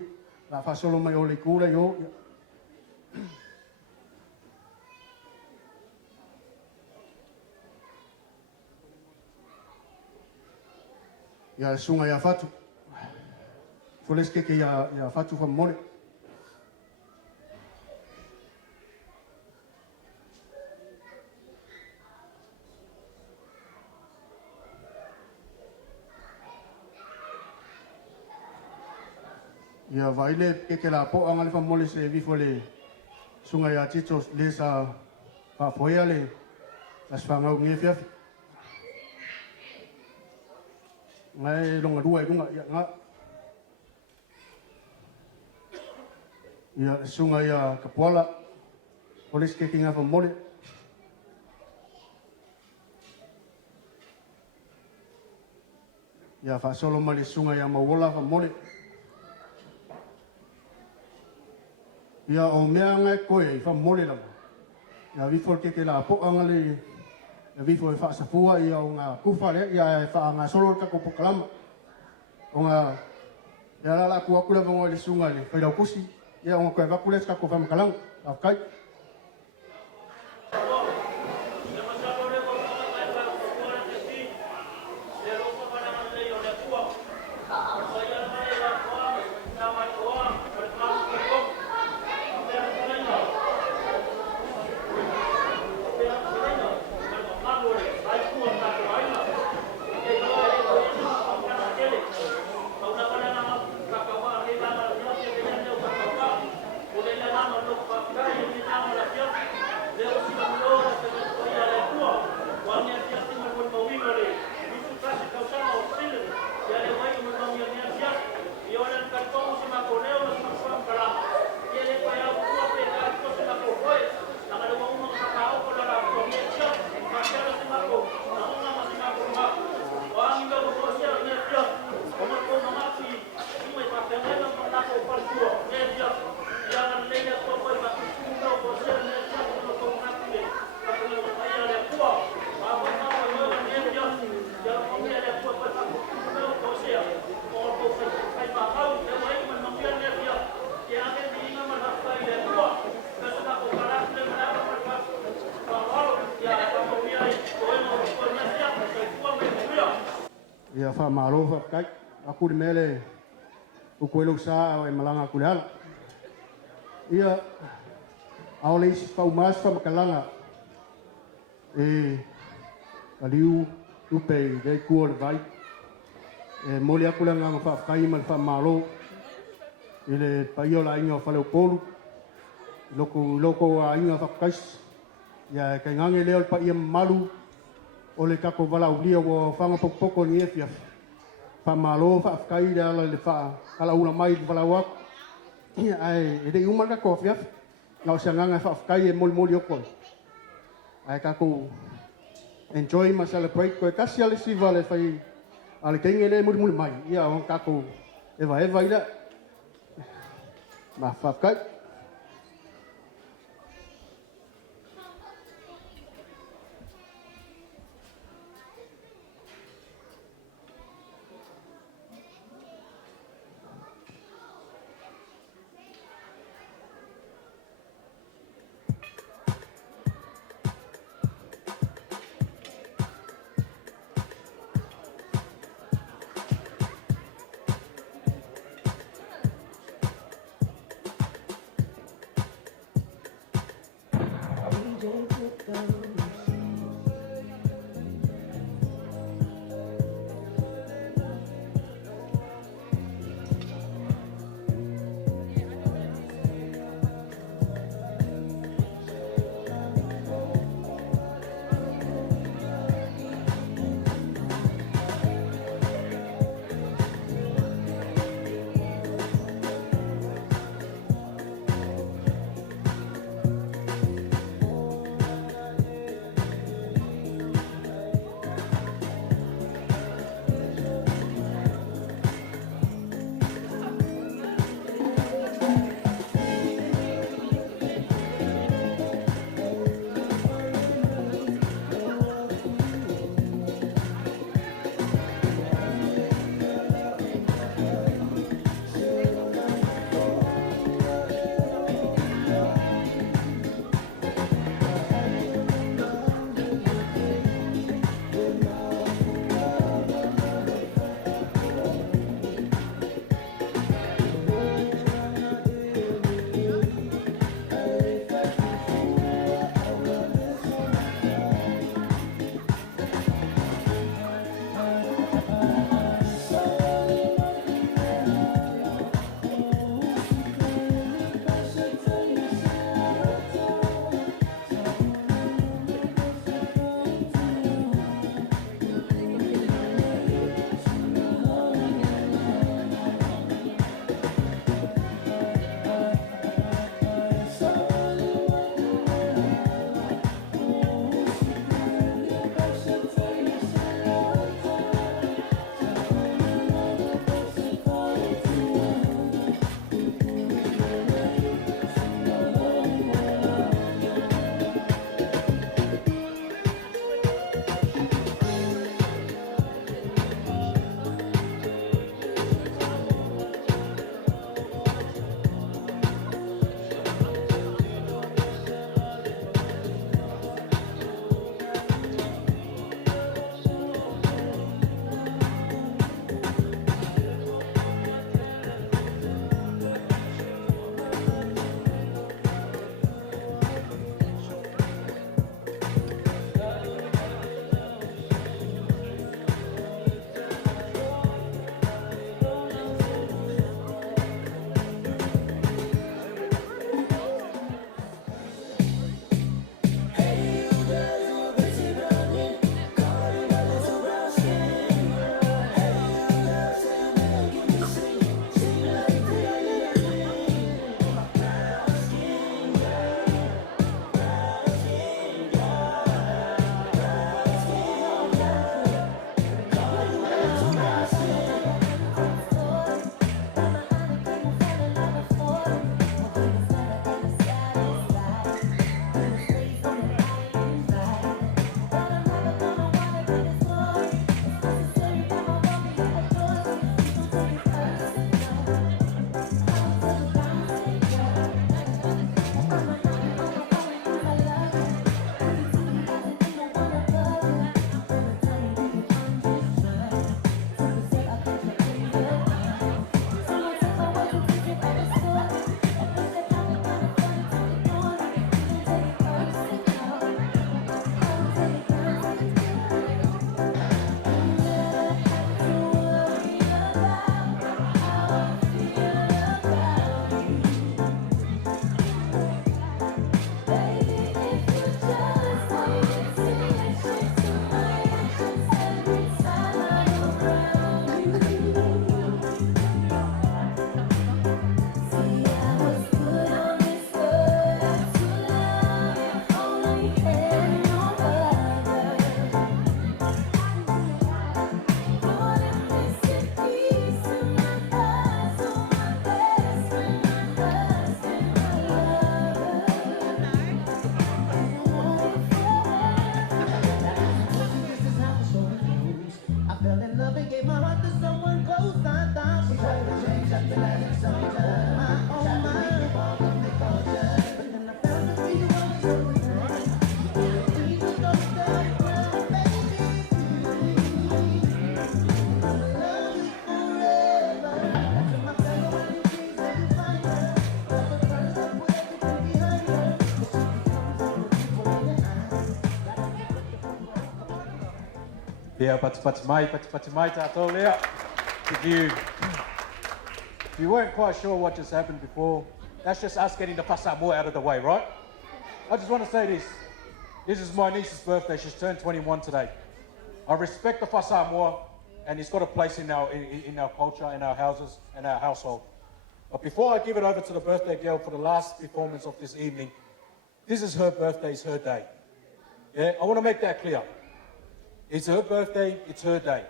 La fa solo mai o le kura yo. Ia le sunga ya fatu. Foles keke ya fatu fa mole. Ia vaile ke la po anga le famole se vifo le sunga ya chichos le sa pa foia le las fanga nge fia. Ngai longa dua dunga ya nga. Ia sunga ya kapola polis ke kinga famole. Ia fa solo mali sunga ya mawola famole. Ia o mea ngai koe i whamole lama. Ia wifo ke la po angale. Ia wifo e whaasafua ia o ngā kufare. Ia e wha ngā solo kako pokalama. O ngā... Ia la ku akule vango le sunga le whairau kusi. Ia o ngā koe wakule kako whamakalang. Awkai. Ia wha maro wha kai. Aku di mele ukuelo sa o e malanga aku lehala. Ia ao leisi whau maas wha makalanga. E aliu upe i rei kua le vai. E mole aku langa ma wha kai ma le wha maro. I le paio la inga o whaleo polu. Loko a inga wha kais. Ia kai ngange leo le pa ia malu. O le kako wala ulia o whanga pokopoko ni e fia. Wha malo, wha afkai le ala le wha ala una mai le wala wak. Ia ai, e rei umanga ko fia. Nau se nganga wha afkai e moli moli okon. Ai kako enjoy ma celebrate ko e kasi ale siva le whai ale kenge le muli muli mai. Ia on kako eva ila. Ma wha afkai. Yeah, pati mai tātou lea. If you weren't quite sure what just happened before, that's just us getting the Whasamoa out of the way, right? I just want to say this. This is my niece's birthday. She's turned 21 today. I respect the Whasamoa, and it's got a place in our culture, in our houses, and our household. But before I give it over to the birthday girl for the last performance of this evening, this is her birthday, it's her day. Yeah, I want to make that clear. It's her birthday, it's her day.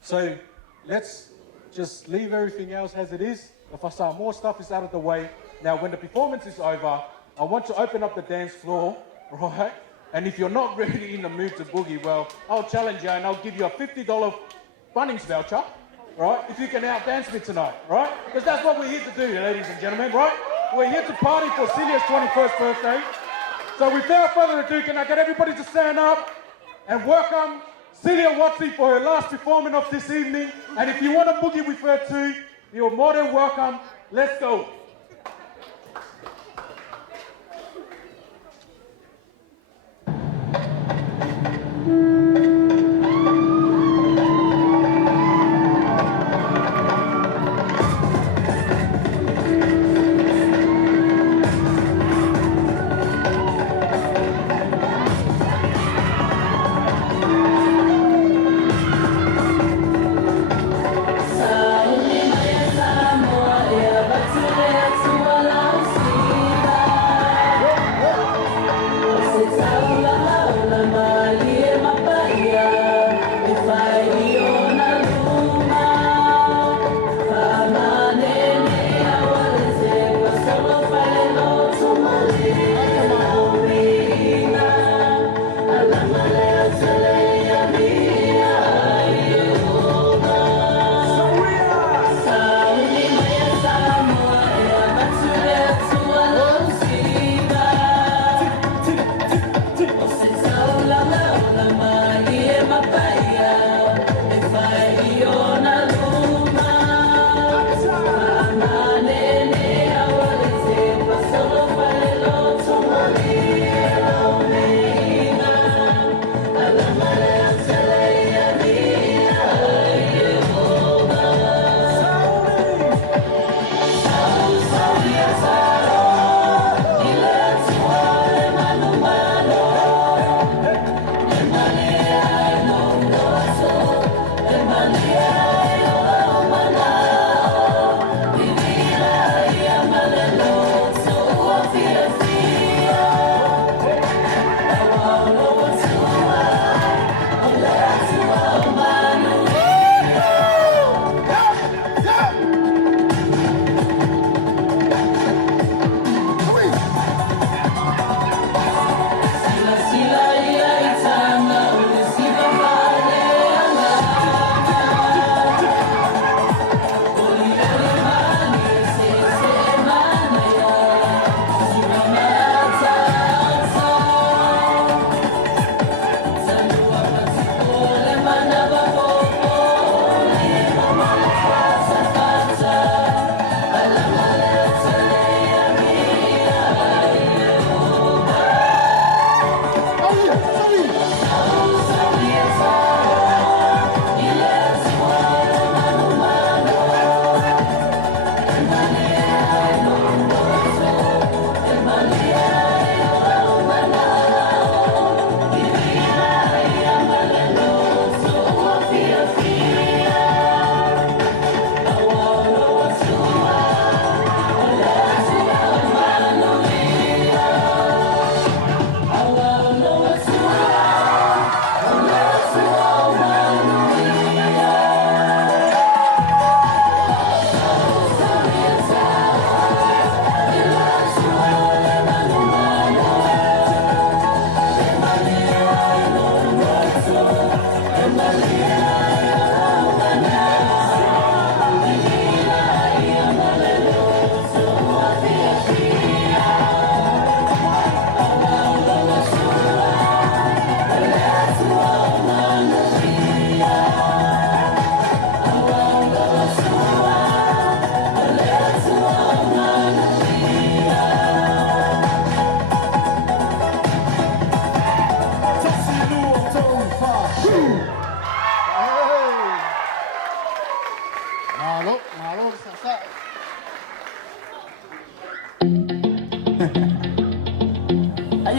So let's just leave everything else as it is. The Whasamoa stuff is out of the way. Now, when the performance is over, I want to open up the dance floor, right? And if you're not really in the mood to boogie, well, I'll challenge you and I'll give you a $50 Bunnings voucher, right? If you can outdance me tonight, right? Because that's what we're here to do, ladies and gentlemen, right? We're here to party for Celia's 21st birthday. So without further ado, can I get everybody to stand up and welcome Celia Watson for her last performance of this evening. And if you want to boogie with her too, you're more than welcome. Let's go. Samoa, yeah, but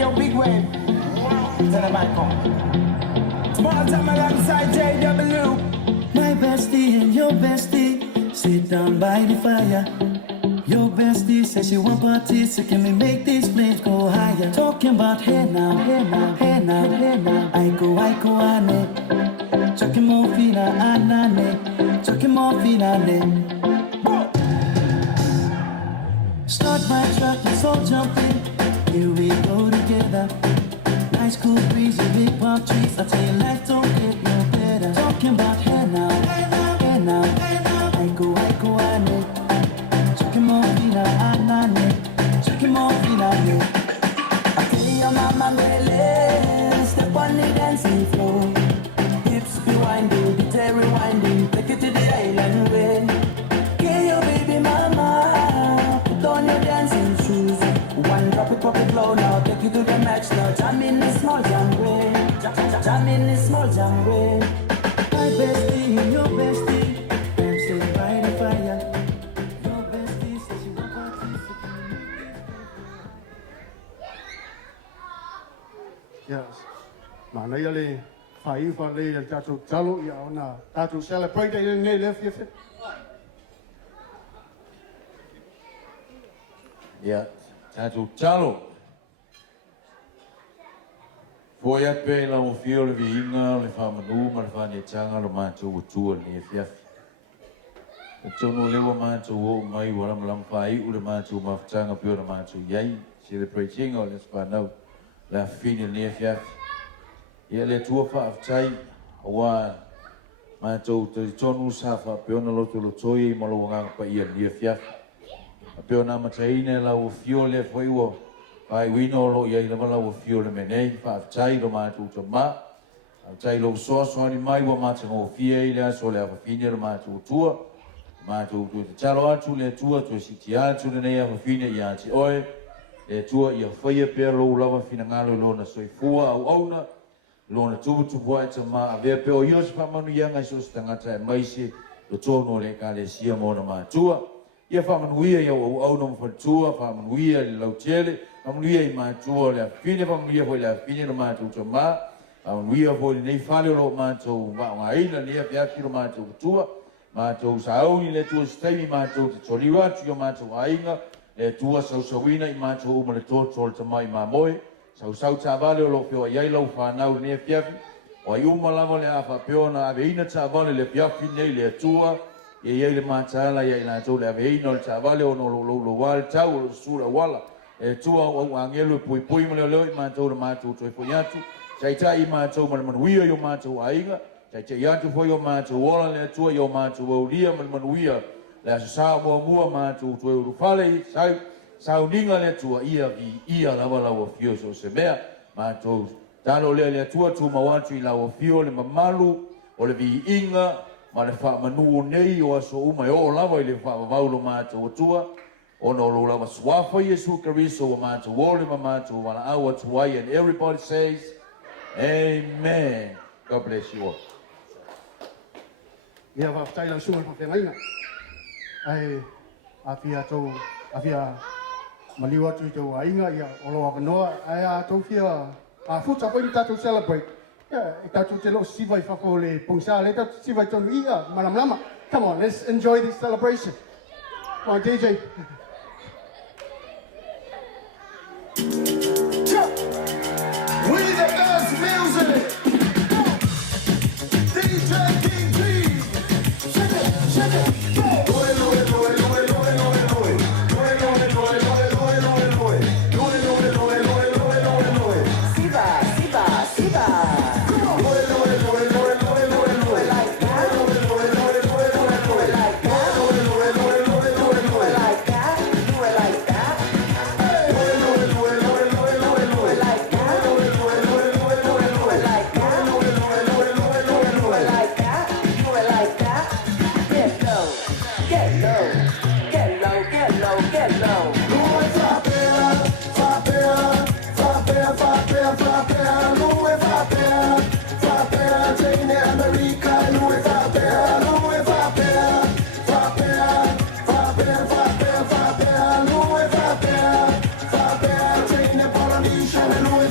yo, big wave. Tell them I come. Small time alongside JW. My bestie and your bestie sit down by the fire. Your bestie says she want parties, so can we make these flames go higher? Talking about hey now, hey now, hey now, hey now. I go, ane. Chucking more fina, anane. Chucking more fina, ane. Start my truck, let's all jump in. Here we go together. Nice cool breeze and big palm trees. I tell you, life don't get no better. Talking about hey now, hey now, hey now, hey now. I go, ane. Chucking more fina, anane. Chucking more fina, ane. I tell your mama, really, step on the dancing floor. Hips be winding, the tail rewinding. Take it to the island way. Get your baby mama. Put on your dancing shoes. One drop it, pop it low now. Take you to the match now. Jam in the small jam way. Jam in the small jam way. My bestie and your bestie. I'm sitting by the fire. Your bestie says you want parties. Yes. Mana ia le fai fa le tatu talo ia ona tatu celebrate in ne le fie. Ya, tatu talo. Foi a pela o fio le vinga le famanu ma le fane tanga le mato tu le fiafi. O tono le wa mato o mai wala malam fai o le mato ma tanga pio le mato yai celebrating o le spanau la fine le fiafi. Ia le tua fa aftai wa mato te tonu safa pio na loto lo toi ma lo nga pa ia le fiafi. Pio na mataina la o fio le foi o ai wino lo ia le mala o fio le menei fa tai lo ma tu ma tai lo so ni mai wa ma o fie ile so le fa fine lo ma tu talo atu le tua tu si ti atu le ia fa fine ia ti oi le tua ia foi pe lo lava fina ngalo lo na soi fua au auna lo na tu wa ta ma ave pe o yo fa manu ia ngai so stanga tai mai si lo tono le ka le sia mo na ma tua ia fa manuia ia o au no fa tua fa manuia le lautele manuia i ma tua le fine fa manuia foi le fine no ma tu ma manuia foi nei fale lo ma tu ma ai na ia pia ki ma tu tua ma tu sau ni le tua stai ma tu te soliwa tu ma tu ainga le tua sau sauina i ma tu mo le to te mai ma moi sau ta vale lo pio ia lo fa na ni pia o ai uma lava le afa pio na ave ina ta vale le pia fine le tua ia le matala ia na tu le veino le tavale o no lo wal tau lo sura wala e tua o angelo pui mo le ma tu le ma tu foi atu sai tai ma tu mo manuia yo ma tu ainga sai atu foi yo ma tu wala le tua yo ma tu o lia mo manuia le sa mo mua ma tu tu fale sai ninga le tua ia la wala o fio so se mea ma tu talo le tua tu ma watu i la o fio le mamalu o le vi inga ma le fa manu nei o so uma o lava le fa vaulo ma tu tua o no lo lava swafa Yesu Keriso ma tu wole ma tu wala au tu ai and everybody says amen. God bless you all. Ia va tai la suma fa ngai. Ai afia maliwa tu te ainga ia o lo ka noa ai a to fia a futa ko ni tatu celebrate. Yeah, tatu te lo si vai fa ko le pungsa le tatu si vai tonu ia malam lama. Come on, let's enjoy this celebration. Come on, DJ. We the best music. DJ King P. Shake it. Hallelujah.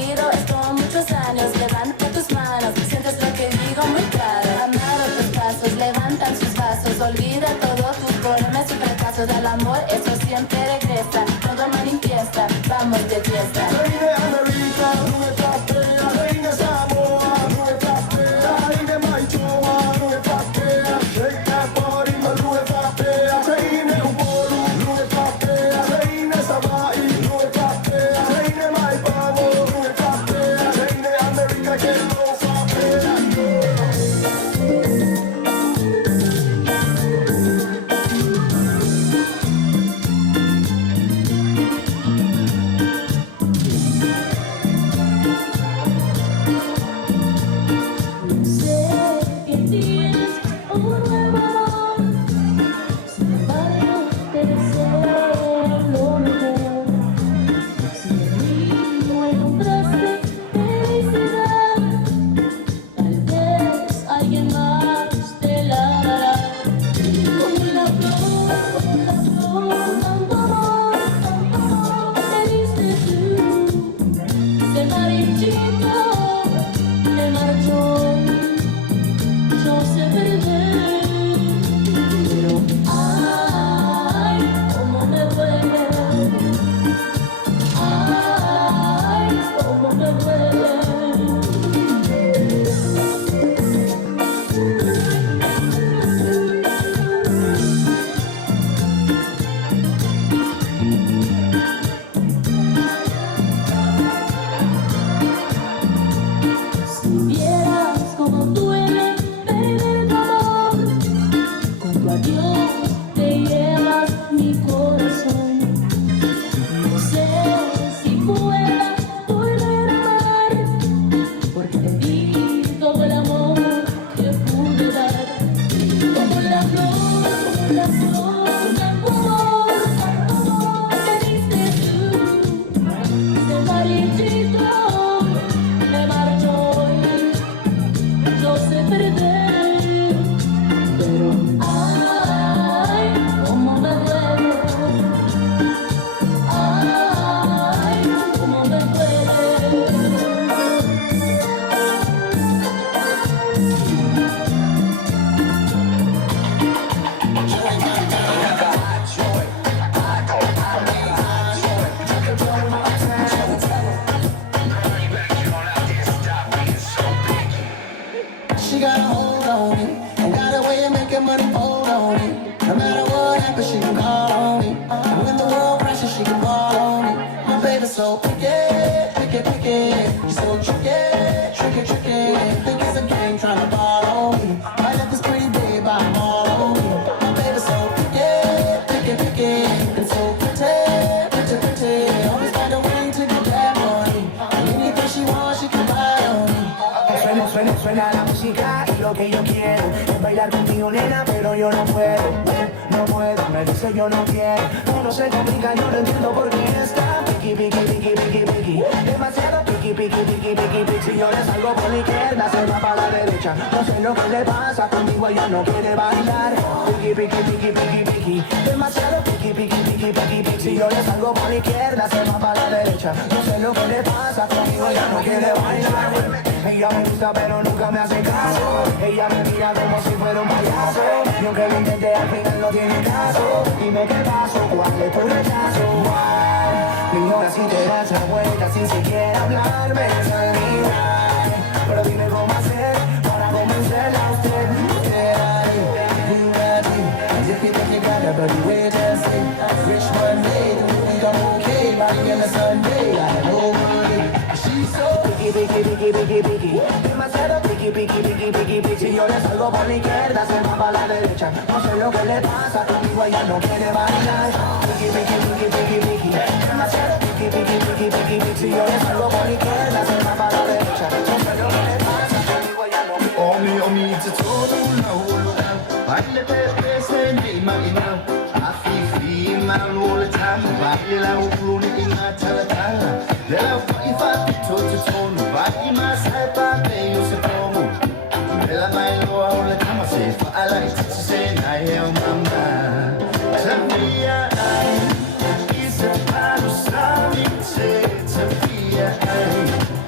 olvido es como muchos años. Levanta tus manos, sientes lo que digo muy claro. Amar otros pasos, levantan sus vasos. Olvida todos tus problemas y fracasos. Al amor eso siempre regresa. Todo manifiesta, vamos de fiesta. Reine America, nu e plaspea. Reine Samoa, nu e plaspea. Reine Maitoa, nu e plaspea. Shake that body, ma nu e plaspea. Reine Ubolu, nu e plaspea. Reine Savai, nu e plaspea. Reine Maipavo, nu e plaspea. Reine America, che non plaspea. Sé que tienes un nuevo amor. Sin embargo, te deseo lo mejor. Si en mí no encontraste felicidad, tal vez alguien más te la dará. Como la flor, tanto amor te diste tú. Se marchito, me marchó. Yo sé perder, pero ay, cómo me duele, ay, cómo me duele. Si vieras cómo duele perder tu amor, junto a Dios te llevas mi corazón. No sé si pueda volver a amar, porque te di todo el amor que pude dar. Como la flor, tanto amor te diste tú. Se marchito, me marchó. Yo sé perder, pero ay, cómo me duele, ay, cómo me duele. She got a hold on me, and got a way of making money fold on me. No matter what happens, she can call on me. And when the world crashes, she can call on me. My baby's so picky. She's so tricky. Think it's a game trying to follow me. I let this pretty babe I'm all on me. My baby's so picky, and so pretty. Always find a way to get that money. And anything she wants, she can buy on me. Suena la música y lo que yo quiero es bailar contigo, nena, pero yo no puedo, me dice yo no quiero, todo se complica, yo no entiendo por qué está piqui, demasiado piqui, si yo le salgo por la izquierda, se va para la derecha, no sé lo que le pasa, conmigo ella no quiere bailar, piqui, demasiado piqui, si yo le salgo por la izquierda, se va para la derecha, no sé lo que le pasa, conmigo ella no quiere bailar. Ella me gusta pero nunca me hace caso. Ella me mira como si fuera un payaso. Y aunque lo intenté al final no tiene caso. Dime qué pasó, cuál es tu rechazo. Me ignora si te das la vuelta sin siquiera hablarme de sanidad. Pero dime cómo hacer para convencerla a usted. As if you think you got it, but you wait and see. Rich one day, do you think I'm okay? Money in the Sunday, I have no money. She's so piqui, demasiado piqui, si yo le salgo por la izquierda, se va para la derecha, no sé lo que le pasa, conmigo ella no quiere bailar, piqui, demasiado piqui, si yo le salgo por la izquierda, se va para la derecha, no sé lo que le pasa, conmigo ella no quiere bailar. Omi, te todo lo baile pepe se me imagina, afifi malole tam, baile la uluni ingatala tala, de la faifa toto tono, baile mas haipa me yo se tomo, de la mailo aula kama se fa ala itse se na eu mama, sabia ai, isa palo sabe se sabia ai.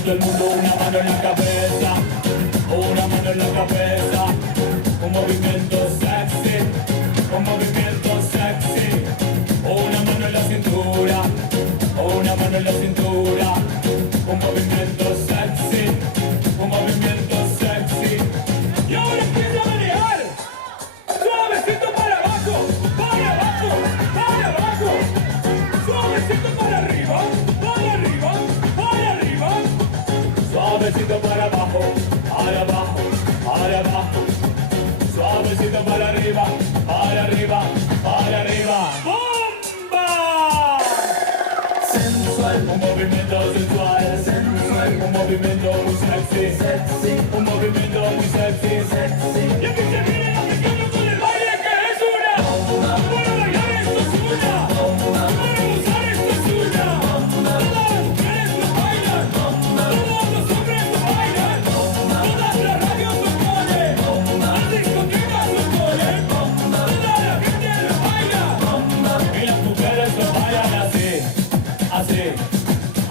Todo el mundo una mano en la cabeza, una mano en la cabeza, un movimiento sexy, un movimiento sexy, una mano en la cintura, una mano en la cintura, un movimiento sexy, un movimiento sexy. Y ahora empieza a manejar, suavecito para abajo, para abajo, para abajo, suavecito para arriba, para arriba, para arriba. Suavecito para abajo, para abajo, para abajo. Suavecito para arriba, para arriba, para arriba. ¡Bomba! Sensual, un movimiento sensual. Sensual, un movimiento muy sexy. Sexy, un movimiento muy sexy. Sexy. Y aquí se viene el africano con el baile que es una. Para bailar esto es una. Para usar esto es una. Todas las mujeres lo bailan. Todos los hombres lo bailan. Todas las radios lo ponen. Las discotecas lo ponen. Toda la gente lo baila. Y las mujeres lo bailan así. Así,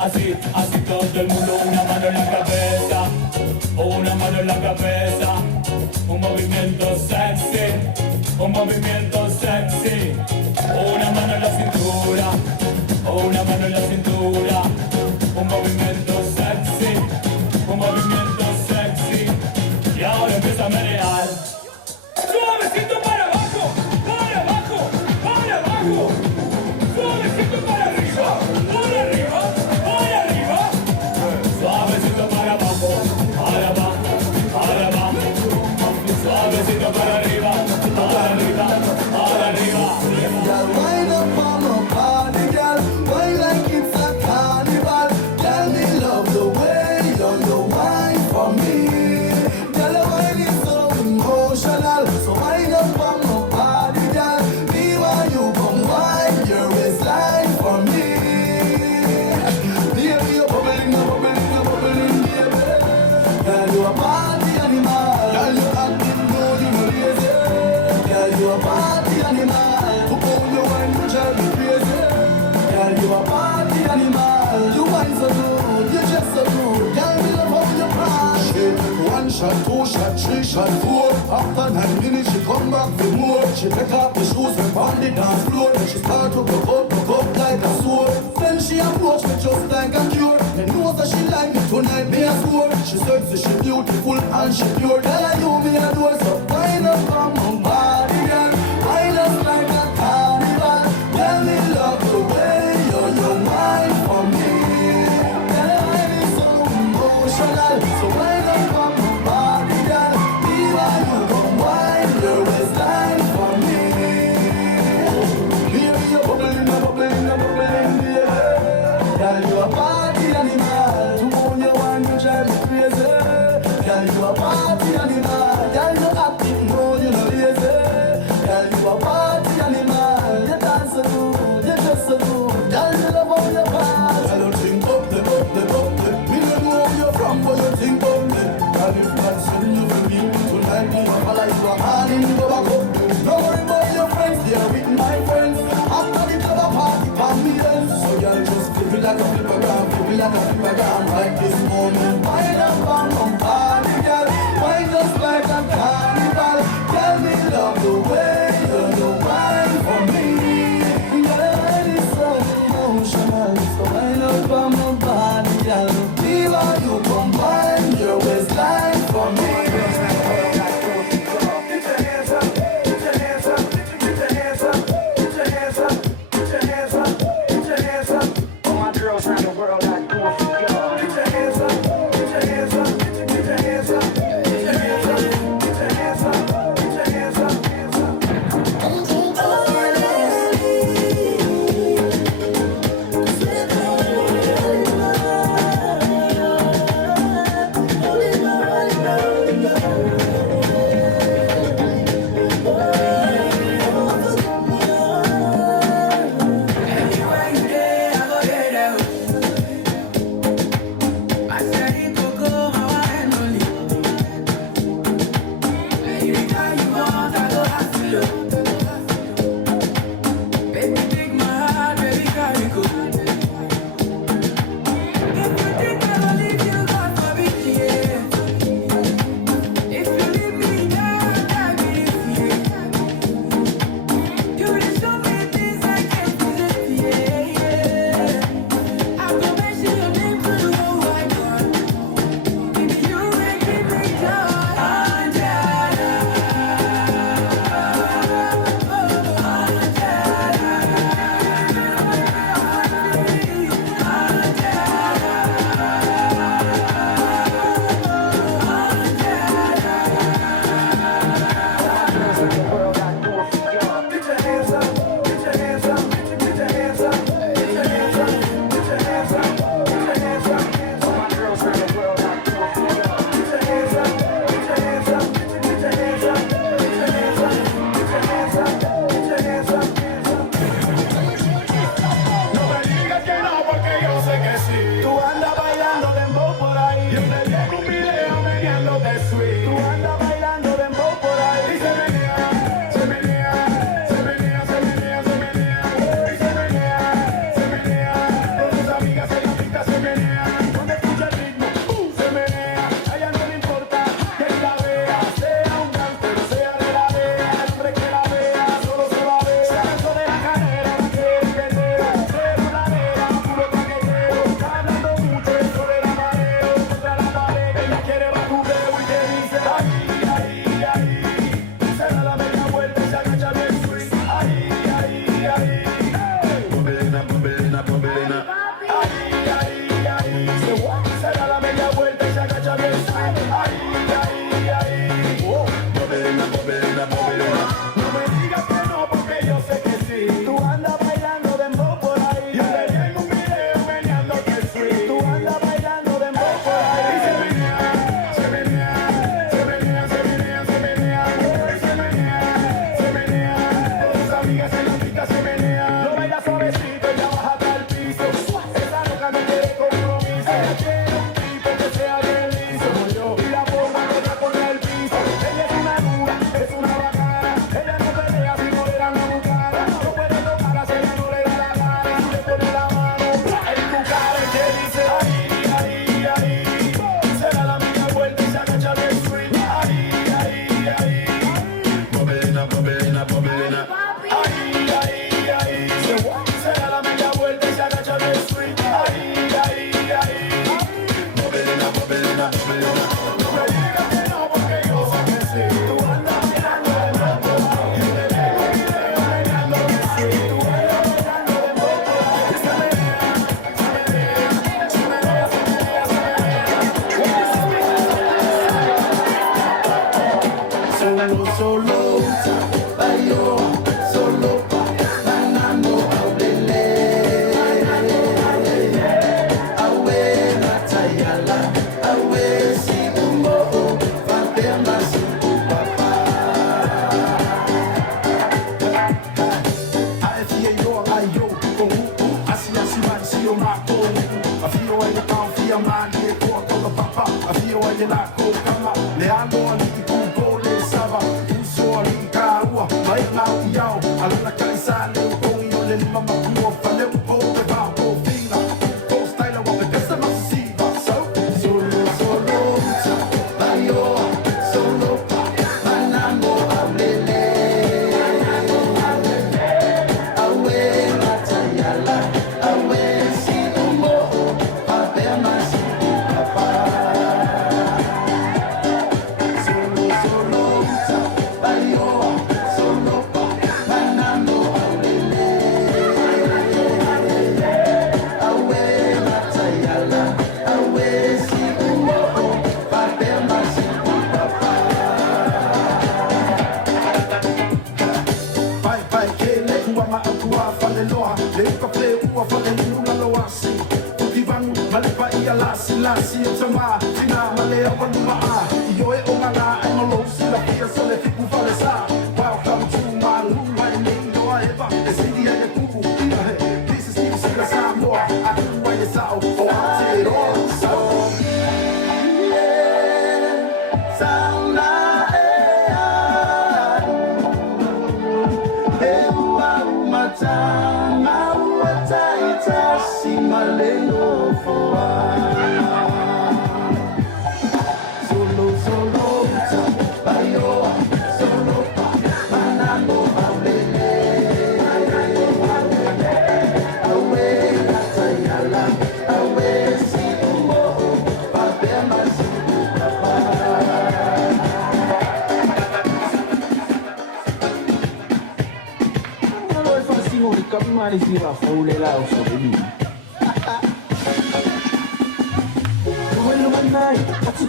así, así todo el mundo, una mano en la cabeza, una mano en la cabeza, un movimiento sexy, un movimiento sexy, una mano en la cintura, una mano en la cintura, un movimiento sexy, un movimiento sexy, y ahora empieza a manejar, suavecito para abajo, para abajo, para abajo, suavecito para arriba, para arriba, para arriba, suavecito para abajo, para abajo, para abajo, suavecito para arriba, para arriba, para arriba. Girl, wind up on my body, girl. Wine like it's a carnival. Girl, me love the way you wine for me. Girl, the wine is so emotional. So wind up on my body, girl. Me want you come wine your waistline for me. Baby, you're bubbling, bubbling, bubbling, baby. Girl, you a party animal. Girl, you acting good, you know lazy. Girl, you a party animal. You a party animal, you wine so good, you just so good. Girl, me love how you prance. She one shot, two shot, three shot, four. After 9 minutes, she come back for more. She take off the shoes and pound the dance floor. Then she start to broke up like a sword. Then she approach me just like a cure. Me know that she like me tonight, me a swore. She sexy, she beautiful and she pure. Girl, I you me a door, so wind up on my body, girl. Wind up like a carnival. Girl, me love the way you wine for me. Girl, your wine is so emotional. So wind up on my body, girl. Me want you come wine your waistline for me. Baby, you're bubbling, bubbling, bubbling, baby. Girl, you a party animal. To own your wine, you drive me crazy. Girl, you a party animal. Girl, you acting, no, you know lazy. Girl, you a party animal. You dance so good, you just so good. Girl, you love how you pass. Girl, you think up the. Me don't know where you're from, but you think up the. Girl, if not send you for me tonight, me a like you a hand in the back up. Don't worry about your friends, they are with my friends. After the club party, come me then. So girl, just flip it like a flipper graph. feel like a super damn right this moment. Wind up on body, girl. Wine just like a carnival. Tell me love the way you do wine for me. Your head is so emotional, so wind up on my body, girl. Feel how you combine your waistline for me. Style of the ia lasi o tama ina malea wanua io e o nganga ai malo sila pia sole fiku fale sa welcome to my room my name no eva e sidi e kuku ina he this is Steve sila sa mo a tu vai sa o te ro sa sauna e ua matanga ua taita si maleo foa solo ta bayo solo pa manano abele awe atayala awe si umo pape masu papa allora fascino di camminare si va fuori la so di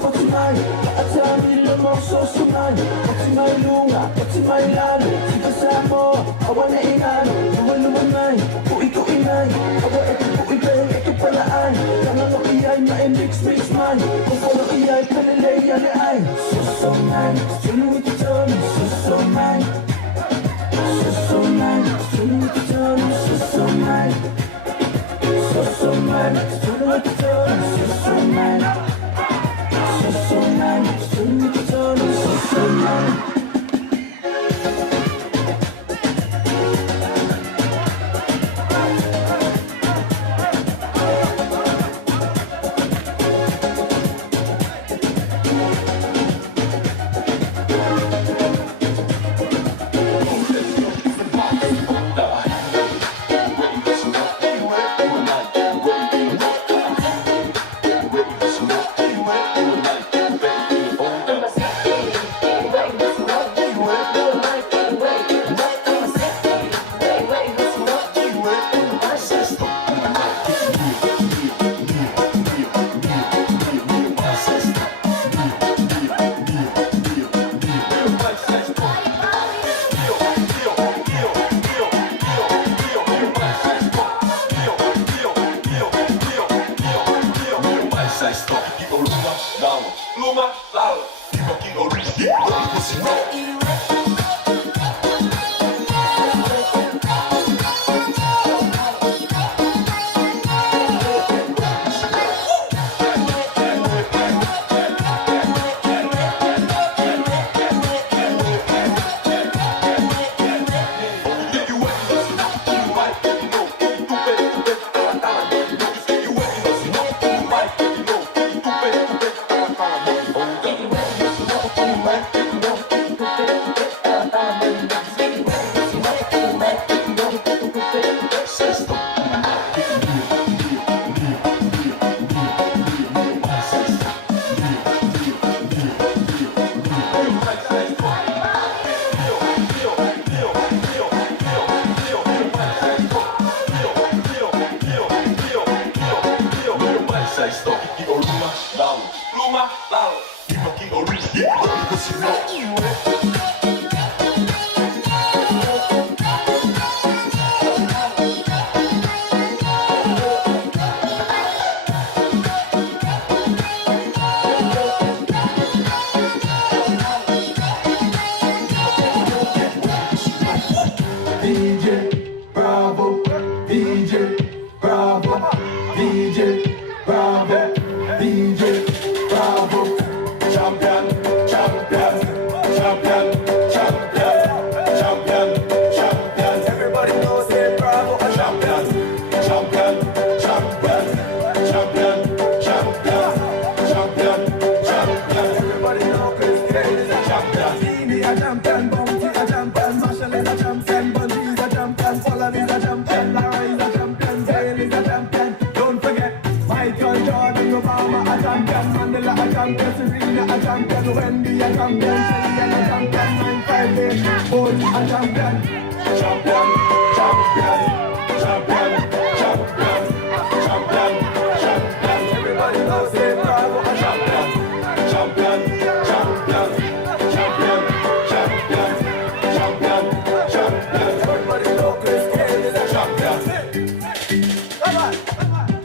Pati mai, atami lo mosso su mai, pati mai lunga, pati mai lalo, si pasamo, awane inano, nuwelo manay, ko inay, awa eko eko pala ay, kama lo iyay mix man, kung pala iyay palilay ale ay, so man, sunu ito tani, so man, sunu ito tani, so man, sunu ito tani, so man.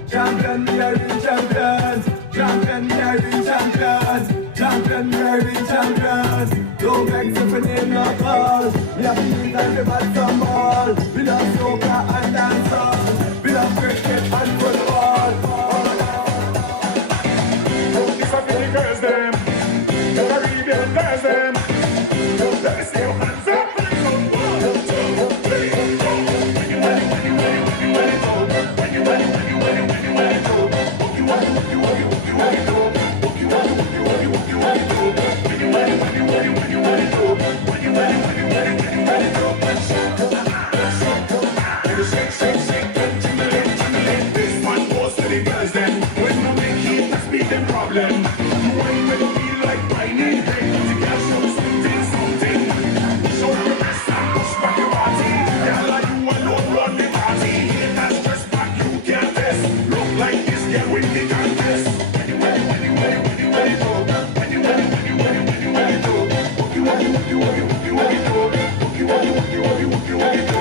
Champion, we are in champion. for name no call. We have been time to bat some ball. We love soca and dancehall. We love cricket and football. It's up to the girls them, the Caribbean girls them. Let me see your hands up. 1, 2, 3, 4. When you ready, when you ready, when you ready, go. When you ready, when you ready, when you ready, go. When you ready, when you ready, when you ready, go. When you ready, when you ready, when you ready, go. When you ready, when you ready, when you ready, go. When you ready, when you ready, when you ready, go. Shake, shake, shake, jimmy, jimmy. This one goes to the girls then. When no make it, that's be them problem. Why we don't feel like whining? The girls show something, something. Show them the best and push back your body. Girl, like you alone run the party. Haters stress back, you can't test. Look like this girl with the contest. When you ready, when you ready, when you ready, go. When you ready, when you ready, when you ready, go. When you ready, when you ready, when you ready, go. When you ready, when you ready, when you ready, go.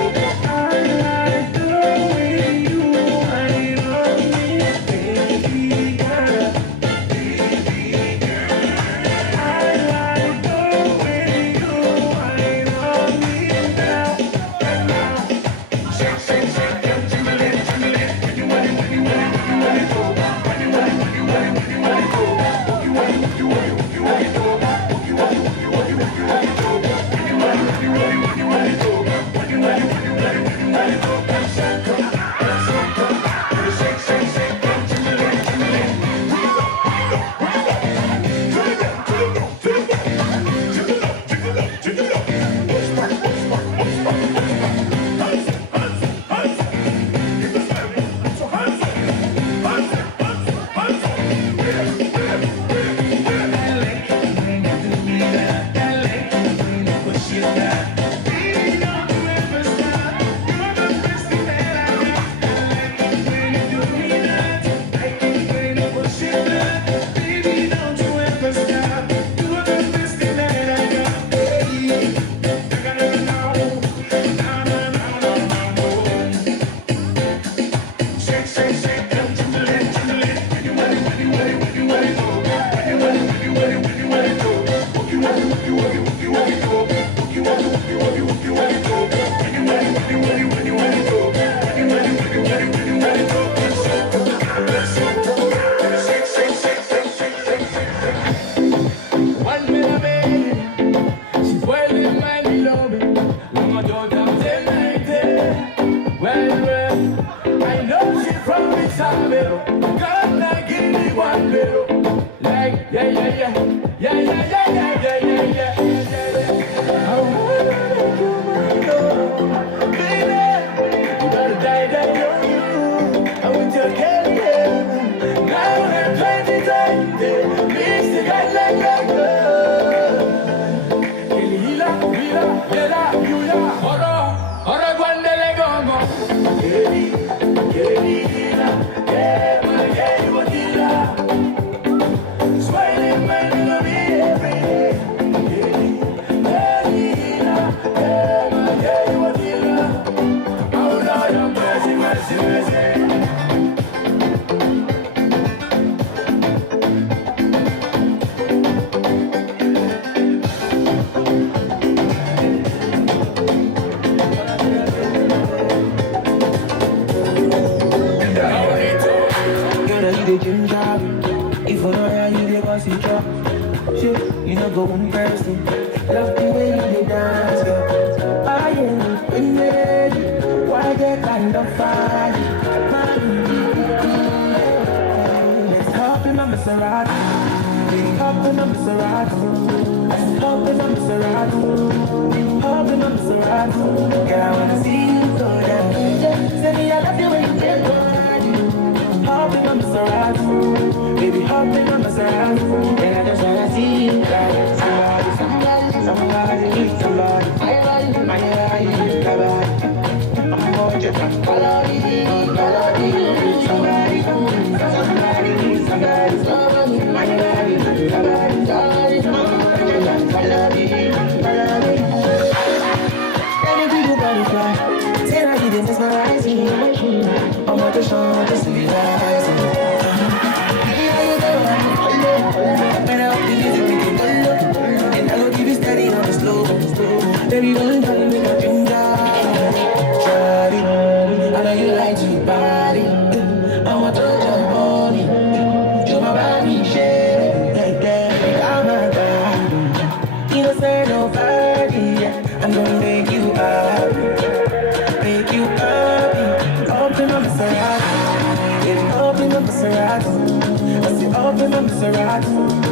in my Maserati.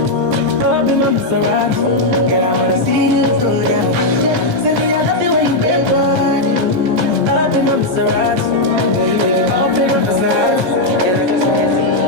Up in my Maserati. Girl, I wanna see you through, yeah. Say me I love the way you get body. Up in my Maserati. Up in my Maserati. Girl, I just wanna see you.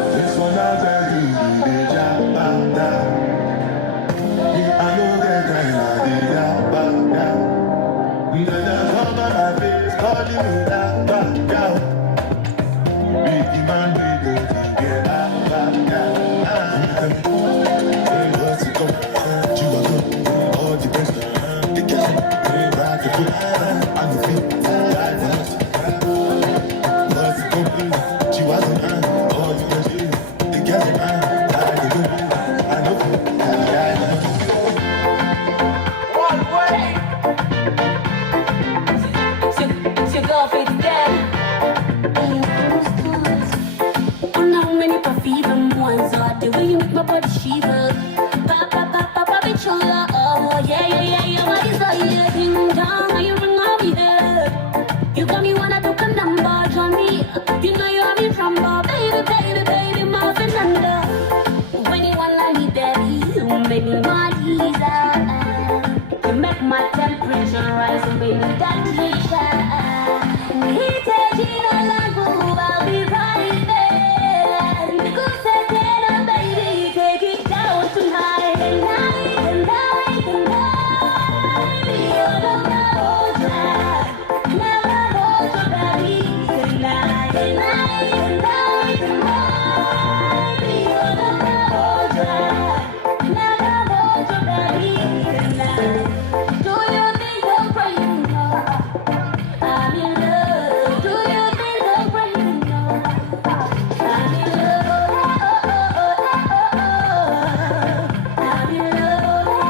This one I tell you, deja banda. I know that I deja banda. We don't come on my face, calling me that banda. Big man, we go get banda. Hey, what's it called? You are good, all the best. The cat, hey, ride the good. I'm the feet, I want. What's it called? You are good, all the best. The cat, I the good. I know, One way. It's your girl, Faith Daddy. Oh, now many perfume ones are the way you make my body shiver. Papa, bitch, oh, yeah. What is all you ding dong? Now you ring on me head. You got me wanna do a number, Johnny. You know you have me from baby, my Fernanda. When you want like me, daddy, you make me want easier. You make my temperature rise, and baby, that heat. Heated in a lagoon, I'll be right there. Good set, baby, take it down tonight, and night. You're the Never hold your baby tonight, and night. You're the Never hold your baby tonight. Do you think I'm crazy? I'm in love. Do you think I'm crazy? I'm in love. I'm in love.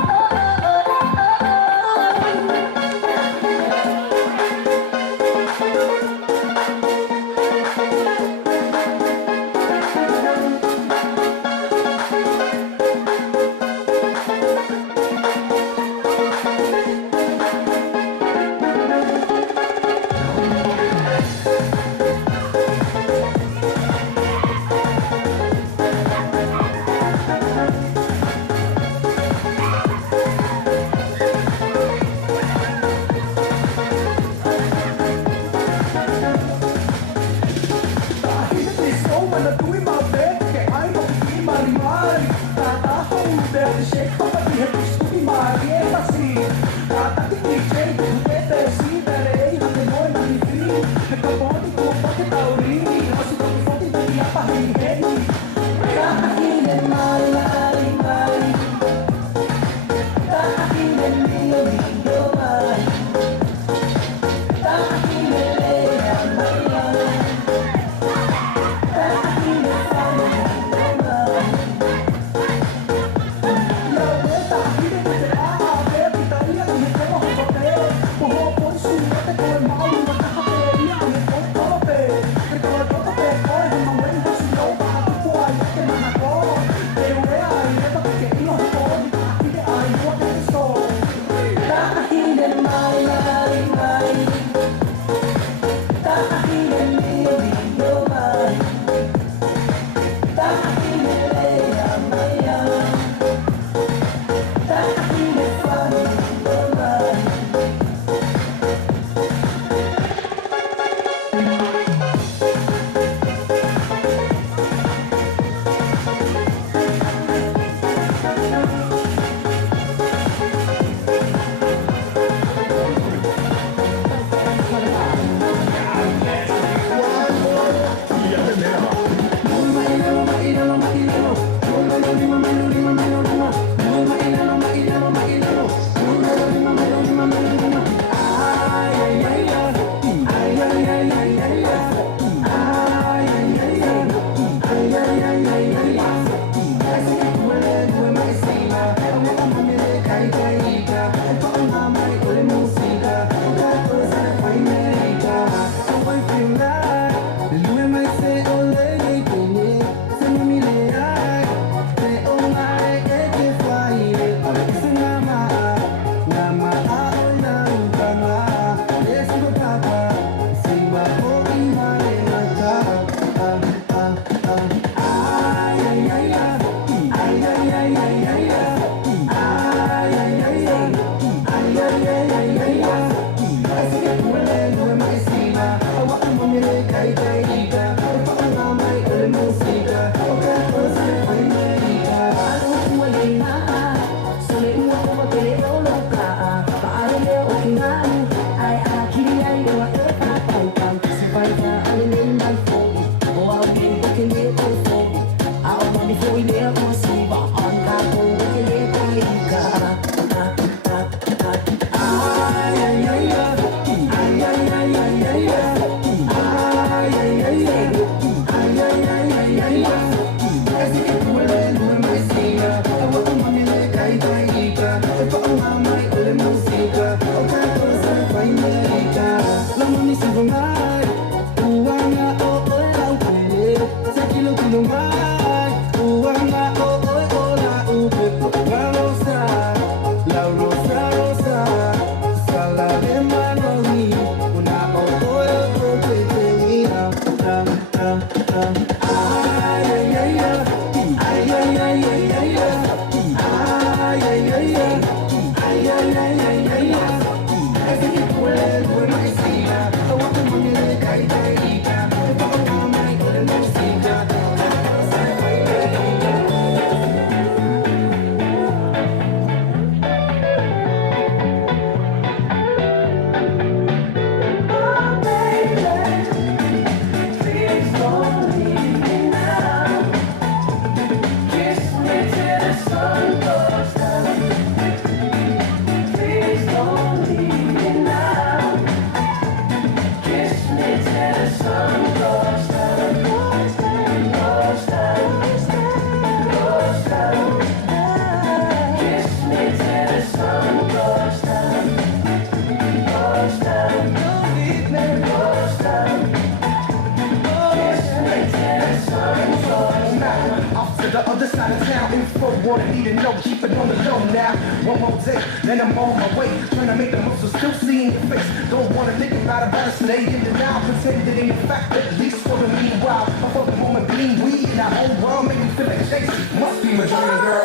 folk wanna need to know, keep it on the low now. One more day, then I'm on my way. Trying to make the most of still seeing your face. Don't wanna think about it, better stay in denial. Pretend it ain't a fact, at least for the meanwhile. I thought the moment being weed in our whole world made me feel like Jason. Must be my journey, girl.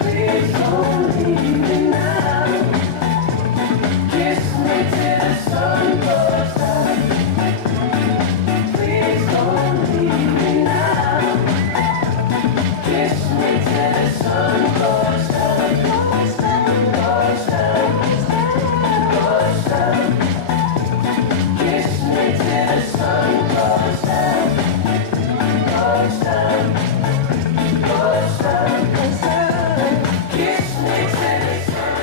Please don't leave me now. Kiss me till the sun goes down. Please don't leave me now. Kiss me till the sun goes down. Goes down, goes down, goes down. Kiss me till the sun goes down. Goes down, goes down, goes down. Kiss me till the sun.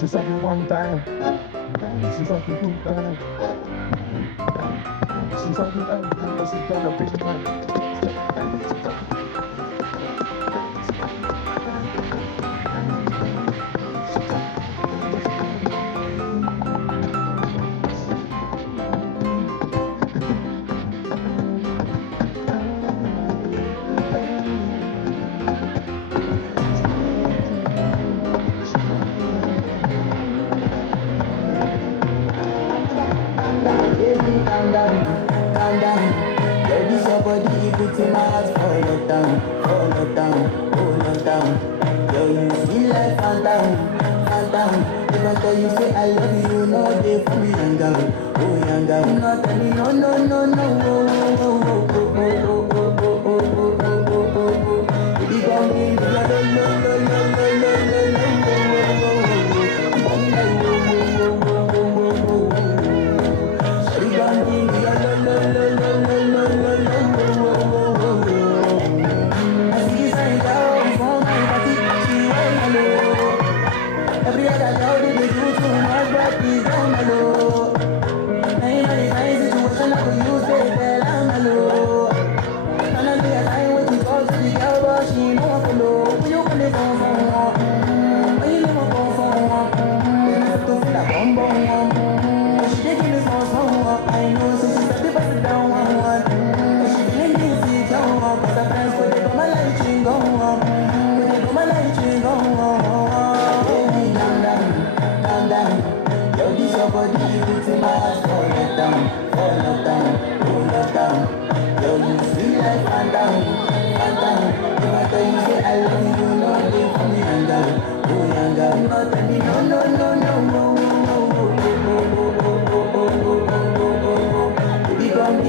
She's like one time. She's like a good time. She's like a good time. She's got a big time. Calm down, calm down. Girl, this your body, it puts in my heart for lockdown, oh lockdown. Girl, you feel like phantom, phantom. If I tell you say I love you, no day for me, young girl, oh young girl. No tell me no, no, no, no, oh, oh, oh, oh, oh, oh, oh, oh, oh, oh, oh, oh, oh. Baby, come in, we are the lo, lo, lo, lo, lo, lo, lo, oh, oh, oh, oh. Come like oh, oh, oh, oh, oh, oh, oh. Shawty, come in, we are the lo, lo, lo, lo, lo, lo, lo, oh, oh, oh, oh. I see you sign down for my body, she want hello. Every other girl they do too much, but please don't hello. Hey,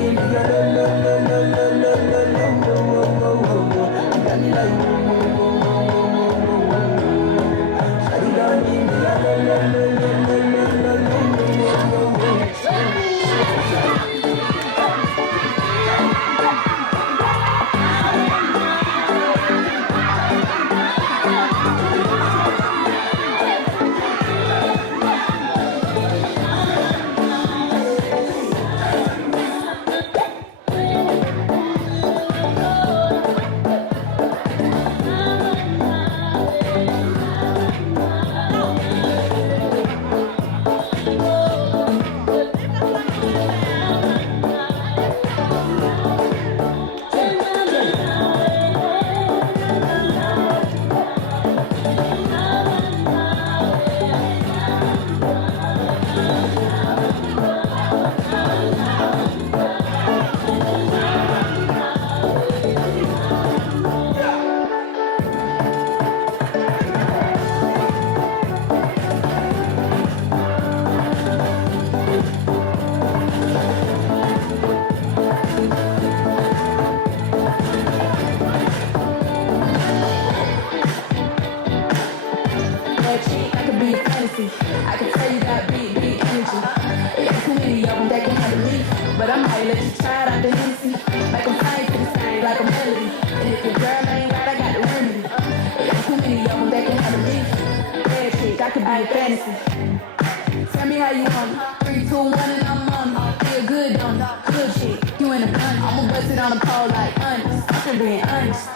need me, girl. You got me like Shawty don't need me, that chick, I could be a fantasy. I can tell you got big energy. There's too many of them that can handle me, but I might let you try it out the Hennessy. Like I'm flying to the same, like a melody. And if your girl ain't right, I got the remedy. There's too many of them that can handle me. Bad chick, I could be a fantasy. Tell me how you want it. 3, 2, 1, and I'm on it. Feel good on it. Good shit, you in a gun. I'ma bust it on the pole like honest. I'm being honest.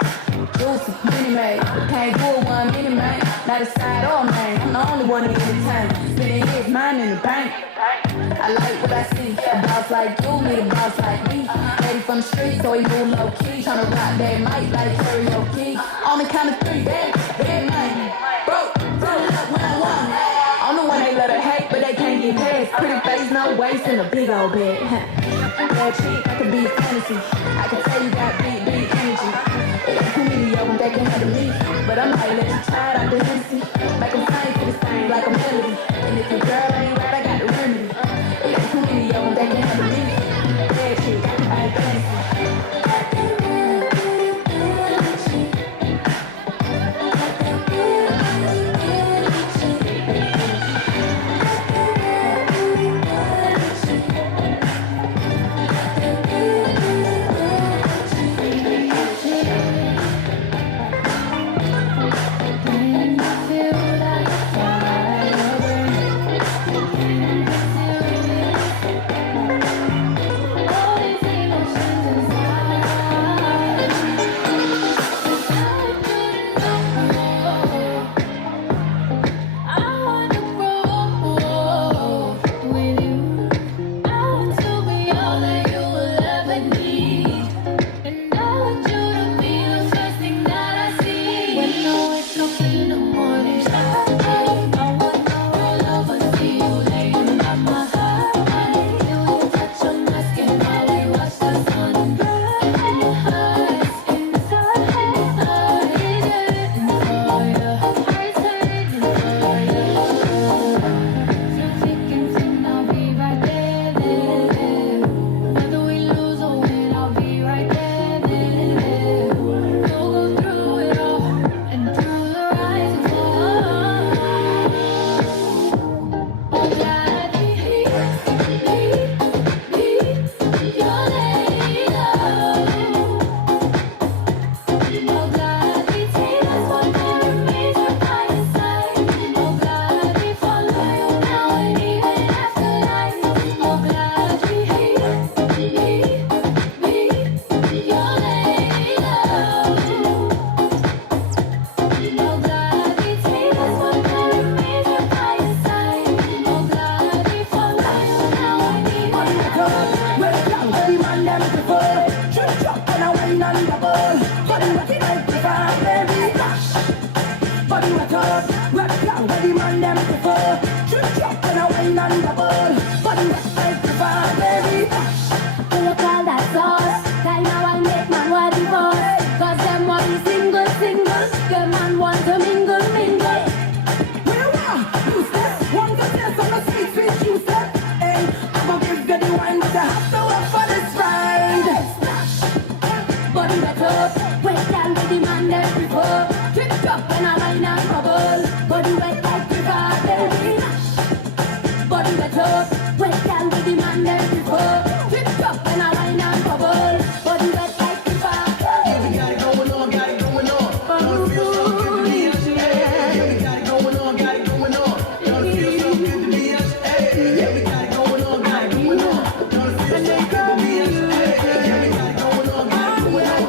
Juicy, mini made. Can't do it one mini man. Not a side or man. I'm the only one to entertain. Spending his mind in the bank. I like what I see. A boss like you, need a boss like me. Ready from the street, so he move low key. Tryna rock that mic like karaoke. On the count of 3, bad money. Broke, up when I want it. I'm the one they let her hate, but they can't get past. Pretty face, no waist, and a big old bed. Bad chick, I could be a fantasy. I can tell you got big energy. There's too many of them that can handle me, but I might let you try it out the Hennessy. Like I'm flying to the same, like a melody. And if your girl ain't right, I got the remedy. There's too many of them that can handle me. Bad chick, I could be a fantasy. One to test on the sweet, sweet juice. Hey, I'ma give you the wine, but you have to work for this ride. and I wine and bubble. Body wet like river, baby. Body wet up, wet girl with the man there before. Tip top and I wine and bubble. Body wet like river. Yeah, we got it going on, got it going on. Don't feel so good to be us. Yeah, we got it going on, got it going on. Don't feel so good to be us. Yeah, we got it going on, got it going on. Don't feel so good to be us. Yeah, we got it going on, got it going on.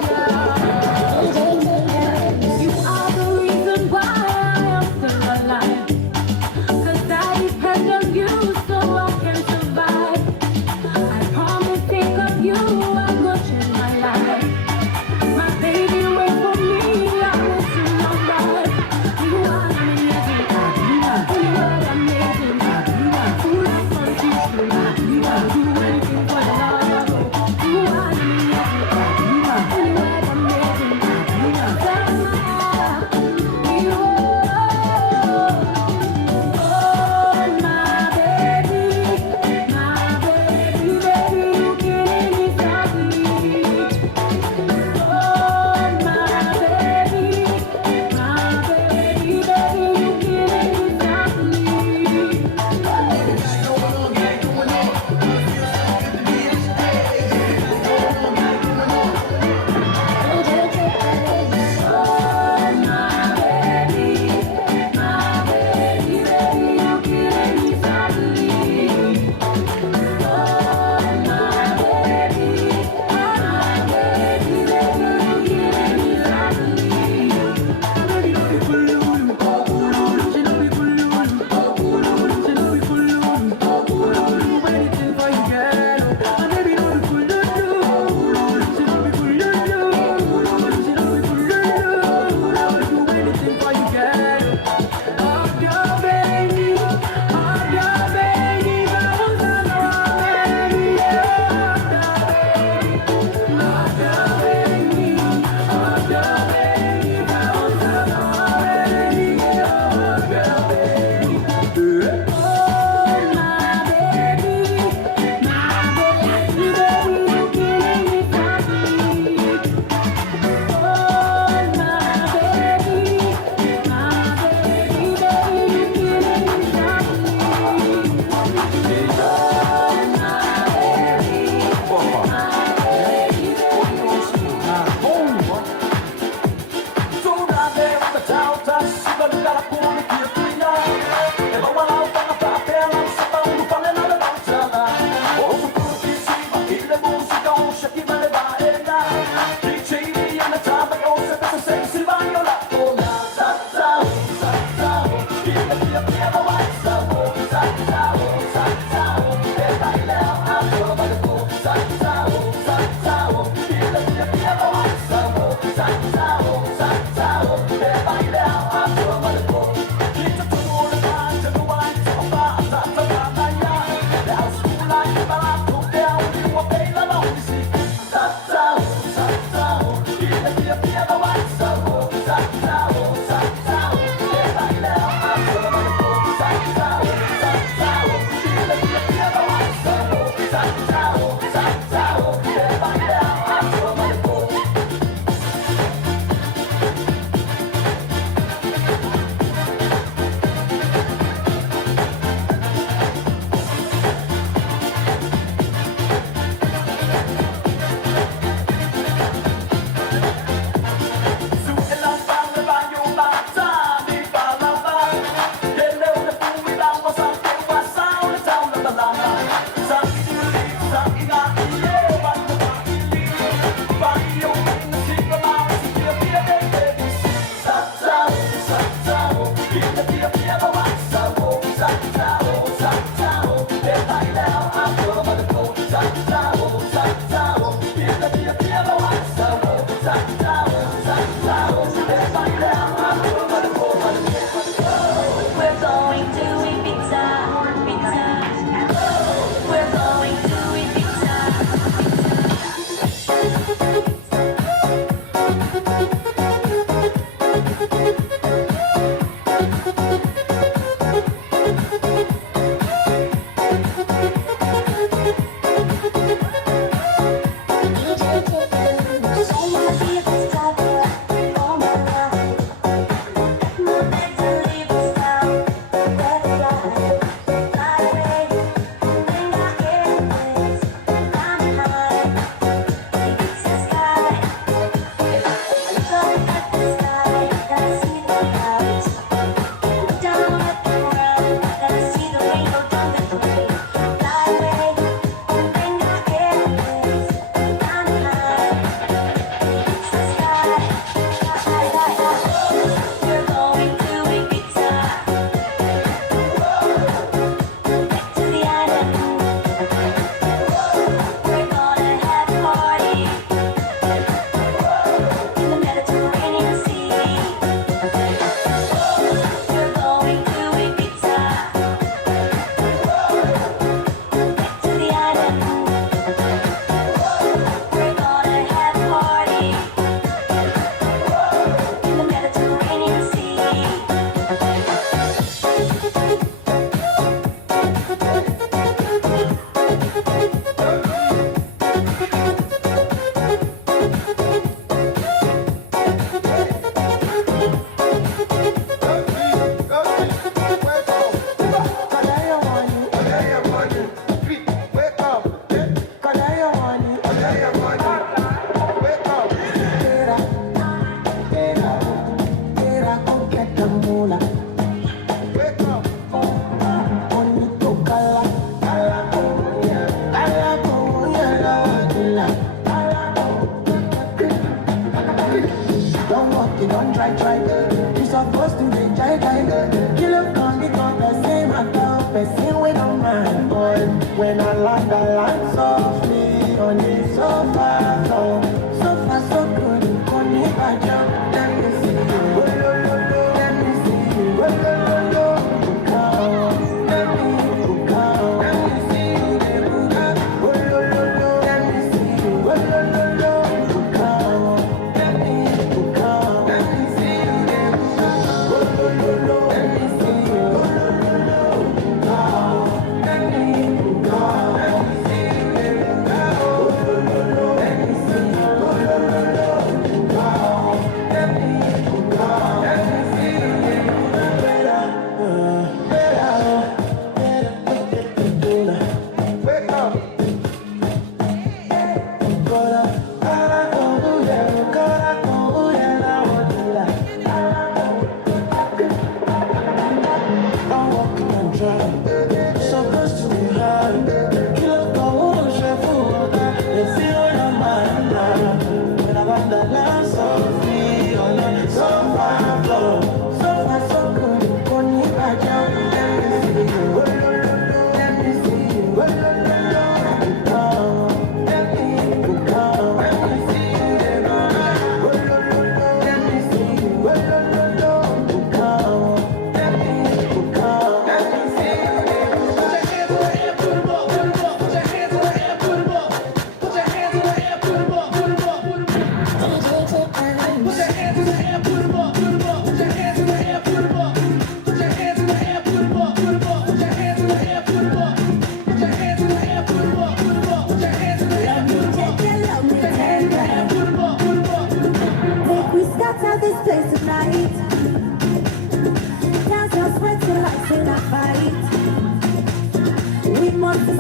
You are the reason why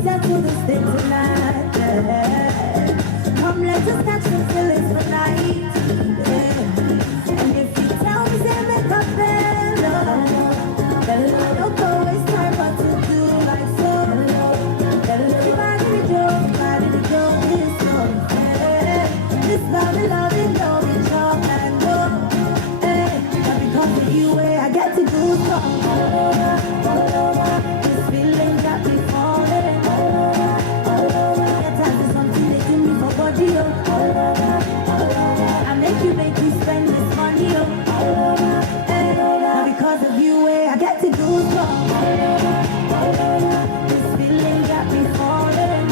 Settle this thing tonight, yeah. Come, let's just catch the feelings for night, yeah. And if you tell me, say make a better, don't go waste time, but to do like so. Everybody the joke is so fair. This love, don't be talk and go, eh. But because of you, I get to do something. This feeling got me falling. I make you spend this money, now because of you, I get to do something. This feeling got me falling.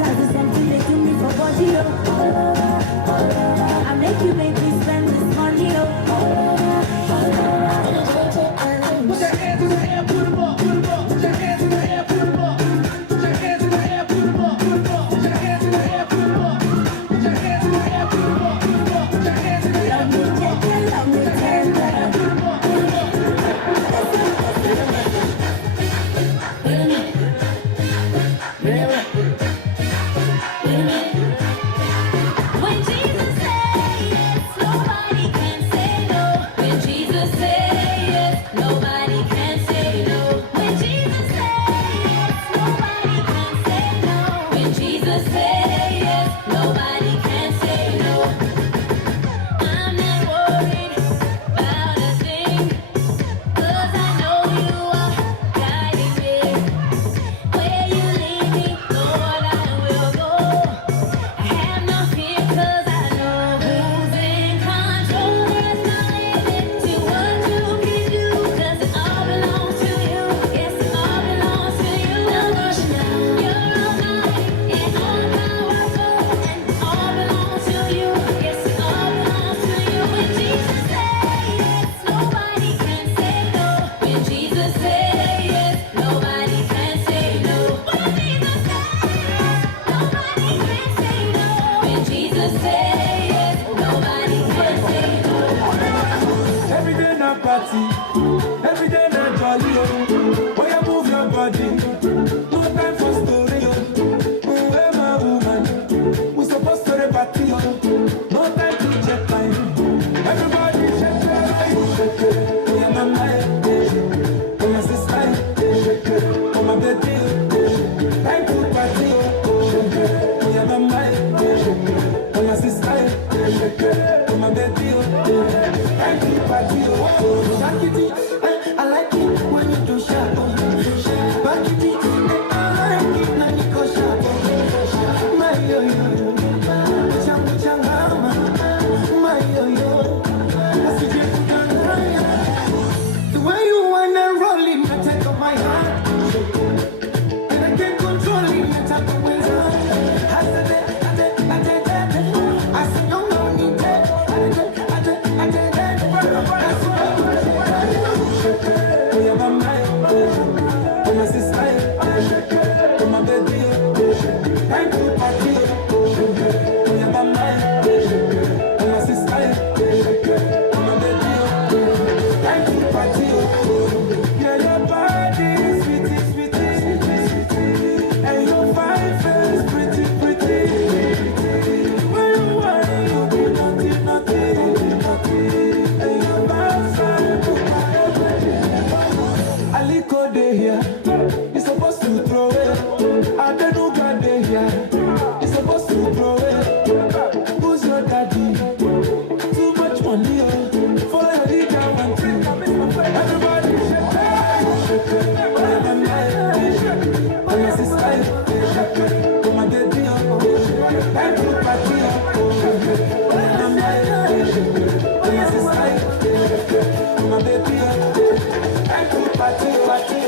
That is something they do me for body, I make you spend this money, Put your hands in the air, put 'em up, put 'em up. Put your hands in the air, put 'em up, put 'em up. Put your hands in the air, put 'em up, put 'em up. Put your hands in the air, put 'em up. Put your hands in the air, put 'em up, put 'em up. Put your hands in the air, put 'em up, put 'em up. Put your hands in the air, put 'em up, put 'em When Jesus says yes, nobody can say no. When Jesus says yes, nobody can say no. When Jesus says yes, nobody can say no. When Jesus says yes, nobody can say no. I'm not worried about a thing, 'cause I know you are guiding me. Where you lead me, Lord, I will go. I have no fear 'cause I know who's in control. There's no limit to what you can do 'cause it all belongs to you. Yes, it all belongs to you. You're almighty and all powerful, and it all belongs to you. Yes, it all belongs to you. When Jesus says yes, nobody can say no. When Jesus says yes, nobody can say no. When Jesus says yes, nobody can say no. When Jesus says yes, nobody can say no. Every day na party, every day na jolly, oh. Oh, yeah, move your body. No time for story, oh. Where my woman? We supposed to the party, oh. No time to check time. Everybody shake your life. Oh, yeah, mama, oh, my sister, oh, my baby, time to party, oh. Oh, yeah, mama, oh, my sister, oh, my baby, time to party, oh. Back it, I like it when you do sharp. Back it, I like it when you go sharp. My yo yo, changa changa, my yo yo. I see you tonight. The way you wanna roll it, I take off my heart, and I can't control it. I take away my heart. I said it, I said no no need it. I said oh yeah, mama, oh my sister, oh my baby, time to party. to throw it. Who's your daddy? Too much money, oh. Follow your leader and drink. Everybody shake it, shake it. Whatever night, shake it. Oh, yes, it's life, shake it. Oh, my baby, oh, shake it. I do party, oh, shake it. Whatever night, shake it. Oh, yes, it's life, shake it. Oh, my baby, oh, I do party, party,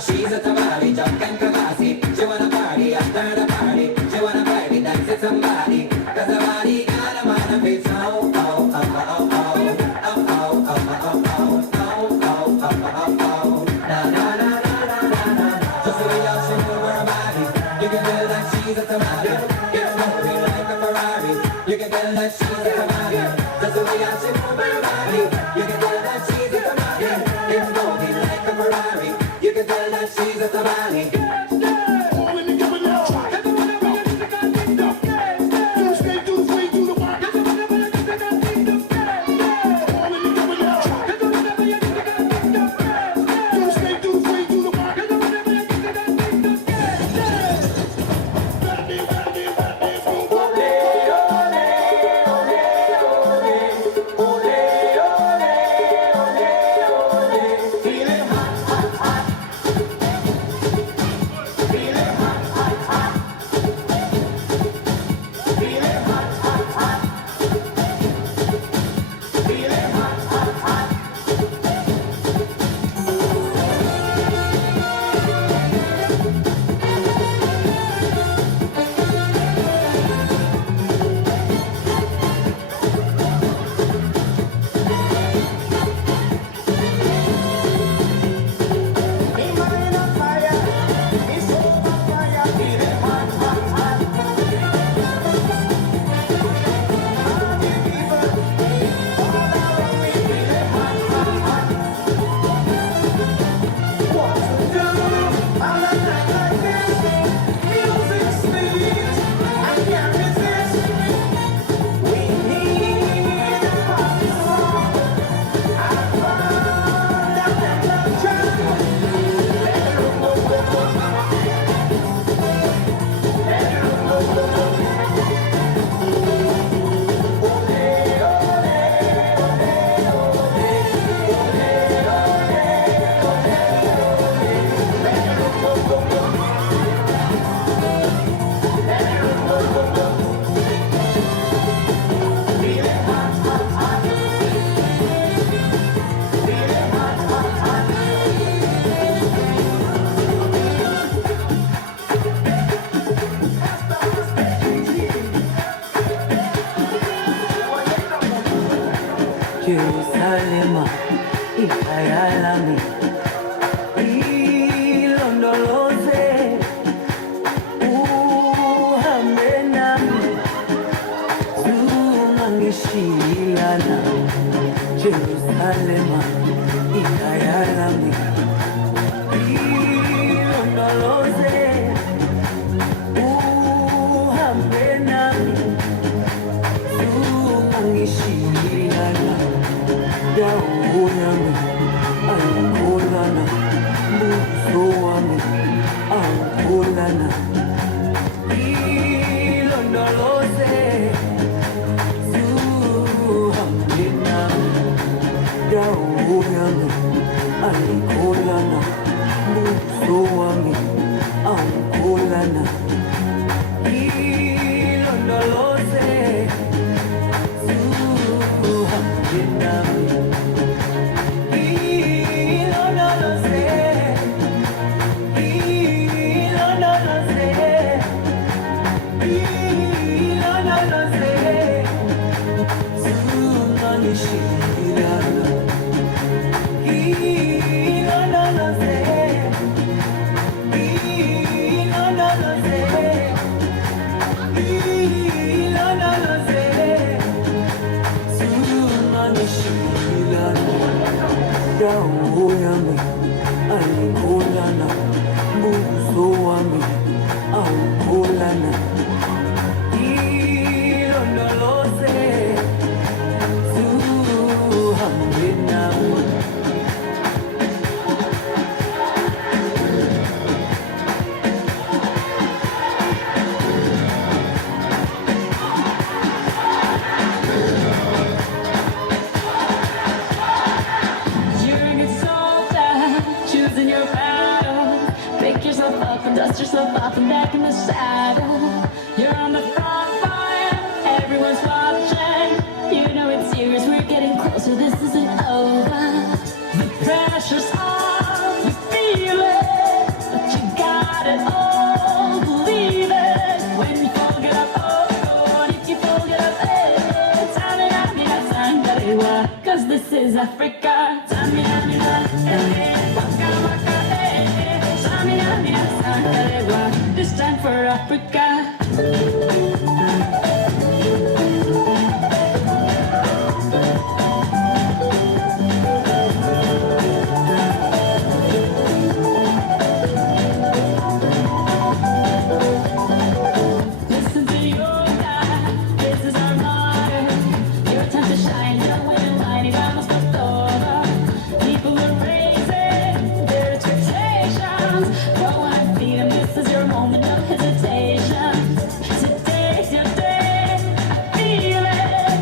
She's a tamale, jump and kabasi. She wanna party after the party. She wanna party, dance with somebody. Cause the body got a man of its own. Oh, oh, oh, oh, oh, oh, oh, oh, oh, oh, oh, oh, oh, na na na na na na na. Just the way y'all she move her body, you can tell that she's a tamale. It's moving like a Ferrari. You can tell that she's a tamale. Just the way y'all she move her body, you can tell that she's a tamale. It's moving like a Ferrari. You can tell that she's a tamale. Jerusalema, ikayalami, ilondoloze, uhambe nami, zungangishilana. Jerusalema, ikayalami, ilondoloze, uhambe nami, zungangishilana. Dawo yami ayikholana, buso wami awukholana. Ilondoloze, zuhambe nami. Dawo yami ayikholana, buso wami awukholana. Ilondoloze, zuhambe nami. Dawo yami ayikholana, buso wami awukholana. Ilondoloze, zuhambe nami. You're a good soldier, choosing your battle. Pick yourself up and dust yourself off and back in the saddle. You're on the front line, everyone's watching. You know it's serious, we're getting closer, this isn't over. The pressure's on, you feel it, but you got it all, believe it. When you fall, get up, oh, and if you fall, get up, cause this is Africa. This time for Africa. Listen to your God, this is our motto. Your time to shine, young women lining vamos por todo. People are raising their expectations. Go on, feed them, this is your moment of hesitation. Today's your day, I feel it.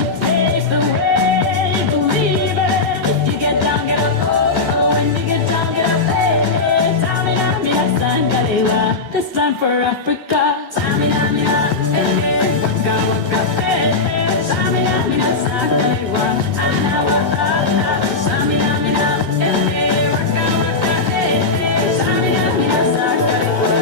You pave the way, believe it. If you get down, get up, oh, when you get down, get up, hey. Tamina, mina, sangalewa. This time for Africa. Tamina, mina, hey, waka, waka, hey. Tamina, mina, sangalewa. Ana, waka, tamina, mina, hey, waka, waka, hey. Tamina, mina, sangalewa.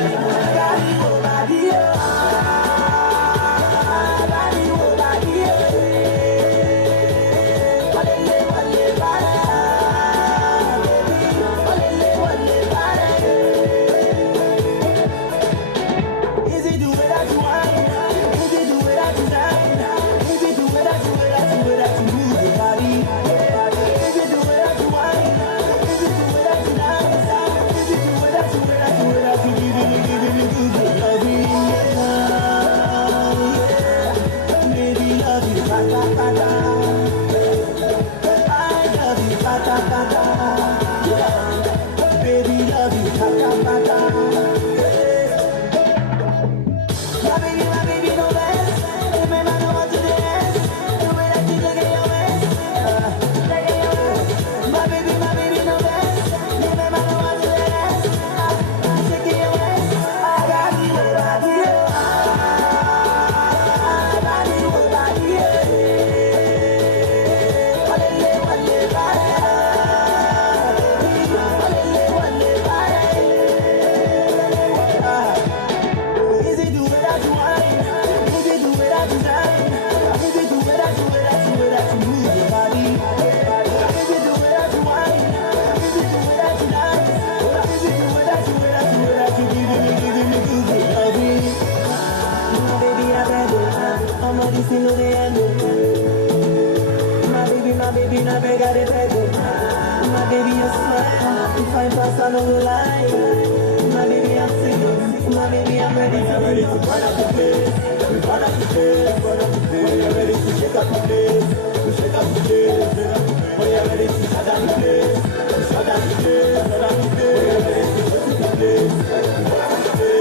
Is it the way that you don't lie. My baby, I'm singing. My baby, I'm ready. I'm ready to burn up the place. We burn up the place. Burn up the place. When you're ready to shake up the place, we shake up the place. When you're ready to shut down the place, we shut down the place. Shut down the place. When you're ready to shut the place, we shut the place.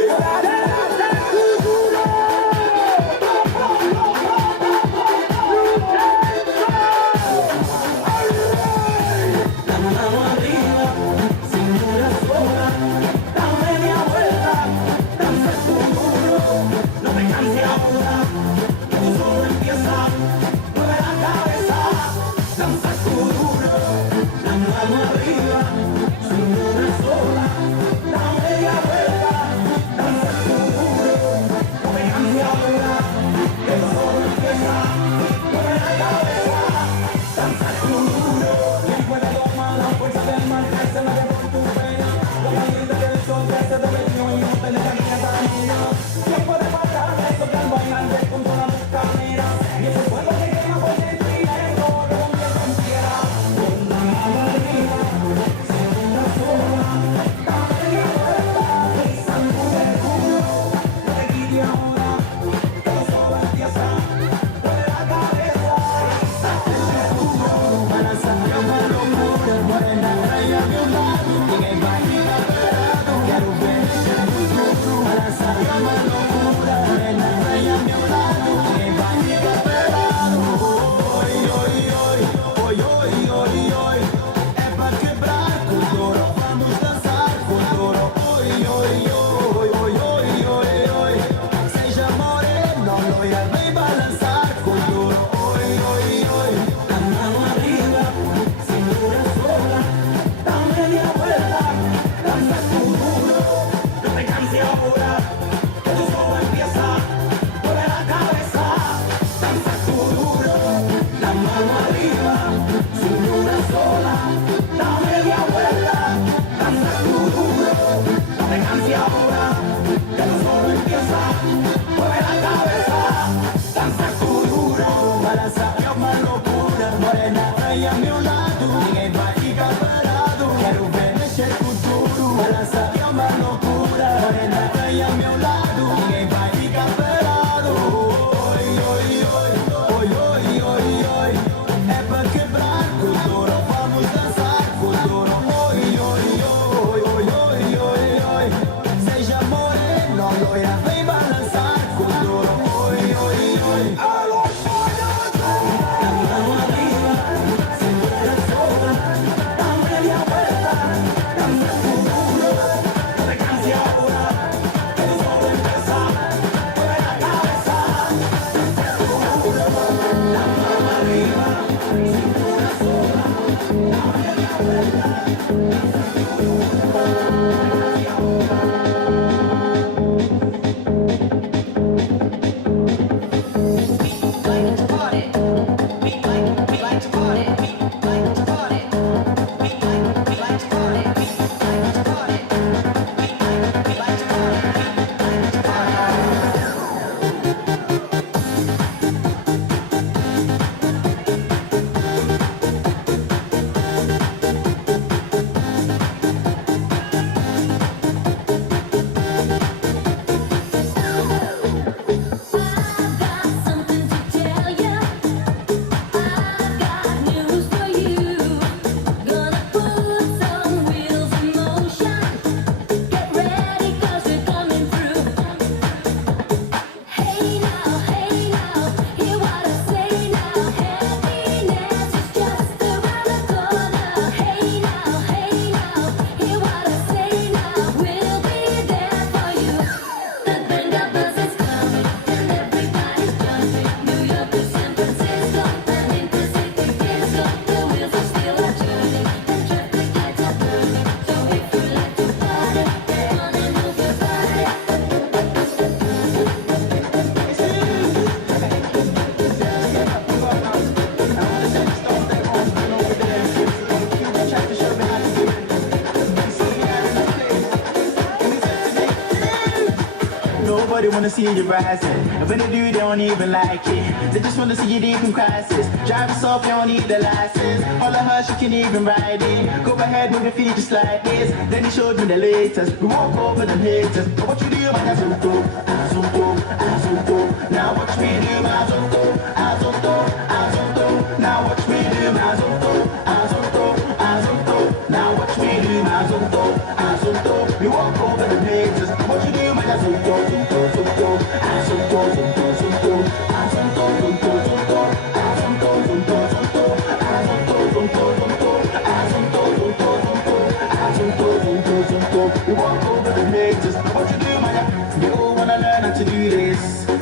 Nobody wanna see you rising. And when they do, they don't even like it. They just wanna see you deep in crisis. Driving soft, you don't need the license. All of her, she can even ride in. Go ahead, move your feet just like this. Then he showed me the latest. We walk over the haters. But what you do, man, I zoom through, I zoom through, I zoom through. Now watch me do my zoom through, I zoom through, I zoom through. Now watch me do my zoom through, I zoom through, I zoom through. Now watch me do my zoom through, I zoom through. We walk over the haters. What you do, man, I zoom through, zoom through, zoom through. I zoom through, zoom through, zoom through. I zoom through, zoom through, zoom through. I zoom through, zoom through, zoom through. I zoom through, zoom through, zoom through. I zoom through, zoom through, zoom through. I zoom through, zoom through, zoom through. We walk over the haters. What you do, man? They all wanna learn how to do this.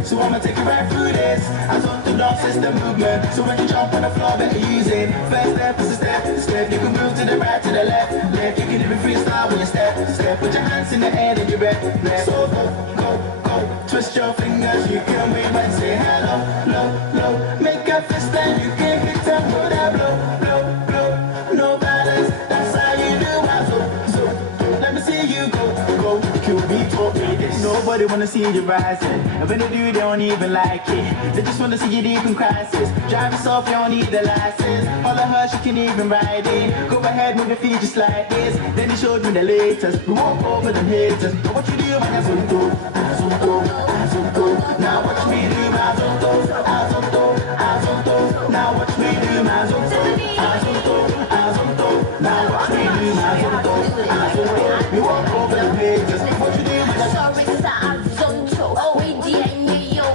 So I'ma take you right through this. I talk to dance system movement. So when you jump on the floor, better use it. First step is a step. You can move to the right, to the left. You can even freestyle when you step. Put your hands in the air and you're ready. So go. Twist your fingers, you can wave and say hello, low. Make a fist and you can hit and go that blow. No balance, that's how you do it. So let me see you go. QB taught me this. Nobody wanna see you rising. And when they do, they don't even like it. They just wanna see you deep in crisis. Driving soft, you don't need the license. All of her, she can even ride in. Go ahead, move your feet just like this. Then he showed me the latest. We walk over the haters. But what you do, man, I zoom through, I zoom through, I zoom through. Now watch me do my zoom through, I zoom through, I zoom through. Now watch me do my zoom through, I zoom through, I zoom through. Now watch me do my zoom through, I zoom through. We walk over the haters. What you do, man, I Sorry, Zonto. Oh, yeah,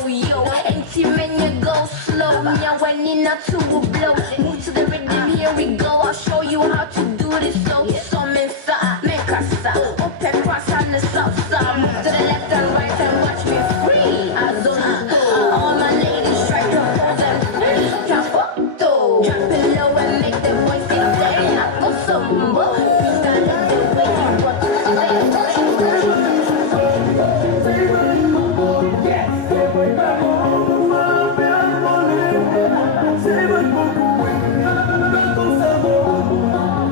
yo. Empty when you go slow. Me, I went in a to blow. Move to the rhythm, here we go. I'll show you how to do this. So, some inside, make us stop. Open cross on the south side. Move to the left and right and watch me free. Zonto. All my ladies try to pose and free. Drop up, though. Drop it low and make the boys feel dead. I go some more. Freestyle is the way you want to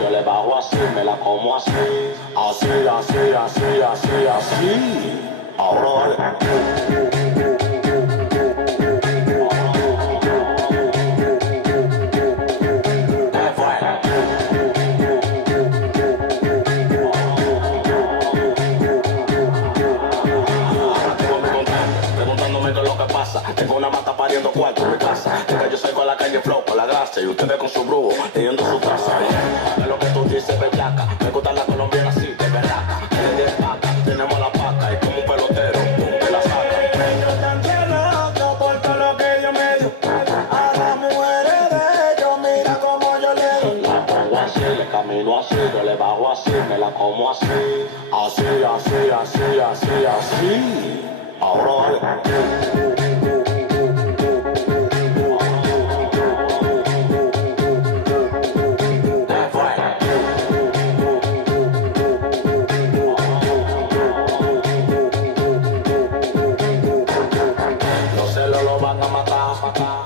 yo le bajo así, me la como así. Así, así, así, así, así. Ahora dale. Preguntándome qué es lo que pasa. Tengo una mata pariendo cuarto en mi casa. Es que yo salgo a la calle flow con la grasa y ustedes con su brujo leyendo su taza. Es lo que tú dices, bellaca. Me gusta la colombiana así, de berraca. Es de paca, tenemos la paca y como un pelotero, que la saca. Ellos están bien locos por todo lo que yo me doy. A las mujeres de ellos, mira como yo le doy. La pongo así, le camino así, yo le bajo así, me la como así. Así, así, así, así, así. Ahora dale. Los celos lo van a matar,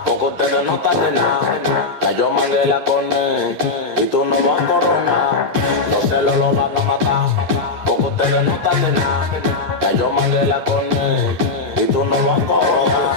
porque ustedes no están de nada. Ya yo mangué la con él y tú no vas a coronar. Los celos lo van a matar, porque ustedes no están de nada. Ya yo mangué la con él y tú no vas a coronar.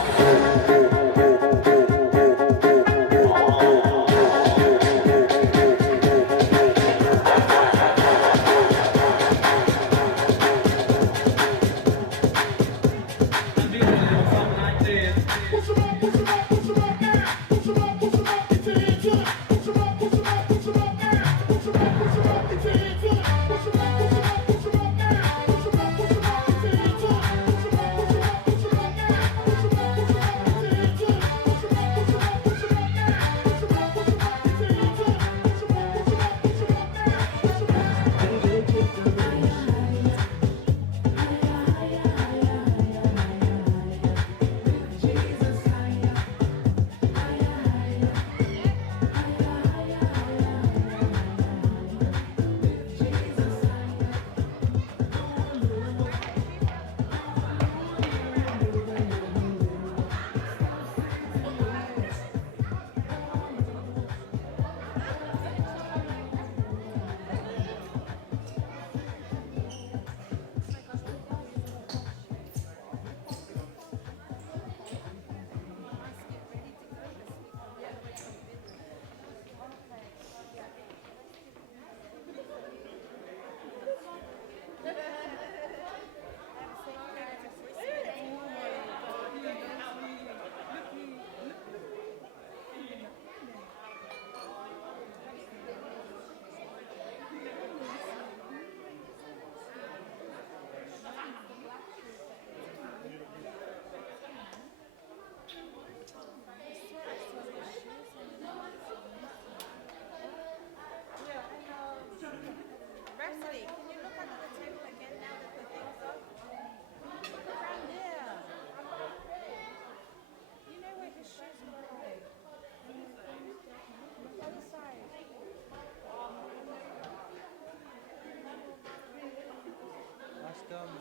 Last,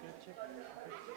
good check.